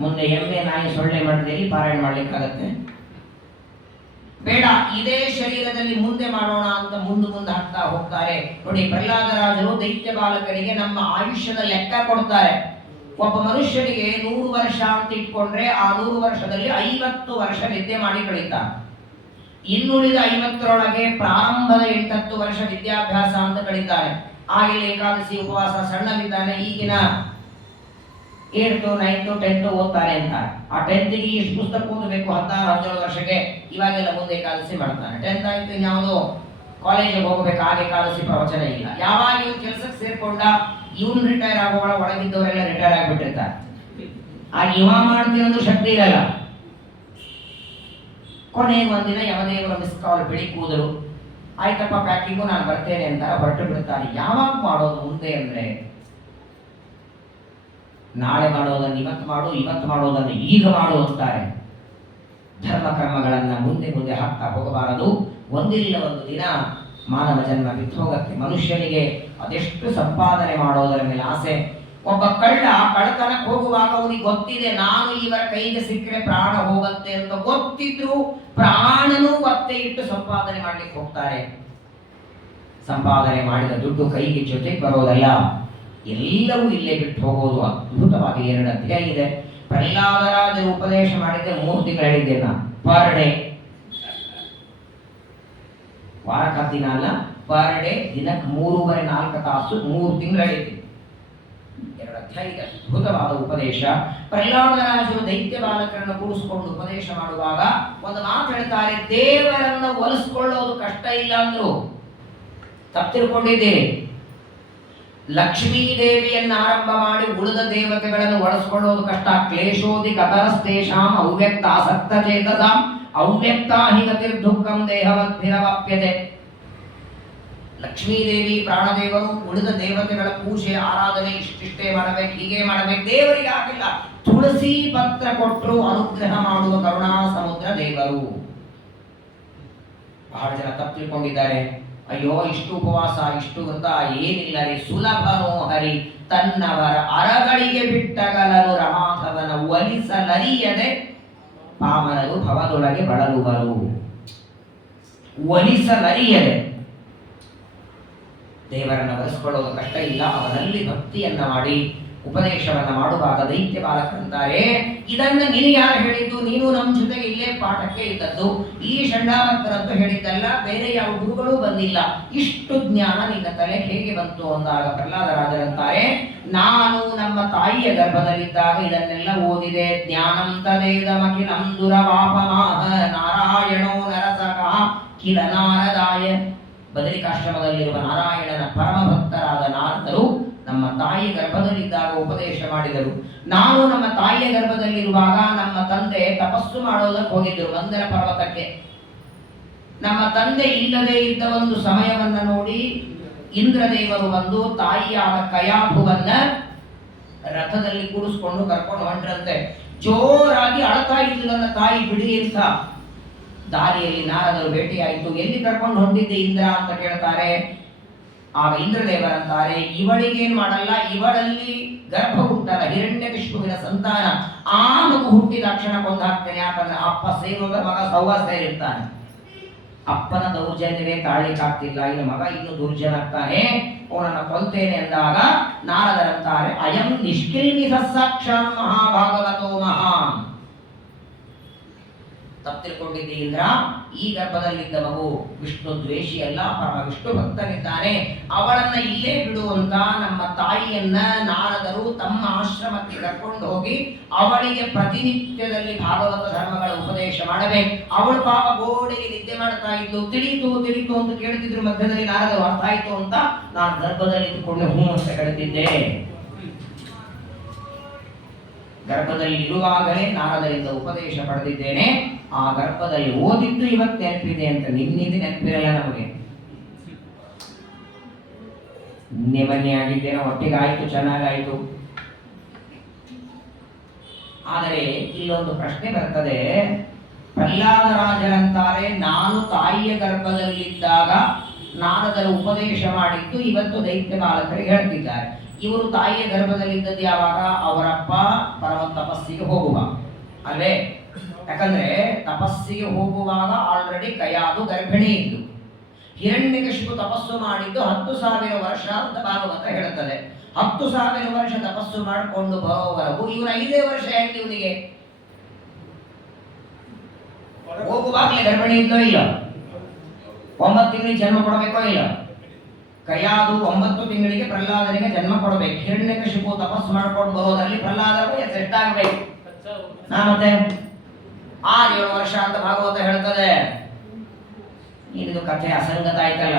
ಮುಂದೆ ಎಮ್ಮೆ, ನಾಯಿ, ಸೊಳ್ಳೆ ಮಠದಲ್ಲಿ ಪಾರಾಯಣ ಮಾಡ್ಲಿಕ್ಕಾಗತ್ತೆ? ಬೇಡ. ಇದೇ ಶರೀರದಲ್ಲಿ ಮುಂದೆ ಮಾಡೋಣ ಅಂತ ಮುಂದೆ ಹಾಕ್ತಾ ಹೋಗ್ತಾರೆ. ನೋಡಿ, ಪ್ರಹ್ಲಾದರಾಜರು ದೈತ್ಯ ಬಾಲಕರಿಗೆ ನಮ್ಮ ಆಯುಷ್ಯದ ಲೆಕ್ಕ ಕೊಡ್ತಾರೆ. ಒಬ್ಬ ಮನುಷ್ಯನಿಗೆ 100 ವರ್ಷ ಅಂತ ಇಟ್ಕೊಂಡ್ರೆ ಆ 100 ವರ್ಷದಲ್ಲಿ 50 ವರ್ಷ ನಿದ್ದೆ ಮಾಡಿ ಕಳೀತಾನೆ. ಇನ್ನುಳಿದ 50ರೊಳಗೆ ಪ್ರಾರಂಭದ 8-10 ವರ್ಷ ವಿದ್ಯಾಭ್ಯಾಸ ಅಂತ ಕಳೀತಾನೆ. ಆಗಿಲ್ಲ ಏಕಾದಶಿ ಉಪವಾಸ ಸಣ್ಣವಿದ್ದಾನೆ, ಈಗಿನ 8th 9th 10th ಓದ್ತಾನೆ ಅಂತ. ಆ 10th ಗೆ ಇಷ್ಟು ಪುಸ್ತಕ ಓದಬೇಕು, 16-17 ವರ್ಷಕ್ಕೆ. ಇವಾಗೆಲ್ಲ ಮುಂದೆ ಏಕಾದಶಿ ಮಾಡ್ತಾನೆ. 10th ಆಯ್ತು, ಇನ್ಯಾವುದೋ ಕಾಲೇಜಿಗೆ ಹೋಗಬೇಕು, ಆಗ ಏಕಾದಶಿ ಪ್ರವಚನ ಇಲ್ಲ. ಯಾವಾಗ ಇವನು ಕೆಲಸಕ್ಕೆ ಸೇರ್ಕೊಂಡ, ಇವನು ರಿಟೈರ್ ಆಗೋಳ, ಒಳಗಿದ್ದವರೆಲ್ಲ ರಿಟೈರ್ ಆಗಿಬಿಟ್ಟಿರ್ತಾರೆ. ಆಗ ಇವ ಮಾಡ್ತೀನಂದು ಶಕ್ತಿ ಇರಲ್ಲ. ಕೊನೆಗೆ ಒಂದಿನ ಯಮದೇವರ ಮಿಸ್ ಕಾಲ್ ಬಿಳಿ ಕೂದರು. ಆಯ್ತಪ್ಪ ಪ್ಯಾಕಿಂಗು, ನಾನು ಬರ್ತೇನೆ ಅಂತ ಹೊರಟು ಬಿಡ್ತಾನೆ. ಯಾವಾಗ ಮಾಡೋದು ಮುಂದೆ ಅಂದ್ರೆ, ನಾಳೆ ಮಾಡೋದನ್ನು ಇವತ್ತು ಮಾಡು, ಇವತ್ತು ಮಾಡೋದನ್ನು ಈಗ ಮಾಡು ಅಂತಾರೆ. ಧರ್ಮ ಕರ್ಮಗಳನ್ನ ಮುಂದೆ ಹಾಕ್ತಾ ಹೋಗಬಾರದು. ಒಂದಿಲ್ಲ ಒಂದು ದಿನ ಮಾನವ ಜನ್ಮ ಬಿಟ್ಟು ಹೋಗತ್ತೆ. ಮನುಷ್ಯನಿಗೆ ಅದೆಷ್ಟು ಸಂಪಾದನೆ ಮಾಡೋದರ ಮೇಲೆ ಆಸೆ. ಒಬ್ಬ ಕಳ್ಳತನಕ್ಕೆ ಹೋಗುವಾಗ ಅವನಿಗೆ ಗೊತ್ತಿದೆ, ನಾನು ಇವರ ಕೈಗೆ ಸಿಕ್ಕರೆ ಪ್ರಾಣ ಹೋಗುತ್ತೆ ಅಂತ ಗೊತ್ತಿದ್ರು ಪ್ರಾಣನೂ ಒತ್ತೆ ಇಟ್ಟು ಸಂಪಾದನೆ ಮಾಡ್ಲಿಕ್ಕೆ ಹೋಗ್ತಾರೆ. ಸಂಪಾದನೆ ಮಾಡಿದ ದುಡ್ಡು ಕೈಗೆ ಜೊತೆಗೆ ಬರೋದಲ್ಲ, ಎಲ್ಲವೂ ಇಲ್ಲೇ ಬಿಟ್ಟು ಹೋಗೋದು. ಅದ್ಭುತವಾಗಿ 2 ಅಧ್ಯಾಯ ಇದೆ. ಪ್ರಹ್ಲಾದರಾಜರು ಉಪದೇಶ ಮಾಡಿದ್ದೆ 3 ತಿಂಗಳು ಹೇಳಿದ್ದೆ ನಾನು. ಪರ್ ಡೇ, ವಾರಕ್ಕೆ ದಿನ ಅಲ್ಲ, ಪರ್ ಡೇ, ದಿನಕ್ಕೆ 3.5-4 ತಾಸು, 3 ತಿಂಗಳು ಹೇಳಿದ್ದೆ. 2 ಅಧ್ಯಾಯ ಇದೆ. ಅದ್ಭುತವಾದ ಉಪದೇಶ. ಪ್ರಹ್ಲಾದರಾಜರು ದೈತ್ಯ ಬಾಲಕರನ್ನು ಕೂಡಿಸಿಕೊಂಡು ಉಪದೇಶ ಮಾಡುವಾಗ ಒಂದು ಮಾತು ಹೇಳ್ತಾರೆ, ದೇವರನ್ನು ಒಲಿಸ್ಕೊಳ್ಳೋದು ಕಷ್ಟ ಇಲ್ಲ ಅಂದ್ರು. ತಪ್ಪಿರ್ಕೊಂಡಿದ್ದೀರಿ. ಲಕ್ಷ್ಮೀ ದೇವಿಯನ್ನು ಆರಂಭ ಮಾಡಿ ಉಳಿದ ದೇವತೆಗಳನ್ನು ಒಳಸ್ಕೊಳ್ಳೋದು ಕಷ್ಟ. ಕ್ಲೇಶೋದಿ ಕತರಸ್ತೇಷಾಂ ಅವ್ಯಕ್ತ ಆಸಕ್ತ ಚೇತಸಾಂ ಅವ್ಯಕ್ತಾ ಹಿ ಗತಿರ್ದುಃಖಂ ದೇಹವದ್ಭಿರವಾಪ್ಯತೆ. ಲಕ್ಷ್ಮೀದೇವಿ, ಪ್ರಾಣದೇವರು, ಉಳಿದ ದೇವತೆಗಳ ಪೂಜೆ ಆರಾಧನೆ ಇಷ್ಟಿಷ್ಟೇ ಮಾಡಬೇಕು, ಹೀಗೆ ಮಾಡಬೇಕು. ದೇವರಿಗೆ ಆಗಿಲ್ಲ. ತುಳಸಿ ಪತ್ರ ಕೊಟ್ಟರು ಅನುಗ್ರಹ ಮಾಡುವ ಕರುಣಾ ಸಮುದ್ರ ದೇವರು. ಬಹಳ ಜನ ತಪ್ಪು ತಿಳ್ಕೊಂಡಿದ್ದಾರೆ. ಅಯ್ಯೋ, ಇಷ್ಟು ಉಪವಾಸ, ಇಷ್ಟು ವ್ರತ ಏನಿಲ್ಲ ರೀ, ಸುಲಭನೋ ಹರಿ ತನ್ನವರ ಅರಗಳಿಗೆ ಬಿಟ್ಟಗಲನು ರಮಾಧವನ ಒಲಿಸಲರಿಯದೆ ಪಾಮರರು ಭವದೊಳಗೆ ಬಳಲುವರು. ಒಲಿಸಲರಿಯದೆ, ದೇವರನ್ನು ಒಲಿಸಿಕೊಳ್ಳೋದು ಕಷ್ಟ ಇಲ್ಲ. ಅವನಲ್ಲಿ ಭಕ್ತಿಯನ್ನ ಮಾಡಿ ಉಪದೇಶವನ್ನ ಮಾಡುವಾಗ ದೈತ್ಯ ಬಾಲಕರಂತಾರೆ, ಇದನ್ನ ನೀನು ಯಾರು ಹೇಳಿದ್ದು? ನೀನು ನಮ್ಮ ಜೊತೆಗೆ ಇಲ್ಲೇ ಪಾಠಕ್ಕೆ ಇದ್ದದ್ದು. ಈ ಷಂಡಾಮಕ್ಕರಂತೂ ಹೇಳಿದ್ದಲ್ಲ, ಬೇರೆ ಯಾವ ಗುರುಗಳೂ ಬಂದಿಲ್ಲ. ಇಷ್ಟು ಜ್ಞಾನ ನಿನ್ನ ತಲೆ ಹೇಗೆ ಬಂತು ಅಂದಾಗ ಪ್ರಹ್ಲಾದರಾಜರಂತಾರೆ, ನಾನು ನಮ್ಮ ತಾಯಿಯ ಗರ್ಭದಲ್ಲಿದ್ದಾಗ ಇದನ್ನೆಲ್ಲ ಓದಿದೆ. ಜ್ಞಾನಂ ತದೇದಮಖಿಲಂ ದುರವಾಪಮಾಹ ನಾರಾಯಣೋ ನರಸಕಃ ಕಿಲ ನಾರದಾಯ. ಬದರಿಕಾಶ್ರಮದಲ್ಲಿರುವ ನಾರಾಯಣನ ಪರಮ ಭಕ್ತರಾದ ನಾರದರು ನಮ್ಮ ತಾಯಿ ಗರ್ಭದಲ್ಲಿದ್ದಾಗ ಉಪದೇಶ ಮಾಡಿದರು. ನಾನು ನಮ್ಮ ತಾಯಿಯ ಗರ್ಭದಲ್ಲಿರುವಾಗ ನಮ್ಮ ತಂದೆ ತಪಸ್ಸು ಮಾಡೋದಕ್ಕೆ ಹೋಗಿದ್ದರು ಮಂದರ ಪರ್ವತಕ್ಕೆ. ನಮ್ಮ ತಂದೆ ಇಲ್ಲದೆ ಇದ್ದ ಒಂದು ಸಮಯವನ್ನ ನೋಡಿ ಇಂದ್ರದೇವರು ಬಂದು ತಾಯಿಯಾದ ಕಯಾಭುವನ್ನ ರಥದಲ್ಲಿ ಕೂಡಿಸ್ಕೊಂಡು ಕರ್ಕೊಂಡು ಹೊಂಟ್ರಂತೆ. ಜೋರಾಗಿ ಅಳ್ತಾ ಇದ್ದು ನನ್ನ ತಾಯಿ ಬಿಡಿ ಅಂತ. ದಾರಿಯಲ್ಲಿ ನಾರದರು ಭೇಟಿಯಾಯಿತು. ಎಲ್ಲಿ ಕರ್ಕೊಂಡು ಹೊಂಟಿದ್ದೆ ಇಂದ್ರ ಅಂತ ಕೇಳ್ತಾರೆ. ಆಗ ಇಂದ್ರದೇವರಂತಾರೆ, ಇವಳಿಗೇನ್ ಮಾಡಲ್ಲ, ಇವಳಲ್ಲಿ ಗರ್ಭ ಹುಟ್ಟಲ್ಲ, ಹಿರಣ್ಯಕಶಿಪುವಿನ ಸಂತಾನ. ಆ ಮಗು ಹುಟ್ಟಿದ ಕ್ಷಣ ಕೊಂದಾಗ್ತೇನೆ. ಯಾಕಂದ್ರೆ ಅಪ್ಪ ಸೇರೋದ ಮಗ ಸೌವ ಸೇರಿರ್ತಾನೆ. ಅಪ್ಪನ ದೌರ್ಜನ್ಯವೇ ತಾಳ್ಲಿಕ್ಕಾಗ್ತಿಲ್ಲ, ಇನ್ನು ಮಗ ಇನ್ನು ದುರ್ಜನಾಗ್ತಾನೆ, ಅವನನ್ನ ಕೊಲ್ತೇನೆ ಅಂದಾಗ ನಾರದರಂತಾರೆ, ಅಯಂ ನಿಷ್ಕಿಲ್ಮಿಸ ಸಾಕ್ಷಾತ್ ಮಹಾಭಾಗವತೋ ಮಹಾನ್. ತಪ್ಪು ತಿಳ್ಕೊಂಡಿದ್ದೆ ಇಂದ್ರ, ಈ ಗರ್ಭದಲ್ಲಿದ್ದ ಮಗು ವಿಷ್ಣು ದ್ವೇಷಿ ಅಲ್ಲ, ಪರಮ ವಿಷ್ಣು ಭಕ್ತನಿದ್ದಾನೆ, ಅವಳನ್ನ ಇಲ್ಲೇ ಬಿಡುವಂತ ನಮ್ಮ ತಾಯಿಯನ್ನ ನಾರದರು ತಮ್ಮ ಆಶ್ರಮಕ್ಕೆ ಕರ್ಕೊಂಡು ಹೋಗಿ ಅವಳಿಗೆ ಪ್ರತಿನಿತ್ಯದಲ್ಲಿ ಭಾಗವತ ಧರ್ಮಗಳ ಉಪದೇಶ ಮಾಡಬೇಕು. ಅವಳು ಪಾಪ ಗೋಡೆಗೆ ನಿದ್ದೆ ಮಾಡ್ತಾ ಇದ್ಲು, ತಿಳಿತು ಅಂತ ಕೇಳ್ತಿದ್ರು. ಮಧ್ಯದಲ್ಲಿ ನಾರದರು ಅರ್ಥ ಆಯ್ತು ಅಂತ ನಾನು ಗರ್ಭದಲ್ಲಿ ಇಟ್ಟುಕೊಂಡು ಹೂ ಅಂತ ಹೇಳ್ತಿದ್ದೆ. ಗರ್ಭದಲ್ಲಿ ಇರುವಾಗಲೇ ನಾರದರಿಂದ ಉಪದೇಶ ಪಡೆದಿದ್ದೇನೆ. ಆ ಗರ್ಭದಲ್ಲಿ ಓದಿದ್ದು ಇವತ್ತು ನೆನಪಿದೆ ಅಂತ. ನಿನ್ನಿಂದ ನೆನಪಿರಲ್ಲ ನಮಗೆ. ನಿನ್ನೆ ಆಗಿದ್ದೇನೋ, ಒಟ್ಟಿಗಾಯ್ತು, ಚೆನ್ನಾಗಾಯ್ತು. ಆದರೆ ಇಲ್ಲೊಂದು ಪ್ರಶ್ನೆ ಬರ್ತದೆ. ಪ್ರಹ್ಲಾದರಾಜರಂತಾರೆ, ನಾನು ತಾಯಿಯ ಗರ್ಭದಲ್ಲಿದ್ದಾಗ ನಾರದರು ಉಪದೇಶ ಮಾಡಿದ್ದು ಇವತ್ತು ದೈತ್ಯ ಬಾಲಕರಿಗೆ ಹೇಳ್ತಿದ್ದಾರೆ. ಇವರು ತಾಯಿಯ ಗರ್ಭದಲ್ಲಿದ್ದದ್ದು ಯಾವಾಗ? ಅವರಪ್ಪ ಪರಮ ತಪಸ್ಸಿಗೆ ಹೋಗುವಾಗ ಅಲ್ವೇ? ಯಾಕಂದ್ರೆ ತಪಸ್ಸಿಗೆ ಹೋಗುವಾಗ ಆಲ್ರೆಡಿ ಕಯಾದು ಗರ್ಭಿಣಿ ಇದ್ದು, ಹಿರಣ್ಯಕಶಿಪು ತಪಸ್ಸು ಮಾಡಿದ್ದು 10,000 ವರ್ಷ ಅಂತ ಭಾಗವತ ಹೇಳುತ್ತದೆ. 10,000 ವರ್ಷ ತಪಸ್ಸು ಮಾಡಿಕೊಂಡು ಬರೋವರೆಗೂ ಇವನ 5 ವರ್ಷ ಹೆಂಗೆ ಇವನಿಗೆ? ಹೋಗುವಾಗಲೇ ಗರ್ಭಿಣಿ ಇದ್ದೋ ಇಲ್ಲ? 9 ತಿಂಗಳಿಗೆ ಜನ್ಮ ಕೊಡಬೇಕೋ ಇಲ್ಲ? ಕಯಾದು 9 ತಿಂಗಳಿಗೆ ಪ್ರಹ್ಲಾದನಿಗೆ ಜನ್ಮ ಕೊಡಬೇಕು. ಹಿರಣ್ಯಕಶಿಪು ತಪಸ್ಸು ಮಾಡ್ಕೊಂಡು ಬರೋದ್ರಲ್ಲಿ ಪ್ರಹ್ಲಾದನಿಗೆ ಎಷ್ಟಾಗಬೇಕು? ಮತ್ತೆ 6-7 ವರ್ಷ ಅಂತ ಭಾಗವತ ಹೇಳ್ತದೆ. ಇದು ಕಥೆ ಅಸಂಗತ ಆಯ್ತಲ್ಲ?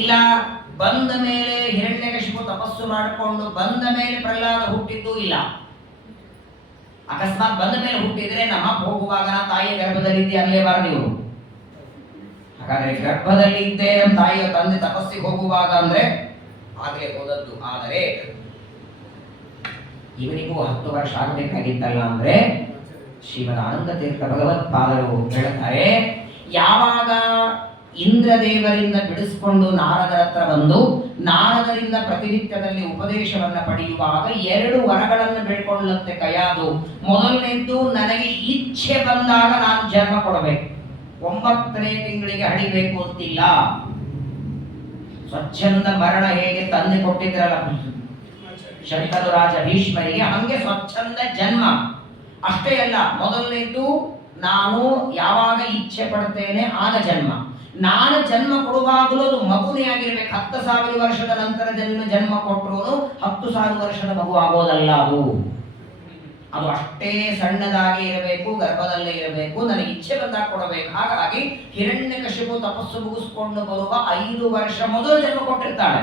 ಇಲ್ಲ, ಬಂದ ಮೇಲೆ ಹಿರಣ್ಯಕಶಿಪು ತಪಸ್ಸು ಮಾಡಿಕೊಂಡು ಬಂದ ಮೇಲೆ ಪ್ರಹ್ಲಾದ ಹುಟ್ಟಿದ್ದು ಇಲ್ಲ. ಅಕಸ್ಮಾತ್ ಬಂದ ಮೇಲೆ ಹುಟ್ಟಿದ್ರೆ ನಮ್ಮ ಹೋಗುವಾಗ ತಾಯಿಯ ಗರ್ಭದಲ್ಲಿ ಅಲ್ಲೇಬಾರದು ಇವರು. ಹಾಗಾದ್ರೆ ಗರ್ಭದಲ್ಲಿ ಇದ್ದೇ ನಮ್ಮ ತಾಯಿಯ ತಂದೆ ತಪಸ್ಸಿಗೆ ಹೋಗುವಾಗ ಅಂದ್ರೆ ಆಗ್ಲೇ ಹೋದದ್ದು. ಆದರೆ ಇವನಿಗೂ 10 ವರ್ಷ ಆಗಬೇಕಾಗಿತ್ತಲ್ಲ ಅಂದ್ರೆ ಶ್ರೀಮದ್ ಆನಂದ ತೀರ್ಥ ಭಗವತ್ಪಾದರು ಹೇಳ್ತಾರೆ, ಯಾವಾಗ ಇಂದ್ರದೇವರಿಂದ ಬಿಡಿಸಿಕೊಂಡು ನಾರದರ ಹತ್ರ ಬಂದು ನಾರದರಿಂದ ಪ್ರತಿನಿತ್ಯದಲ್ಲಿ ಉಪದೇಶವನ್ನ ಪಡೆಯುವಾಗ 2 ವರಗಳನ್ನು ಬೇಡ್ಕೊಳ್ಳುತ್ತೆ ಕಯಾದು. ಮೊದಲನೇದ್ದು, ನನಗೆ ಇಚ್ಛೆ ಬಂದಾಗ ನಾನು ಜನ್ಮ ಕೊಡಬೇಕು. 9ನೇ ತಿಂಗಳಿಗೆ ಹಡಿಬೇಕು ಅಂತಿಲ್ಲ. ಸ್ವಚ್ಛಂದ ಮರಣ ಹೇಗೆ ತಂದೆ ಕೊಟ್ಟಿದ್ರಲ್ಲ ಶಂತನು ರಾಜ ಭೀಷ್ಮರಿಗೆ, ಹಂಗೆ ಸ್ವಚ್ಛಂದ ಜನ್ಮ. ಅಷ್ಟೇ ಅಲ್ಲ, ಮೊದಲನೇದ್ದು ನಾನು ಯಾವಾಗ ಇಚ್ಛೆ ಪಡ್ತೇನೆ ಆಗ ಜನ್ಮ. ನಾನು ಜನ್ಮ ಕೊಡುವಾಗಲೂ ಅದು ಮಗುನೇ ಆಗಿರ್ಬೇಕು. 10,000 ವರ್ಷದ ನಂತರ ಜನ್ಮ ಕೊಟ್ಟರು 10,000 ವರ್ಷದ ಮಗು ಆಗೋದಲ್ಲ. ಅದು ಅಷ್ಟೇ ಸಣ್ಣದಾಗಿ ಇರಬೇಕು, ಗರ್ಭದಲ್ಲೇ ಇರಬೇಕು, ನನಗೆ ಇಚ್ಛೆ ಬಂದಾಗ ಕೊಡಬೇಕು. ಹಾಗಾಗಿ ಹಿರಣ್ಯಕಶಿಪು ತಪಸ್ಸು ಮುಗಿಸ್ಕೊಂಡು ಬರುವ 5 ವರ್ಷ ಮೊದಲು ಜನ್ಮ ಕೊಟ್ಟಿರ್ತಾಳೆ.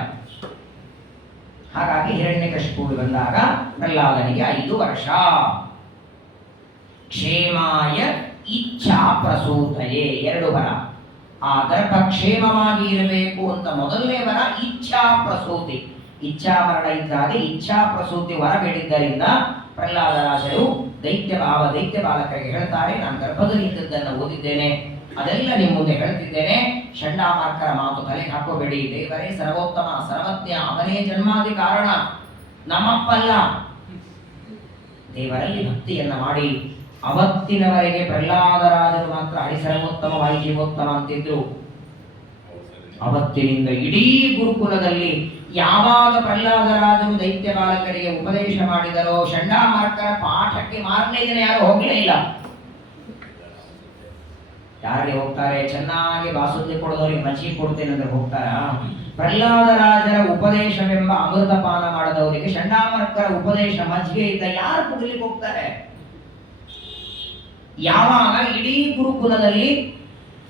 ಹಾಗಾಗಿ ಹಿರಣ್ಯಕಶಿಪು ಬಂದಾಗ ಪ್ರಹ್ಲಾದನಿಗೆ 5 ವರ್ಷ. ಕ್ಷೇಮಾಯ ಇಚ್ಛಾ ಪ್ರಸೂತಯೇ 2 ವರ. ಆ ಗರ್ಭ ಕ್ಷೇಮವಾಗಿ ಇರಬೇಕು ಅಂತ ಮೊದಲನೇ ವರ ಇಚ್ಛಾ ಪ್ರಸೂತಿ. ಇಚ್ಛಾ ಮರಣ ಇದ್ದಾಗ ಇಚ್ಛಾ ಪ್ರಸೂತಿ ವರ ಬೇಡಿದ್ದರಿಂದ ಪ್ರಹ್ಲಾದರಾಜರು ದೈತ್ಯ ಬಾಲಕರಿಗೆ ಹೇಳ್ತಾರೆ, ನಾನು ಗರ್ಭದಲ್ಲಿ ಇದ್ದದ್ದನ್ನು ಓದಿದ್ದೇನೆ, ಅದೆಲ್ಲ ನಿಮ್ಮ ಮುಂದೆ ಹೇಳ್ತಿದ್ದೇನೆ. ಷಂಡಾಮಾರ್ಕರ ಮಾತು ತಲೆಗೆ ಹಾಕೋಬೇಡಿ. ದೇವರೇ ಸರ್ವೋತ್ತಮ ಸರ್ವಜ್ಞ, ಅವನೇ ಜನ್ಮಾದಿ ಕಾರಣ, ನಮ್ಮಪ್ಪಲ್ಲ. ದೇವರಲ್ಲಿ ಭಕ್ತಿಯನ್ನ ಮಾಡಿ. ಅವತ್ತಿನವರೆಗೆ ಪ್ರಹ್ಲಾದರಾಜರು ಮಾತ್ರ ಹರಿಸರ್ವೋತ್ತಮ ವಾಯುಜೀವೋತ್ತಮ ಅಂತಿದ್ರು. ಅವತ್ತಿನಿಂದ ಇಡೀ ಗುರುಕುಲದಲ್ಲಿ ಯಾವಾಗ ಪ್ರಹ್ಲಾದರಾಜರು ದೈತ್ಯ ಬಾಲಕರಿಗೆ ಉಪದೇಶ ಮಾಡಿದರೋ, ಷಂಡಾಮಾರ್ಕರ ಪಾಠಕ್ಕೆ ಮಾರನೇ ದಿನ ಯಾರು ಹೋಗಲೇ ಇಲ್ಲ. ಯಾರಿಗೆ ಹೋಗ್ತಾರೆ? ಚೆನ್ನಾಗಿ ಬಾಸುಂದಿ ಕೊಡೋರಿಗೆ ಮಜ್ಜಿಗೆ ಕೊಡ್ತೇನೆ ಅಂದ್ರೆ ಹೋಗ್ತಾರ? ಪ್ರಹ್ಲಾದರಾಜರ ಉಪದೇಶವೆಂಬ ಅಮೃತಪಾನ ಮಾಡದವರಿಗೆ ಷಂಡಾಮಾರ್ಕರ ಉಪದೇಶ ಮಜ್ಜಿಗೆ ಇದ್ದ ಯಾರು ಕುಡಿಲಿಕ್ಕೆ ಹೋಗ್ತಾರೆ? ಯಾವಾಗ ಇಡೀ ಗುರುಕುಲದಲ್ಲಿ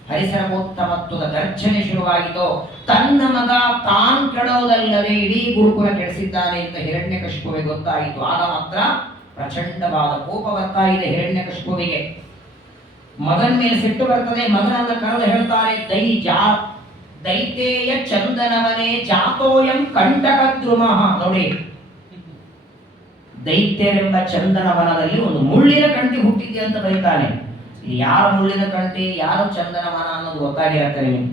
ಹರಿಸರ್ವೋತ್ತಮತ್ವದ ಗರ್ಜನೆ ಶುರುವಾಗಿದೋ, ತನ್ನ ಮಗ ತಾನ್ ಕೆಡೋದಲ್ಲದೆ ಇಡೀ ಗುರುಕುಲ ಕೆಡಿಸಿದ್ದಾನೆ ಅಂತ ಹಿರಣ್ಯಕಶಿಪುವಿಗೆ ಗೊತ್ತಾಯಿತು. ಆಗ ಮಾತ್ರ ಪ್ರಚಂಡವಾದ ಕೋಪ ಬರ್ತಾ ಇದೆ ಹಿರಣ್ಯಕಶಿಪುವಿಗೆ. ಮಗನ ಮೇಲೆ ಸಿಟ್ಟು ಬರ್ತದೆ. ಮಗನನ್ನ ಕರೆದು ಹೇಳ್ತಾರೆ, ದೈತೇಯ ಚಂದನವನೇ ಜಾತೋಯಂ ಕಂಟಕದ್ರುಮಃ. ನೋಡಿ, ದೈತ್ಯರೆಂಬ ಚಂದನವನದಲ್ಲಿ ಒಂದು ಮುಳ್ಳಿನ ಕಂಟಿ ಹುಟ್ಟಿದೆ ಅಂತ ಬರೀತಾನೆ. ಯಾರ ಮುಳ್ಳಿನ ಕಂಟಿ, ಯಾರು ಚಂದನವನ ಅನ್ನೋದು ಗೊತ್ತಾಗಿರತ್ತೆ ನಿಮಗೆ.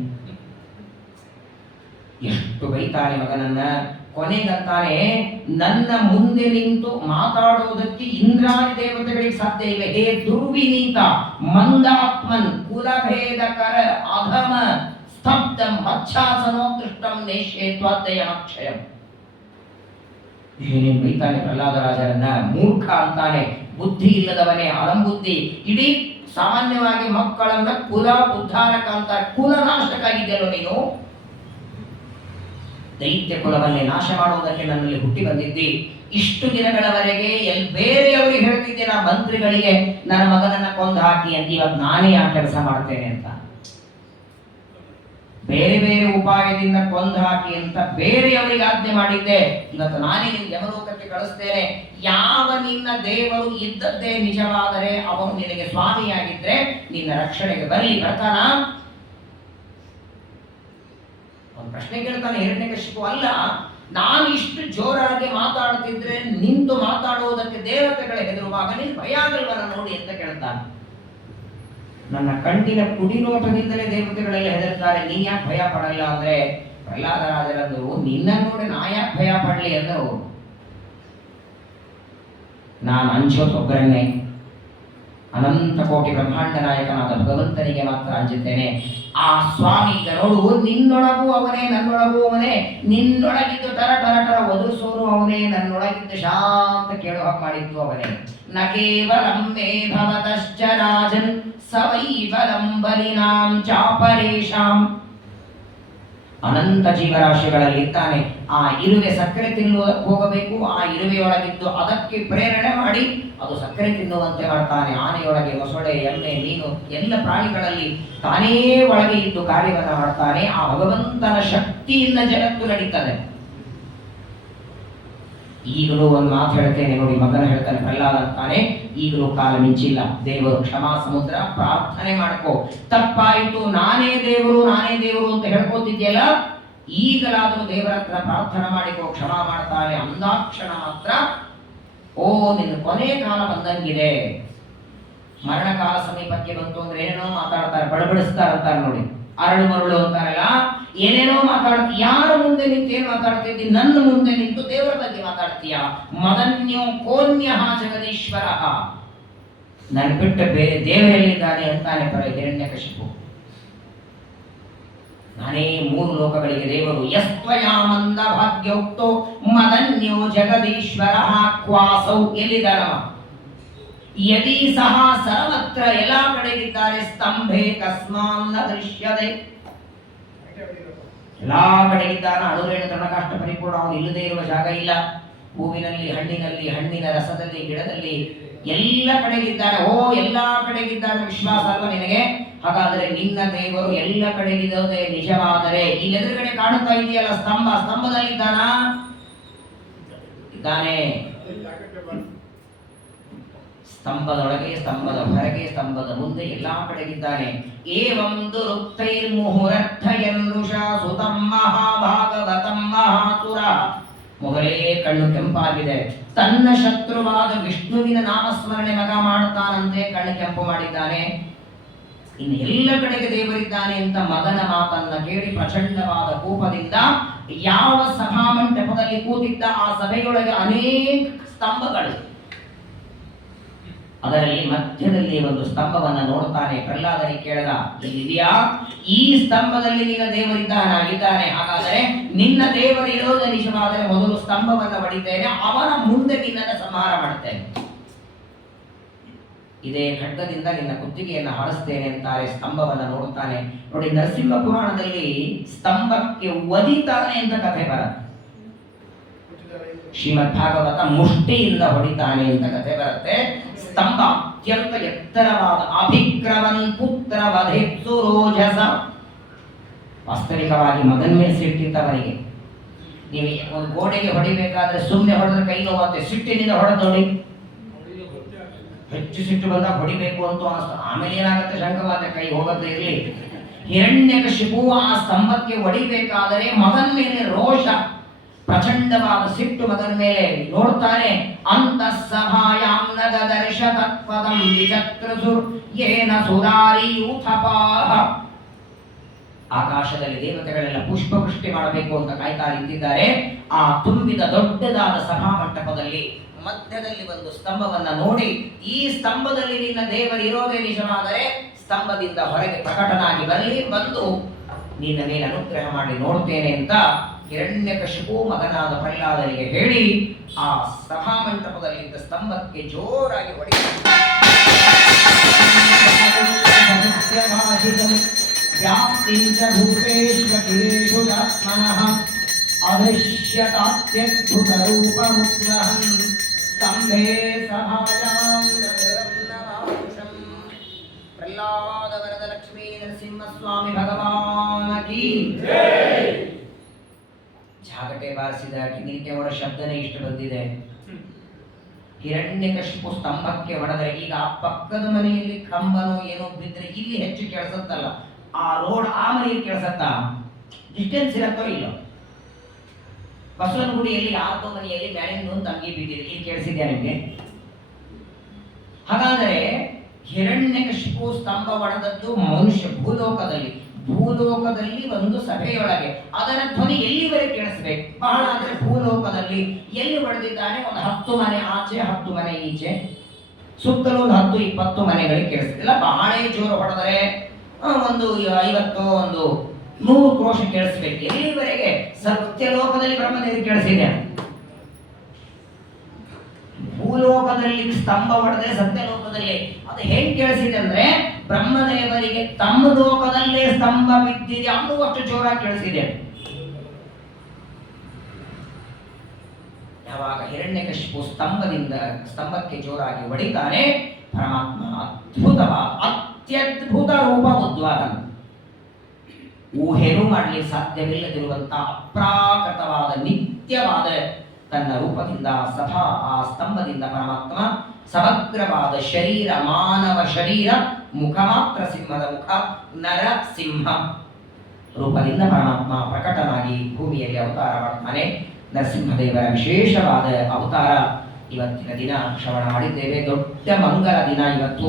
ಎಷ್ಟು ಬೈತಾನೆ ಮಗನನ್ನ. ಕೊನೆಗಂತಾನೆ, ನನ್ನ ಮುಂದೆ ನಿಂತು ಮಾತಾಡುವುದಕ್ಕೆ ಇಂದ್ರಾದಿ ದೇವತೆಗಳಿಗೆ ಸಾಧ್ಯ ಇಲ್ಲ. ಹೇ ದುರ್ವಿನೀತ ಮಂದಾತ್ಮನ್ ಕುಲಭೇದಕರ ಅಧಮ ಸ್ತಬ್ಧಂ ಮಚ್ಛಾಸನೋದೃಷ್ಟಂ ನೇಷ್ಯೇತ್ವಾದ್ದಯಮಕ್ಷಯಂ. ಏನೇನು ಬೈತಾನೆ ಪ್ರಹ್ಲಾದರಾಜರನ್ನ, ಮೂರ್ಖ ಅಂತಾನೆ, ಬುದ್ಧಿ ಇಲ್ಲದವನೇ, ಅಲಂಬುದ್ಧಿ. ಇಡೀ ಸಾಮಾನ್ಯವಾಗಿ ಮಕ್ಕಳನ್ನ ಕುಲ ಉದ್ಧಾರಕ ಅಂತ, ಕುಲನಾಶಕ ಆಗಿದೆಯಲ್ಲೋ ನೀನು, ದೈತ್ಯ ಕುಲವನ್ನೇ ನಾಶ ಮಾಡುವುದಕ್ಕೆ ನನ್ನಲ್ಲಿ ಹುಟ್ಟಿ ಬಂದಿದ್ದಿ. ಇಷ್ಟು ದಿನಗಳವರೆಗೆ ಬೇರೆಯವರಿಗೆ ಹೇಳ್ತಿದ್ದೆ ನಾ ಮಂತ್ರಿಗಳಿಗೆ ನನ್ನ ಮಗನನ್ನ ಕೊಂದು ಹಾಕಿ ಅಂತ, ಇವತ್ತು ನಾನೇ ಆ ಕೆಲಸ ಮಾಡ್ತೇನೆ ಅಂತ. ಬೇರೆ ಬೇರೆ ಉಪಾಯದಿಂದ ಕೊಂದು ಹಾಕಿ ಅಂತ ಬೇರೆಯವರಿಗೆ ಆಜ್ಞೆ ಮಾಡಿದ್ದೆ, ಇವತ್ತು ನಾನೇ ನಿನ್ನ ಯಮಲೋಕಕ್ಕೆ ಕಳಿಸ್ತೇನೆ. ಯಾವ ನಿನ್ನ ದೇವರು ಇದ್ದದ್ದೇ ನಿಜವಾದರೆ ಅವನು ನಿನಗೆ ಸ್ವಾಮಿಯಾಗಿದ್ರೆ ನಿನ್ನ ರಕ್ಷಣೆಗೆ ಬರ್ತಾನ? ಒಂದು ಪ್ರಶ್ನೆ ಕೇಳ್ತಾನೆ ಹಿರಣ್ಯಕಶಿಪು. ಅಲ್ಲ, ನಾನು ಇಷ್ಟು ಜೋರಾಗಿ ಮಾತಾಡ್ತಿದ್ರೆ ನಿಂತು ಮಾತಾಡುವುದಕ್ಕೆ ದೇವತೆಗಳ ಹೆದರುವಾಗ ನೀನು ಭಯ ಆಗಲ್ವನ ನೋಡಿ ಅಂತ ಕೇಳ್ತಾನೆ. ನನ್ನ ಕಣ್ಣಿನ ಕುಡಿನೋಟದಿಂದಲೇ ದೇವತೆಗಳೆಲ್ಲ ಹೆದರ್ತಾರೆ, ನೀನ್ ಯಾಕೆ ಭಯ ಪಡಲ್ಲ ಅಂದ್ರೆ, ಪ್ರಹ್ಲಾದರಾಜರಂದ್ರು ನಿನ್ನ ನೋಡಿ ನಾ ಯಾಕೆ ಭಯ ಪಡ್ಲಿ ಅಂದ್ರು, ನಾನು ಅಂಜೋದೊಬ್ಬರನ್ನೇ, ಅನಂತ ಕೋಟಿ ಬ್ರಹ್ಮಾಂಡ ನಾಯಕನಾದ ಭಗವಂತನಿಗೆ ಮಾತ್ರ ಅಂಜುತ್ತೇನೆ. ಆ ಸ್ವಾಮಿ ಈಗ ನೋಡು, ನಿನ್ನೊಳಗೂ ಅವನೇ ನನ್ನೊಳಗೂ ಅವನೇ, ನಿನ್ನೊಳಗಿದ್ದು ತರ ತರ ತರ ಒದರಿಸೋನು ಅವನೇ, ನನ್ನೊಳಗಿದ್ದು ಶಾಂತ ಕೇಳೋ ಹಾಗೆ ಮಾಡಿದ್ದು ಅವನೇ. ನ ಕೇವಲಂ ಮೇ ಭವತಶ್ಚ ರಾಜನ್ ಸವೈವಲಂ ಬಲಿನಾಂ ಚಾಪರೇಶಾಂ. ಅನಂತ ಜೀವರಾಶಿಗಳಲ್ಲಿ ಇರ್ತಾನೆ. ಆ ಇರುವೆ ಸಕ್ಕರೆ ತಿನ್ನುವುದಕ್ಕೆ ಹೋಗಬೇಕು, ಆ ಇರುವೆಯೊಳಗಿದ್ದು ಅದಕ್ಕೆ ಪ್ರೇರಣೆ ಮಾಡಿ ಅದು ಸಕ್ಕರೆ ತಿನ್ನುವಂತೆ ಮಾಡ್ತಾನೆ. ಆನೆಯೊಳಗೆ ಮೊಸಳೆ, ಎಮ್ಮೆ, ಮೀನು ಎಲ್ಲ ಪ್ರಾಣಿಗಳಲ್ಲಿ ತಾನೇ ಒಳಗೆ ಇದ್ದು ಕಾರ್ಯವನ್ನು ಮಾಡ್ತಾನೆ. ಆ ಭಗವಂತನ ಶಕ್ತಿಯಿಂದ ಜಗತ್ತು ನಡೀತದೆ. ಈಗಲೂ ಒಂದು ಮಾತು ಹೇಳ್ತೇನೆ ನೋಡಿ, ಮಗನ ಹೇಳ್ತಾನೆ ಪ್ರಹ್ಲಾದ ಅಂತಾನೆ, ಈಗಲೂ ಕಾಲ ಮಿಂಚಿಲ್ಲ. ದೇವರು ಕ್ಷಮಾ ಸಮುದ್ರ, ಪ್ರಾರ್ಥನೆ ಮಾಡ್ಕೋ. ತಪ್ಪಾಯಿತು, ನಾನೇ ದೇವರು ಅಂತ ಹೇಳ್ಕೋತಿದ್ಯಲ್ಲ, ಈಗಲಾದರೂ ದೇವರ ಹತ್ರ ಪ್ರಾರ್ಥನೆ ಮಾಡಿಕೋ, ಕ್ಷಮಾ ಮಾಡ್ತಾನೆ. ಅಂದಾಕ್ಷಣ ಮಾತ್ರ ಓ ನಿನ್ನ ಕೊನೆ ಕಾಲ ಬಂದಂಗಿದೆ, ಮರಣ ಕಾಲ ಸಮೀಪಕ್ಕೆ ಬಂತು ಅಂದ್ರೆ ಏನೇನೋ ಮಾತಾಡ್ತಾರೆ, ಬಡಬಡಿಸ್ತಾರಂತಾರೆ ನೋಡಿ, ಅರಳು ಮರಳು ಅಂತಾರಲ್ಲ, ಏನೇನೋ ಮಾತಾಡ್ತೀಯ. ಯಾರ ಮುಂದೆ ನಿಂತು ಏನ್ ಮಾತಾಡ್ತಿದ್ದಿ? ನನ್ನ ಮುಂದೆ ನಿಂತು ದೇವರ ಬಗ್ಗೆ ಮಾತಾಡ್ತೀಯ. ಮದನ್ಯೋ ಕೋನ್ಯಃ ಜಗದೀಶ್ವರ, ನನ್ ಬಿಟ್ಟ ಬೇರೆ ದೇವರಲ್ಲಿದ್ದಾನೆ ಅಂತಾನೆ ಹಿರಣ್ಯಕಶಿಪು. ನಾನೇ ಮೂರು ಲೋಕಗಳಿಗೆ ದೇವರು. ಯಸ್ತ್ವಯಾ ಮಂದ ಭಾಗ್ಯೋಕ್ತೋ ಮದನ್ಯೋ ಜಗದೀಶ್ವರ ಕ್ವಾಸೌ, ಎಲ್ಲಿದ್ದಾನವ? ಯದಿ ಸಹ ಸರ್ವತ್ರ, ಎಲ್ಲಾ ಕಡೆಗಿದ್ದಾರೆ. ಸ್ತಂಭೆ ಕಸ್ಮಾನ್ ನ ದೃಶ್ಯತೆ, ಎಲ್ಲಾ ಕಡೆಗಿದ್ದಾನ. ಅಣುರೇಣ ತೃಣಕಾಷ್ಟ ಪರಿಪೂರ್ಣ, ಅವನು ಇಲ್ಲದೆ ಇರುವ ಜಾಗ ಇಲ್ಲ. ಹೂವಿನಲ್ಲಿ, ಹಣ್ಣಿನಲ್ಲಿ, ಹಣ್ಣಿನ ರಸದಲ್ಲಿ, ಗಿಡದಲ್ಲಿ, ಎಲ್ಲ ಕಡೆಗಿದ್ದಾನೆ. ಓ ಎಲ್ಲಾ ಕಡೆಗಿದ್ದಾನೆ, ವಿಶ್ವಾಸ ಅಲ್ವ ನಿನಗೆ? ಹಾಗಾದರೆ ನಿನ್ನ ದೇವರು ಎಲ್ಲ ಕಡೆಗಿದ್ದೋದೇ ನಿಜವಾದರೆ, ಇಲ್ಲಿ ಎದುರುಗಡೆ ಕಾಣುತ್ತಾ ಇದೆಯಲ್ಲ ಸ್ತಂಭ, ಸ್ತಂಭದಲ್ಲಿದ್ದಾನ? ಇದ್ದಾನೆ. ಸ್ತಂಭದೊಳಗೆ, ಸ್ತಂಭದ ಹೊರಗೆ, ಸ್ತಂಭದ ಮುಂದೆ, ಎಲ್ಲಾ ಕಡೆಗಿದ್ದಾನೆ. ಏವಂ ದುರುಕ್ತೈರ್ಮುಹುರರ್ಥಯನ್ ಋಷಾ ಸುತಂ ಮಹಾಭಾಗವತಂ ಮಹಾಸುರ. ಮೊದಲೇ ಕಣ್ಣು ಕೆಂಪಾಗಿದೆ. ತನ್ನ ಶತ್ರುವಾದ ವಿಷ್ಣುವಿನ ನಾಮಸ್ಮರಣೆ ಮಗ ಮಾಡ್ತಾನಂತೆ, ಕಣ್ಣು ಕೆಂಪು ಮಾಡಿದ್ದಾನೆ. ಇನ್ನು ಎಲ್ಲ ಕಡೆಗೆ ದೇವರಿದ್ದಾನೆ ಅಂತ ಮಗನ ಮಾತನ್ನ ಕೇಳಿ ಪ್ರಚಂಡವಾದ ಕೋಪದಿಂದ ಯಾವ ಸಭಾಮಂಟಪದಲ್ಲಿ ಕೂತಿದ್ದ ಆ ಸಭೆಯೊಳಗೆ ಅನೇಕ ಸ್ತಂಭಗಳು, ಅದರಲ್ಲಿ ಮಧ್ಯದಲ್ಲಿ ಒಂದು ಸ್ತಂಭವನ್ನ ನೋಡ್ತಾನೆ. ಪ್ರಹ್ಲಾದನಿಗೆ ಕೇಳದ, ಇಲ್ಲಿದೆಯಾ? ಈ ಸ್ತಂಭದಲ್ಲಿ ನಿನ್ನ ದೇವರಿದ್ದಾನೆ. ಹಾಗಾದರೆ ನಿನ್ನ ದೇವರಿರೋದು ನಿಜವಾದರೆ ಮೊದಲು ಸ್ತಂಭವನ್ನ ಬಡಿತೇನೆ, ಅವನ ಮುಂದೆ ನಿನ್ನನ್ನು ಸಂಹಾರ ಮಾಡುತ್ತೇನೆ. ಇದೇ ಖಡ್ಗದಿಂದ ನಿನ್ನ ಕುತ್ತಿಗೆಯನ್ನು ಹಾರಿಸ್ತೇನೆ ಅಂತಾರೆ. ಸ್ತಂಭವನ್ನ ನೋಡುತ್ತಾನೆ. ನೋಡಿ, ನರಸಿಂಹ ಪುರಾಣದಲ್ಲಿ ಸ್ತಂಭಕ್ಕೆ ಒದಿತಾನೆ ಅಂತ ಕಥೆ ಬರುತ್ತೆ. ಶ್ರೀಮದ್ ಭಾಗವತ ಮುಷ್ಟಿಯಿಂದ ಹೊಡಿತಾನೆ ಅಂತ ಕಥೆ ಬರುತ್ತೆ. ಸ್ತಂಭ ಅತ್ಯಂತ ಎತ್ತರವಾದ. ಅಭಿಕ್ರಮನ್ ಪುತ್ರ ವಧೇತ್ಸು ರೋಜಸ. ವಾಸ್ತವಿಕವಾಗಿ ಮಗನ ಮೇಲೆ ಸಿಟ್ಟಿದ್ದವನಿಗೆ, ನೀವು ಒಂದು ಗೋಡೆಗೆ ಹೊಡಿಬೇಕಾದ್ರೆ ಸುಮ್ಮನೆ ಹೊಡೆದ್ರೆ ಕೈ ನೋವಾಗುತ್ತೆ, ಸಿಟ್ಟಿನಿಂದ ಹೊಡೆದು ನೋಡಿ, ಹೆಚ್ಚು ಸಿಟ್ಟು ಬಂದಾಗ ಹೊಡಿಬೇಕು ಅಂತ ಅನಿಸ್ತು. ಆಮೇಲೆ ಏನಾಗುತ್ತೆ, ಶಂಕವಾದ ಕೈ ಹೋಗತ್ತೆ ಇರಲಿ. ಹಿರಣ್ಯಕಶಿಪು ಆ ಸ್ತಂಭಕ್ಕೆ ಹೊಡಿಬೇಕಾದರೆ ಮಗನ ಮೇಲೆ ರೋಷ, ಪ್ರಚಂಡವಾದ ಸಿಟ್ಟು ಮಗನ ಮೇಲೆ. ನೋಡ್ತಾನೆ, ಅಂತಃಸಭಾಯಾಂ ನಗದರ್ಶ ತತ್ಪದಂ ವಿಚಕ್ರಸು ಯೇನ ಸುರಾರಿಯೂಥಪಾಹ. ಆಕಾಶದಲ್ಲಿ ದೇವತೆಗಳೆಲ್ಲ ಪುಷ್ಪವೃಷ್ಟಿ ಮಾಡಬೇಕು ಅಂತ ಕಾಯ್ತಾ ನಿಂತಿದ್ದಾರೆ. ಆ ತುಂಬಿದ ದೊಡ್ಡದಾದ ಸಭಾಮಂಟಪದಲ್ಲಿ ಮಧ್ಯದಲ್ಲಿ ಒಂದು ಸ್ತಂಭವನ್ನ ನೋಡಿ, ಈ ಸ್ತಂಭದಲ್ಲಿ ನಿನ್ನ ದೇವರು ಇರೋದೇ ನಿಜವಾದರೆ ಸ್ತಂಭದಿಂದ ಹೊರಗೆ ಪ್ರಕಟನಾಗಿ ಬರಲಿ, ಬಂದು ನಿನ್ನ ಮೇಲೆ ಅನುಗ್ರಹ ಮಾಡಿ ನೋಡ್ತೇನೆ ಅಂತ ಹಿರಣ್ಯಕಶಿಪು ಮಗನಾದ ಪ್ರಹ್ಲಾದನಿಗೆ ಹೇಳಿ ಆ ಸಭಾಮಂಟಪದಲ್ಲಿದ್ದ ಸ್ತಂಭಕ್ಕೆ ಜೋರಾಗಿ ಸ್ತಂಭೆ ಪ್ರಹ್ಲಾದ ವರದ ಲಕ್ಷ್ಮೀ ನರಸಿಂಹಸ್ವಾಮಿ ಭಗವಾನ ಕೀ ಜಾಗಟೆ ಬಾರಿಸಿದ ಕಿಂಗಿನಿಕೆ ಅವರ ಶಬ್ದನೇ ಇಷ್ಟು ಬಂದಿದೆ. ಹಿರಣ್ಯಕಶಿಪು ಸ್ತಂಭಕ್ಕೆ ಹೊಡೆದರೆ ಈಗ ಆ ಪಕ್ಕದ ಮನೆಯಲ್ಲಿ ಕಂಬನೋ ಏನೋ ಬಿದ್ದರೆ ಇಲ್ಲಿ ಹೆಚ್ಚು ಕೇಳಿಸುತ್ತಲ್ಲ, ಆ ರೋಡ್ ಆ ಮನೆಯಲ್ಲಿ ಕೇಳಿಸತ್ತ? ಡಿಸ್ಟೆನ್ಸ್ ಇರತ್ತೋ ಇಲ್ಲೋ? ಬಸವನಗುಡಿಯಲ್ಲಿ ಯಾರ್ದೋ ಮನೆಯಲ್ಲಿ ಮ್ಯಾಲಿಂದ ಒಂದು ಅಂಗಿ ಬಿದ್ದಿದೆ, ಇಲ್ಲಿ ಕೇಳಿಸಿದ್ಯಾ ನಿಮಗೆ? ಹಾಗಾದರೆ ಹಿರಣ್ಯಕಶಿಪು ಸ್ತಂಭ ಹೊಡೆದದ್ದು ಮನುಷ್ಯ ಭೂಲೋಕದಲ್ಲಿ ಒಂದು ಸಭೆಯೊಳಗೆ ಅದರ ಧ್ವನಿ ಎಲ್ಲಿವರೆಗೆ ಕೇಳಿಸ್ಬೇಕು? ಬಹಳ ಆದರೆ ಭೂಲೋಕದಲ್ಲಿ ಎಲ್ಲಿ ಹೊಡೆದಿದ್ದಾನೆ, ಒಂದು 10 ಮನೆ ಆಚೆ 10 ಮನೆ ಈಚೆ ಸುತ್ತಲೂ 10-20 ಮನೆಗಳಿಗೆ ಕೇಳಿಸ್ತಿಲ್ಲ. ಬಹಳ ಜೋರು ಹೊಡೆದರೆ ಒಂದು 50 ಒಂದು 100 ಕ್ರೋಶ ಕೇಳಿಸ್ಬೇಕು. ಎಲ್ಲಿವರೆಗೆ? ಸತ್ಯಲೋಕದಲ್ಲಿ ಬ್ರಹ್ಮದೇವಿ ಕೇಳಿಸಿದೆ. ಭೂಲೋಕದಲ್ಲಿ ಸ್ತಂಭ ಹೊಡೆದ್ರೆ ಸತ್ಯಲೋಕದಲ್ಲಿ ಅದು ಹೇಗೆ ಕೇಳಿಸಿದೆ ಅಂದ್ರೆ ಬ್ರಹ್ಮದೇವರಿಗೆ ತಮ್ಮ ಲೋಕದಲ್ಲೇ ಸ್ತಂಭ ಬಿದ್ದಿದೆ ಅನ್ನುವಷ್ಟು ಜೋರಾಗಿ ಕೇಳಿಸಿದೆ. ಯಾವಾಗ ಹಿರಣ್ಯಕಶಿಪು ಸ್ತಂಭಕ್ಕೆ ಜೋರಾಗಿ ಹೊಡಿತಾನೆ, ಪರಮಾತ್ಮ ಅತ್ಯದ್ಭುತ ರೂಪ ಉದ್ವಾರ, ಊಹೆನೂ ಮಾಡಲಿಕ್ಕೆ ಸಾಧ್ಯವಿಲ್ಲದಿರುವಂತಹ ಅಪ್ರಾಕೃತವಾದ ನಿತ್ಯವಾದ ತನ್ನ ರೂಪದಿಂದ ಆ ಸ್ತಂಭದಿಂದ ಪರಮಾತ್ಮ ಸಮಗ್ರವಾದ ಶರೀರ, ಮಾನವ ಶರೀರ, ಮುಖ ಮಾತ್ರ ಸಿಂಹದ ಮುಖ, ನರ ಸಿಂಹ ರೂಪದಿಂದ ಪರಮಾತ್ಮ ಪ್ರಕಟನಾಗಿ ಭೂಮಿಯಲ್ಲಿ ಅವತಾರ ಮಾಡ್ತಾನೆ. ನರಸಿಂಹದೇವರ ವಿಶೇಷವಾದ ಅವತಾರ ಇವತ್ತಿನ ದಿನ ಶ್ರವಣ ಮಾಡಿದ್ದೇವೆ. ದೊಡ್ಡ ಮಂಗಲ ದಿನ ಇವತ್ತು.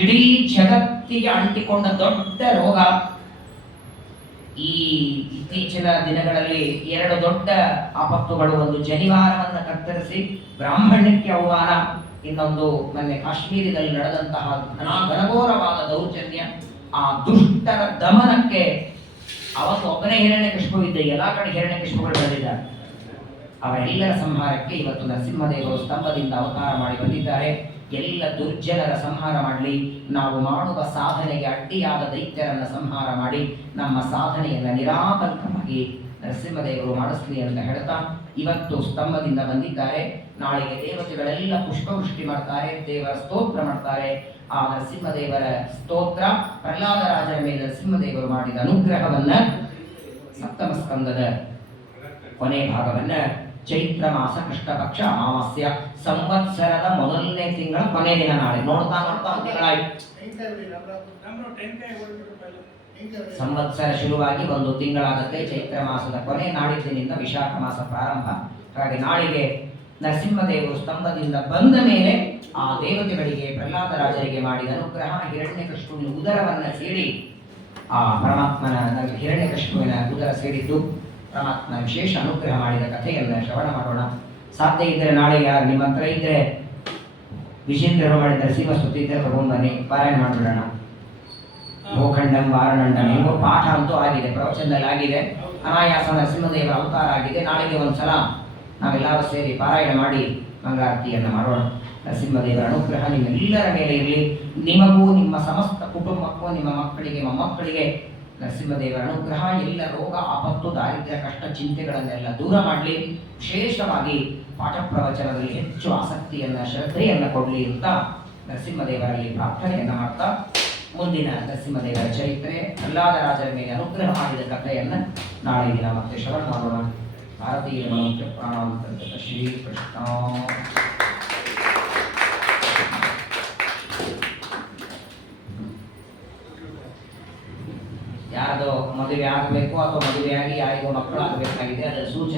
ಇಡೀ ಜಗತ್ತಿಗೆ ಅಂಟಿಕೊಂಡ ದೊಡ್ಡ ರೋಗ. ಈ ಇತ್ತೀಚಿನ ದಿನಗಳಲ್ಲಿ 2 ದೊಡ್ಡ ಆಪತ್ತುಗಳು. ಒಂದು ಜನಿವಾರವನ್ನು ಕತ್ತರಿಸಿ ಬ್ರಾಹ್ಮಣ್ಯಕ್ಕೆ ಅವಮಾನ, ಇನ್ನೊಂದು ಮೊನ್ನೆ ಕಾಶ್ಮೀರದಲ್ಲಿ ನಡೆದಂತಹ ಘನಘೋರವಾದ ದೌರ್ಜನ್ಯ. ಆ ದುಷ್ಟರ ದಮನಕ್ಕೆ ಅವತ್ತು ಒಬ್ಬನೇ ಹಿರಣ್ಯಕಶಿಪು ಇದ್ದ, ಎಲ್ಲ ಕಡೆ ಹಿರಣ್ಯಕಶಿಪುಗಳು ಬಂದಿದ್ದಾರೆ. ಅವರೆಲ್ಲರ ಸಂಹಾರಕ್ಕೆ ಇವತ್ತು ನರಸಿಂಹದೇವರು ಸ್ತಂಭದಿಂದ ಅವತಾರ ಮಾಡಿ ಬಂದಿದ್ದಾರೆ. ಎಲ್ಲ ದುರ್ಜನರ ಸಂಹಾರ ಮಾಡಲಿ, ನಾವು ಮಾಡುವ ಸಾಧನೆಗೆ ಅಡ್ಡಿಯಾದ ದೈತ್ಯರನ್ನ ಸಂಹಾರ ಮಾಡಿ ನಮ್ಮ ಸಾಧನೆಯನ್ನು ನಿರಾತಂಕವಾಗಿ ನರಸಿಂಹದೇವರು ಮಾಡಿಸ್ಲಿ ಅಂತ ಹೇಳ್ತಾ ಇವತ್ತು ಸ್ತಂಭದಿಂದ ಬಂದಿದ್ದಾರೆ. ನಾಳೆಗೆ ದೇವತೆಗಳೆಲ್ಲ ಪುಷ್ಪವೃಷ್ಟಿ ಮಾಡ್ತಾರೆ, ದೇವರ ಸ್ತೋತ್ರ ಮಾಡ್ತಾರೆ. ಆ ನರಸಿಂಹದೇವರ ಸ್ತೋತ್ರ ಪ್ರಹ್ಲಾದರಾಜರ ಮೇಲೆ ನರಸಿಂಹದೇವರು ಮಾಡಿದ ಅನುಗ್ರಹವನ್ನ, ಸಪ್ತಮ ಸ್ಕಂದದ ಕೊನೆ ಭಾಗವನ್ನ ಚೈತ್ರ ಮಾಸ ಕೃಷ್ಣ ಪಕ್ಷ ಅಮಾವಾಸ್ಯ ಸಂವತ್ಸರದ ಮೊದಲನೇ ತಿಂಗಳ ಕೊನೆ ದಿನ ನಾಳೆ. ನೋಡ್ತಾ ತಿಂಗಳಾಯ್ತು. ಸಂವತ್ಸರ ಶುರುವಾಗಿ 1 ತಿಂಗಳಾಗುತ್ತೆ. ಚೈತ್ರ ಮಾಸದ ಕೊನೆ ನಾಡಿದ್ದಿನಿಂದ ವಿಶಾಖ ಮಾಸ ಪ್ರಾರಂಭ. ಹಾಗಾಗಿ ನಾಳಿಗೆ ನರಸಿಂಹದೇವರು ಸ್ತಂಭದಿಂದ ಬಂದ ಮೇಲೆ ಆ ದೇವತೆಗಳಿಗೆ ಪ್ರಹ್ಲಾದರಾಜರಿಗೆ ಮಾಡಿದ ಅನುಗ್ರಹ, ಹಿರಣ್ಯಕಶಿಪುವಿನ ಉದರವನ್ನ ಸೇರಿ ಆ ಪರಮಾತ್ಮನ ಹಿರಣ್ಯಕಶಿಪುವಿನ ಉದರ ಸೇರಿದ್ದು ಪರಮಾತ್ಮ ವಿಶೇಷ ಅನುಗ್ರಹ ಮಾಡಿದ ಕಥೆಯನ್ನು ಶ್ರವಣ ಮಾಡೋಣ. ಸಾಧ್ಯ ಇದ್ದರೆ ನಾಳೆ ಯಾರು ನಿಮ್ಮ ಹತ್ರ ಇದ್ದರೆ ವಿಜೇಂದ್ರರು ಮಾಡಿದ ನರಸಿಂಹಸ್ತುತಿ ಇದ್ದರೆ ತಗೊಂಡ್ಬನ್ನಿ, ಪಾರಾಯಣ ಮಾಡಿಬಿಡೋಣ. ಭೂಖಂಡಂ ವಾರಣಂಡಂ ಎಂಬ ಪಾಠ ಅಂತೂ ಆಗಿದೆ, ಪ್ರವಚನದಲ್ಲಿ ಆಗಿದೆ. ಅನಾಯಾಸ ನರಸಿಂಹದೇವರ ಅವತಾರ ಆಗಿದೆ. ನಾಳೆಗೆ ಒಂದ್ಸಲ ನಾವೆಲ್ಲರೂ ಸೇರಿ ಪಾರಾಯಣ ಮಾಡಿ ಮಂಗಳಾರತಿಯನ್ನು ಮಾಡೋಣ. ನರಸಿಂಹದೇವರ ಅನುಗ್ರಹ ನಿಮ್ಮೆಲ್ಲರ ಮೇಲೆ ಇರಲಿ. ನಿಮಗೂ, ನಿಮ್ಮ ಸಮಸ್ತ ಕುಟುಂಬಕ್ಕೂ, ನಿಮ್ಮ ಮಕ್ಕಳಿಗೆ, ಮೊಮ್ಮಕ್ಕಳಿಗೆ ನರಸಿಂಹದೇವರ ಅನುಗ್ರಹ ಎಲ್ಲ ರೋಗ, ಆಪತ್ತು, ದಾರಿದ್ರ್ಯ, ಕಷ್ಟ, ಚಿಂತೆಗಳನ್ನೆಲ್ಲ ದೂರ ಮಾಡಲಿ. ವಿಶೇಷವಾಗಿ ಪಾಠ ಪ್ರವಚನದಲ್ಲಿ ಹೆಚ್ಚು ಆಸಕ್ತಿಯನ್ನ, ಶ್ರದ್ಧೆಯನ್ನ ಕೊಡಲಿ ಅಂತ ನರಸಿಂಹದೇವರಲ್ಲಿ ಪ್ರಾರ್ಥನೆಯನ್ನ ಮಾಡ್ತಾ ಮುಂದಿನ ನರಸಿಂಹದೇವರ ಚರಿತ್ರೆ, ಪ್ರಹ್ಲಾದರಾಜರ ಮೇಲೆ ಅನುಗ್ರಹ ಮಾಡಿದ ಕಥೆಯನ್ನ ನಾಳೆ ದಿನ ಮತ್ತೆ ಶ್ರವಣ ಮಾಡೋಣ. ಭಾರತೀಯ ಮನೋಜ್ಞ ಪ್ರಾಣಾಂತರ್ಗತ ಶ್ರೀಕೃಷ್ಣ. ಯಾರದೋ ಮದುವೆ ಆಗಬೇಕು ಅಥವಾ ಮದುವೆಯಾಗಿ ಯಾರಿಗೋ ಮಕ್ಕಳಾಗಬೇಕಾಗಿದೆ, ಅದರ ಸೂಚನೆ